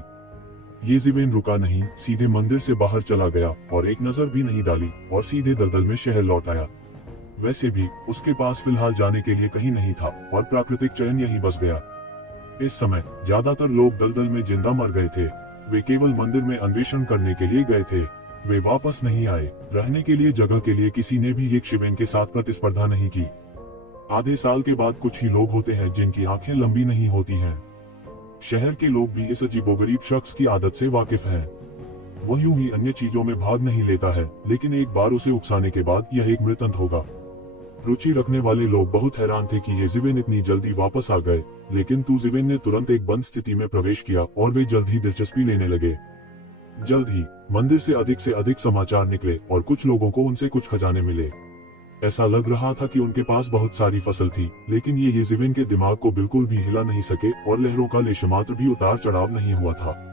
ये ज़िवेन रुका नहीं, सीधे मंदिर से बाहर चला गया और एक नजर भी नहीं डाली और सीधे दलदल में शहर लौट आया। वैसे भी उसके पास फिलहाल जाने के लिए कहीं नहीं था और प्राकृतिक चयन यही बस गया। इस समय ज्यादातर लोग दलदल में जिंदा मर गए थे। वे केवल मंदिर में अन्वेषण करने के लिए गए थे। वे वापस नहीं आए। रहने के लिए जगह के लिए किसी ने भी एक शिवेन के साथ प्रतिस्पर्धा नहीं की। आधे साल के बाद कुछ ही लोग होते हैं जिनकी आंखें लंबी नहीं होती हैं। शहर के लोग भी इस अजीबोगरीब शख्स की आदत से वाकिफ हैं। वह यूं ही अन्य चीजों में भाग नहीं लेता है, लेकिन एक बार उसे उकसाने के बाद यह एक मृतंत होगा। रुचि रखने वाले लोग बहुत हैरान थे कि ये जिवेन इतनी जल्दी वापस आ गए, लेकिन जिवेन ने तुरंत एक बंद स्थिति में प्रवेश किया और वे जल्द ही दिलचस्पी लेने लगे। जल्द ही मंदिर से अधिक समाचार निकले और कुछ लोगों को उनसे कुछ खजाने मिले। ऐसा लग रहा था कि उनके पास बहुत सारी फसल थी, लेकिन ये जिवेन के दिमाग को बिल्कुल भी हिला नहीं सके और लहरों का लेशमात्र भी उतार चढ़ाव नहीं हुआ था।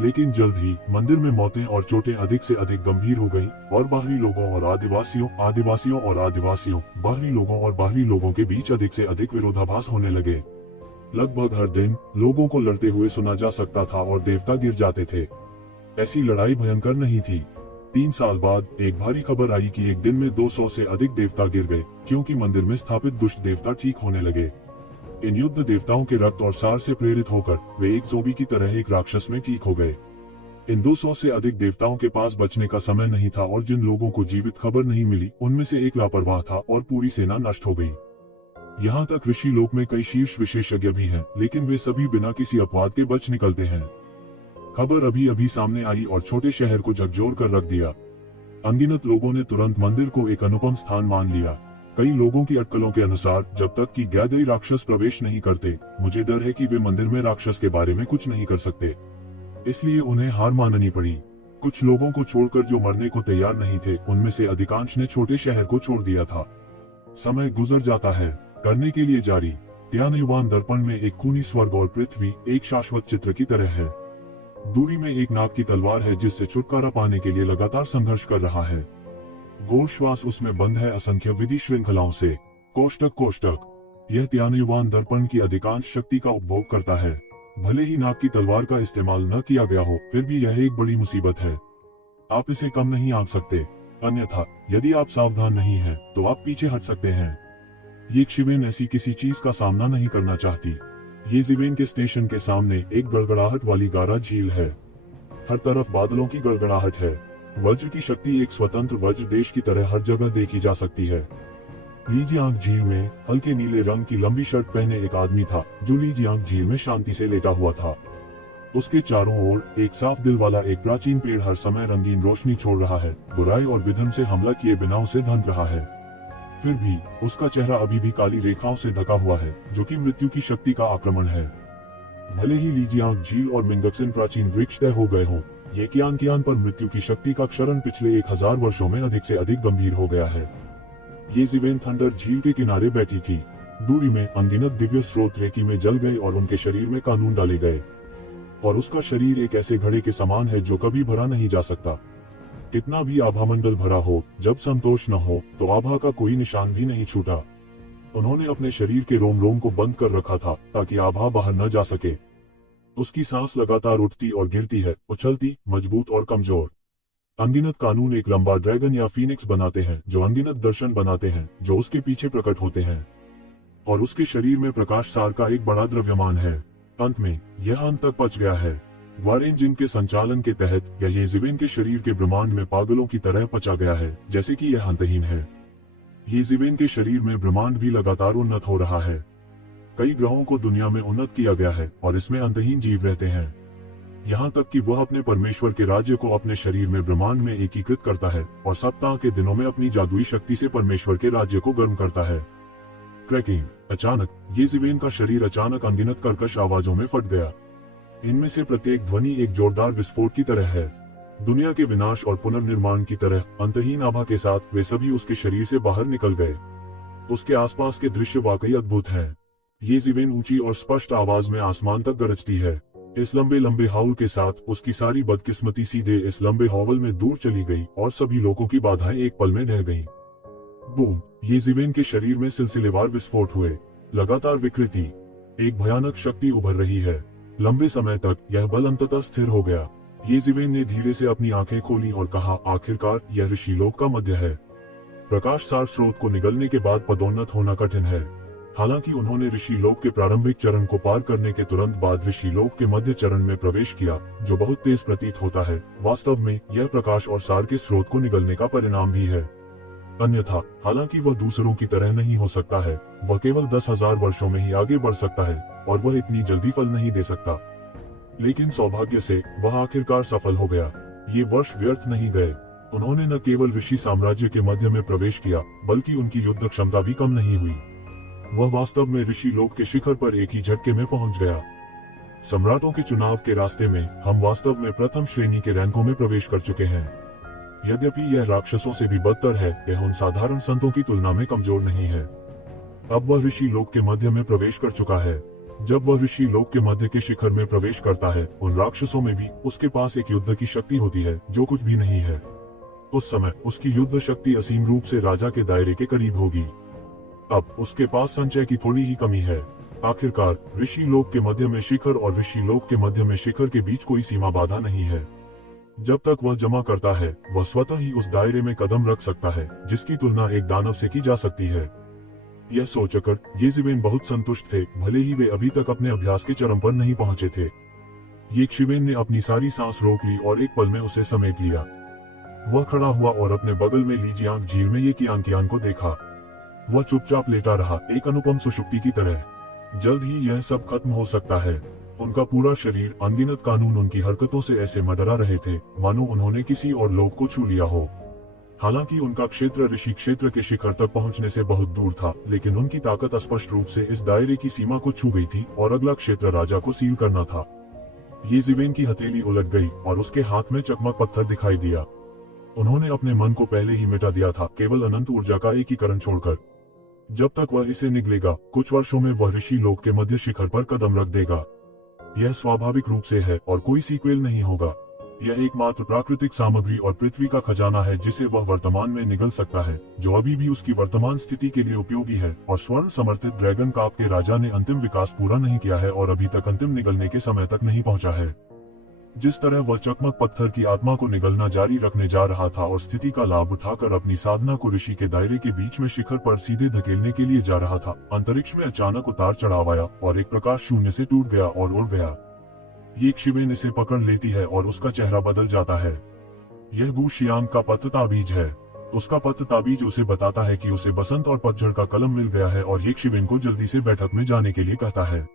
लेकिन जल्द ही मंदिर में मौतें और चोटें अधिक से अधिक गंभीर हो गईं और बाहरी लोगों और बाहरी लोगों के बीच अधिक से अधिक विरोधाभास होने लगे। लगभग हर दिन लोगों को लड़ते हुए सुना जा सकता था और देवता गिर जाते थे। ऐसी लड़ाई भयंकर नहीं थी। 3 साल बाद एक भारी खबर आई कि एक दिन में 200 से अधिक देवता गिर गए, क्योंकि मंदिर में स्थापित दुष्ट देवता ठीक होने लगे। इन युद्ध देवताओं के रक्त और सार से प्रेरित होकर वे एक ज़ोंबी की तरह एक राक्षस में ठीक हो गए। इन 200 से अधिक देवताओं के पास बचने का समय नहीं था और जिन लोगों को जीवित खबर नहीं मिली उनमें से एक लापरवाह था और पूरी सेना नष्ट हो गई। यहाँ तक ऋषि लोक में कई शीर्ष विशेषज्ञ भी हैं, लेकिन वे सभी बिना किसी अपवाद के बच निकलते हैं। खबर अभी अभी सामने आई और छोटे शहर को झकझोर कर रख दिया। अनगिनत लोगों ने तुरंत मंदिर को एक अनुपम स्थान मान लिया। कई लोगों की अटकलों के अनुसार जब तक कि गैदई राक्षस प्रवेश नहीं करते, मुझे डर है कि वे मंदिर में राक्षस के बारे में कुछ नहीं कर सकते। इसलिए उन्हें हार माननी पड़ी। कुछ लोगों को छोड़कर जो मरने को तैयार नहीं थे, उनमें से अधिकांश ने छोटे शहर को छोड़ दिया था। समय गुजर जाता है, करने के लिए जारी। त्यानयुवान दर्पण में एक खूनी स्वर्ग और पृथ्वी एक शाश्वत चित्र की तरह है। दूरी में एक नाग की तलवार है जिससे छुटकारा पाने के लिए लगातार संघर्ष कर रहा है। घोर श्वास उसमें बंद है असंख्य विधि श्रृंखलाओं से। कोष्टक यह त्यानयुवान दर्पण की अधिकांश शक्ति का उपभोग करता है। भले ही नाग की तलवार का इस्तेमाल न किया गया हो, फिर भी यह एक बड़ी मुसीबत है। आप इसे कम नहीं आंक सकते, अन्यथा यदि आप सावधान नहीं हैं, तो आप पीछे हट सकते हैं। ये जिवेन ऐसी किसी चीज का सामना नहीं करना चाहती। ये जिवेन के स्टेशन के सामने एक गड़गड़ाहट वाली गारा झील है। हर तरफ बादलों की गड़गड़ाहट है। वज्र की शक्ति एक स्वतंत्र वज्र देश की तरह हर जगह देखी जा सकती है। लीजियांग झील में हल्के नीले रंग की लंबी शर्ट पहने एक आदमी था, जो लीजियांग झील में शांति से लेटा हुआ था। उसके चारों ओर एक साफ दिल वाला एक प्राचीन पेड़ हर समय रंगीन रोशनी छोड़ रहा है, बुराई और विधर्म से हमला किए बिना उसे ढंक रहा है। फिर भी उसका चेहरा अभी भी काली रेखाओं से ढका हुआ है, जो कि मृत्यु की शक्ति का आक्रमण है। भले ही लीजियांग झील और मिंगक्सिन प्राचीन वृक्ष तय हो गए हों, ये कियान पर मृत्यु की शक्ति का क्षरण पिछले 1000 वर्षों में अधिक से अधिक गंभीर हो गया है। ये जिवेन थंडर झील के किनारे बैठी थी। दूरी में अनगिनत दिव्य स्रोत रेकी में जल गए और उनके शरीर में कानून डाले गए। और उसका शरीर एक ऐसे घड़े के समान है जो कभी भरा नहीं जा सकता। कितना भी आभामंडल भरा हो, जब संतोष न हो तो आभा का कोई निशान भी नहीं छूटा। उन्होंने अपने शरीर के रोम रोम को बंद कर रखा था ताकि आभा बाहर न जा सके। उसकी सांस लगातार उठती और गिरती है, उछलती, मजबूत और कमजोर। अनगिनत कानून एक लंबा ड्रैगन या फीनिक्स बनाते हैं, जो अनगिनत दर्शन बनाते हैं जो उसके पीछे प्रकट होते हैं। और उसके शरीर में प्रकाश सार का एक बड़ा द्रव्यमान है। अंत में यह अंत तक पहुंच गया है। वार इंजन के संचालन के तहत ये जिवेन के शरीर के ब्रह्मांड में पागलों की तरह पचा गया है, जैसे कि यह अंतहीन है। ये जिवेन के शरीर में ब्रह्मांड भी लगातार उन्नत हो रहा है। कई ग्रहों को दुनिया में उन्नत किया गया है और इसमें अंतहीन जीव रहते हैं। यहाँ तक कि वह अपने परमेश्वर के राज्य को अपने शरीर में ब्रह्मांड में एकीकृत करता है और सप्ताह के दिनों में अपनी जादुई शक्ति से परमेश्वर के राज्य को गर्म करता है। क्रैकिंग, अचानक ये जिवेन का शरीर अचानक अनगिनत कर्कश आवाजों में फट गया। इनमें से प्रत्येक ध्वनि एक जोरदार विस्फोट की तरह है। दुनिया के विनाश और पुनर्निर्माण की तरह अंतहीन आभा के साथ वे सभी उसके शरीर से बाहर निकल गए। उसके आसपास के दृश्य वाकई अद्भुत हैं। ये जिवेन ऊंची और स्पष्ट आवाज में आसमान तक गरजती है। इस लंबे लंबे हाउल के साथ उसकी सारी बदकिस्मती सीधे इस लंबे हॉवल में दूर चली गई और सभी लोगों की बाधाएं एक पल में ढह गईं। बूम! ये जिवेन के शरीर में सिलसिलेवार विस्फोट हुए। लगातार विकृति, एक भयानक शक्ति उभर रही है। लंबे समय तक यह बल अंततः स्थिर हो गया। ये जिवेन ने धीरे से अपनी आंखें खोली और कहा, आखिरकार यह ऋषिलोक का मध्य है। प्रकाश सार स्रोत को निगलने के बाद पदोन्नत होना कठिन है। हालांकि उन्होंने ऋषिलोक के प्रारंभिक चरण को पार करने के तुरंत बाद ऋषिलोक के मध्य चरण में प्रवेश किया, जो बहुत तेज प्रतीत होता है। वास्तव में यह प्रकाश और सार के स्रोत को निगलने का परिणाम भी है। अन्यथा हालांकि वह दूसरों की तरह नहीं हो सकता है। वह केवल 10,000 वर्षों में ही आगे बढ़ सकता है और वह इतनी जल्दी फल नहीं दे सकता। लेकिन सौभाग्य से वह आखिरकार सफल हो गया। ये वर्ष व्यर्थ नहीं गए। उन्होंने न केवल ऋषि साम्राज्य के मध्य में प्रवेश किया, बल्कि उनकी युद्ध क्षमता भी कम नहीं हुई। वह वास्तव में ऋषि लोक के शिखर पर एक ही झटके में पहुंच गया। सम्राटों के चुनाव के रास्ते में हम वास्तव में प्रथम श्रेणी के रैंकों में प्रवेश कर चुके हैं। यद्यपि यह राक्षसों से भी बदतर है, यह उन साधारण संतों की तुलना में कमजोर नहीं है। अब वह ऋषि लोक के मध्य में प्रवेश कर चुका है। जब वह ऋषि लोक के मध्य के शिखर में प्रवेश करता है, उन राक्षसों में भी उसके पास एक युद्ध की शक्ति होती है जो कुछ भी नहीं है। उस समय उसकी युद्ध शक्ति असीम रूप से राजा के दायरे के करीब होगी। अब उसके पास संचय की थोड़ी ही कमी है। आखिरकार ऋषि लोक के मध्य में शिखर और ऋषि लोक के मध्य में शिखर के बीच कोई सीमा बाधा नहीं है। जब तक वह जमा करता है, वह स्वतः ही उस दायरे में कदम रख सकता है जिसकी तुलना एक दानव से की जा सकती है। यह सोचकर येज़िवेन बहुत संतुष्ट थे, भले ही वे अभी तक अपने अभ्यास के चरम पर नहीं पहुंचे थे। येज़िवेन ने अपनी सारी सांस रोक ली और एक पल में उसे समेट लिया। वह खड़ा हुआ और अपने बगल में लीजियांग झील में येकियांग को देखा। वह चुपचाप लेटा रहा, एक अनुपम सुषुप्ति की तरह। जल्द ही यह सब खत्म हो सकता है। उनका पूरा शरीर, अनगिनत कानून उनकी हरकतों से ऐसे मडरा रहे थे मानो उन्होंने किसी और लोक को छू लिया हो। हालांकि उनका क्षेत्र ऋषि क्षेत्र के शिखर तक पहुंचने से बहुत दूर था, लेकिन उनकी ताकत स्पष्ट रूप से इस दायरे की सीमा को छू गई थी और अगला क्षेत्र राजा को सील करना था। येज़िवेन की हथेली उलट गई और उसके हाथ में चकमक पत्थर दिखाई दिया। उन्होंने अपने मन को पहले ही मिटा दिया था, केवल अनंत ऊर्जा का एकीकरण छोड़कर। जब तक वह इसे निगलेगा, कुछ वर्षों में वह ऋषि लोक के मध्य शिखर पर कदम रख देगा। यह स्वाभाविक रूप से है और कोई सीक्वेल नहीं होगा। यह एकमात्र प्राकृतिक सामग्री और पृथ्वी का खजाना है जिसे वह वर्तमान में निगल सकता है, जो अभी भी उसकी वर्तमान स्थिति के लिए उपयोगी है। और स्वर्ण समर्थित ड्रैगन काप के राजा ने अंतिम विकास पूरा नहीं किया है और अभी तक अंतिम निगलने के समय तक नहीं पहुंचा है। जिस तरह वह चकमक पत्थर की आत्मा को निगलना जारी रखने जा रहा था और स्थिति का लाभ उठाकर अपनी साधना को ऋषि के दायरे के बीच में शिखर पर सीधे धकेलने के लिए जा रहा था, अंतरिक्ष में अचानक उतार चढ़ाव आया और एक प्रकाश शून्य से टूट गया और उड़ गया। येज़िवेन इसे पकड़ लेती है और उसका चेहरा बदल जाता है। यह वू शियांग का पत्र ताबीज है। उसका पत्र ताबीज उसे बताता है कि उसे बसंत और पतझड़ का कलम मिल गया है और येज़िवेन को जल्दी से बैठक में जाने के लिए कहता है।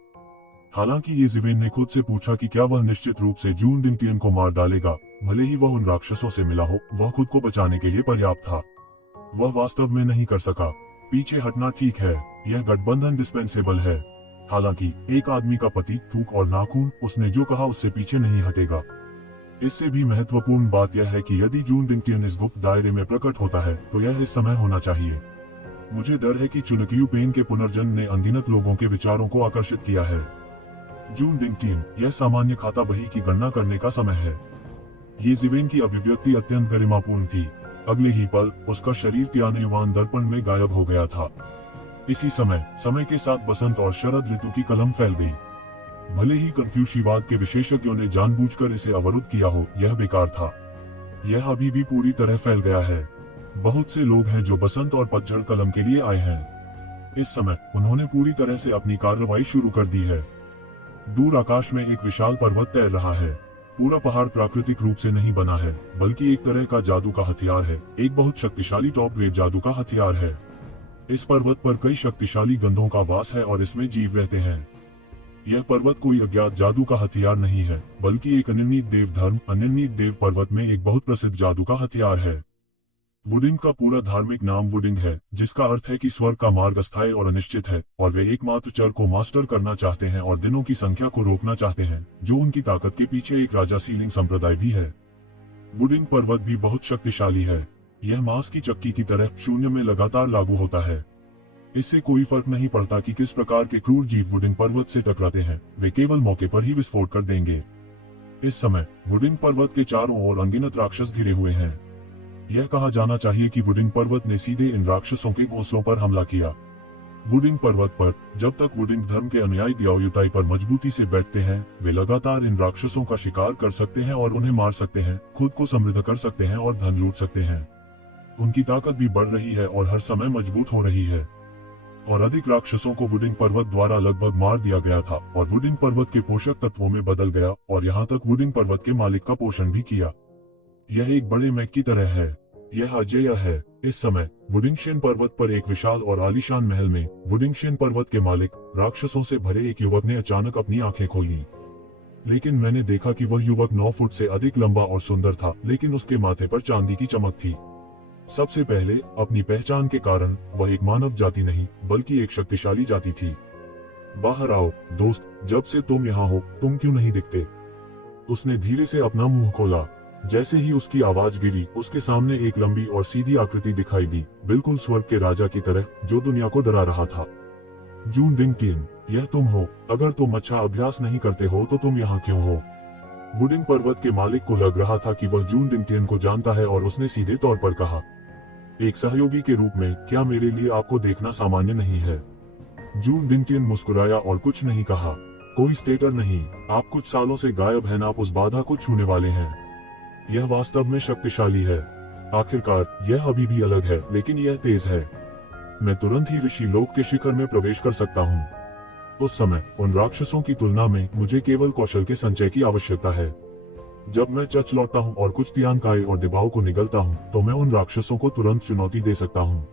हालांकि येज़िवेन ने खुद से पूछा कि क्या वह निश्चित रूप से जून डिंगटियन को मार डालेगा, भले ही वह उन राक्षसों से मिला हो। वह खुद को बचाने के लिए पर्याप्त था। वह वास्तव में नहीं कर सका। पीछे हटना ठीक है, यह गठबंधन डिस्पेंसेबल है। हालांकि एक आदमी का पति, थूक और नाखून, उसने जो कहा उससे पीछे नहीं हटेगा। इससे भी महत्वपूर्ण बात यह है कि यदि जून डिंगटियन इस गुप्त दायरे में प्रकट होता है तो यह इस समय होना चाहिए। मुझे डर है कि चुनकियू पेन के पुनर्जन्म ने अनगिनत लोगों के विचारों को आकर्षित किया है। जून डिंगटियन, यह सामान्य खाता बही की गणना करने का समय है। येज़िवेन की अभिव्यक्ति अत्यंत गरिमापूर्ण थी। अगले ही पल उसका शरीर त्यानयुवान दर्पण में गायब हो गया था। इसी समय के साथ बसंत और शरद ऋतु की कलम फैल गई। भले ही कन्फ्यूशियवाद के विशेषज्ञों ने जानबूझकर इसे अवरुद्ध किया हो, यह बेकार था। यह अभी भी पूरी तरह फैल गया है। बहुत से लोग हैं जो बसंत और पतझड़ कलम के लिए आए हैं। इस समय उन्होंने पूरी तरह से अपनी कार्रवाई शुरू कर दी है। दूर आकाश में एक विशाल पर्वत तैर रहा है। पूरा पहाड़ प्राकृतिक रूप से नहीं बना है, बल्कि एक तरह का जादू का हथियार है। एक बहुत शक्तिशाली टॉप ग्रेड जादू का हथियार है। इस पर्वत पर कई शक्तिशाली गंधों का वास है और इसमें जीव रहते हैं। यह पर्वत कोई अज्ञात जादू का हथियार नहीं है, बल्कि एक अनिर्णीत देव पर्वत में एक बहुत प्रसिद्ध जादू का हथियार है। वुडिंग का पूरा धार्मिक नाम वुडिंग है, जिसका अर्थ है कि स्वर्ग का मार्ग अस्थायी और अनिश्चित है, और वे एकमात्र चर को मास्टर करना चाहते हैं और दिनों की संख्या को रोकना चाहते हैं, जो उनकी ताकत के पीछे एक राजा सीलिंग संप्रदाय भी है। वुडिंग पर्वत भी बहुत शक्तिशाली है। यह मांस की चक्की की तरह शून्य में लगातार लागू होता है। इससे कोई फर्क नहीं पड़ता कि किस प्रकार के क्रूर जीव वुडिंग पर्वत से टकराते हैं, वे केवल मौके पर ही विस्फोट कर देंगे। इस समय वुडिंग पर्वत के चारों ओर अनगिनत राक्षस घिरे हुए हैं। यह कहा जाना चाहिए कि वुडिंग पर्वत ने सीधे इन राक्षसों के घोंसलों पर हमला किया। वुडिंग पर्वत पर जब तक वुडिंग धर्म के अनुयायी दियाओयुताई पर मजबूती से बैठते हैं, वे लगातार इन राक्षसों का शिकार कर सकते हैं और उन्हें मार सकते हैं, खुद को समृद्ध कर सकते हैं और धन लूट सकते हैं। उनकी ताकत भी बढ़ रही है और हर समय मजबूत हो रही है। और अधिक राक्षसों को वुडिंग पर्वत द्वारा लगभग मार दिया गया था और वुडिंग पर्वत के पोषक तत्वों में बदल गया और यहाँ तक वुडिंग पर्वत के मालिक का पोषण भी किया। यह एक बड़े मैक की तरह है। यह अजेय है। इस समय वुडिंगशेन पर्वत पर एक विशाल और आलीशान महल में वुडिंगशेन पर्वत के मालिक राक्षसों से भरे एक युवक ने अचानक अपनी आंखें खोली। लेकिन मैंने देखा कि वह युवक 9 फुट से अधिक लंबा और सुंदर था, लेकिन उसके माथे पर चांदी की चमक थी। सबसे पहले अपनी पहचान के कारण वह एक मानव जाति नहीं बल्कि एक शक्तिशाली जाति थी। बाहर आओ दोस्त, जब से तुम यहाँ हो तुम क्यों नहीं दिखते? उसने धीरे से अपना मुंह खोला। जैसे ही उसकी आवाज गिरी, उसके सामने एक लंबी और सीधी आकृति दिखाई दी, बिल्कुल स्वर्ग के राजा की तरह, जो दुनिया को डरा रहा था। जून डिंगटियन, यह तुम हो? अगर तुम अच्छा अभ्यास नहीं करते हो तो तुम यहाँ क्यों हो? वुडिंग पर्वत के मालिक को लग रहा था कि वह जून डिंगटियन को जानता है और उसने सीधे तौर पर कहा, एक सहयोगी के रूप में क्या मेरे लिए आपको देखना सामान्य नहीं है? जून डिंगटियन मुस्कुराया और कुछ नहीं कहा। कोई स्टेटर नहीं, आप कुछ सालों से गायब हैं, आप उस बाधा को छूने वाले हैं। यह वास्तव में शक्तिशाली है। आखिरकार यह अभी भी अलग है, लेकिन यह तेज है। मैं तुरंत ही ऋषि लोक के शिखर में प्रवेश कर सकता हूँ। उस समय उन राक्षसों की तुलना में मुझे केवल कौशल के संचय की आवश्यकता है। जब मैं चच लौटता हूँ और कुछ तियांकाई और दिबाओं को निगलता हूँ, तो मैं उन राक्षसों को तुरंत चुनौती दे सकता हूँ।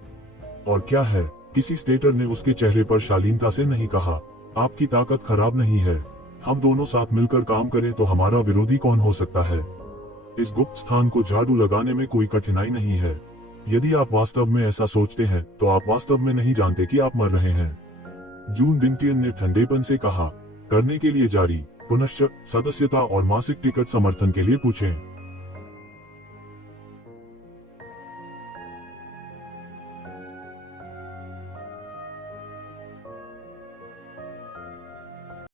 और क्या है? किसी स्टेटर ने उसके चेहरे पर शालीनता से नहीं कहा, आपकी ताकत खराब नहीं है। हम दोनों साथ मिलकर काम करें तो हमारा विरोधी कौन हो सकता है? इस गुप्त स्थान को झाड़ू लगाने में कोई कठिनाई नहीं है। यदि आप वास्तव में ऐसा सोचते हैं तो आप वास्तव में नहीं जानते कि आप मर रहे हैं। जून डिंगटियन ने ठंडेपन से कहा, करने के लिए जारी, पुनश्च सदस्यता और मासिक टिकट समर्थन के लिए पूछें।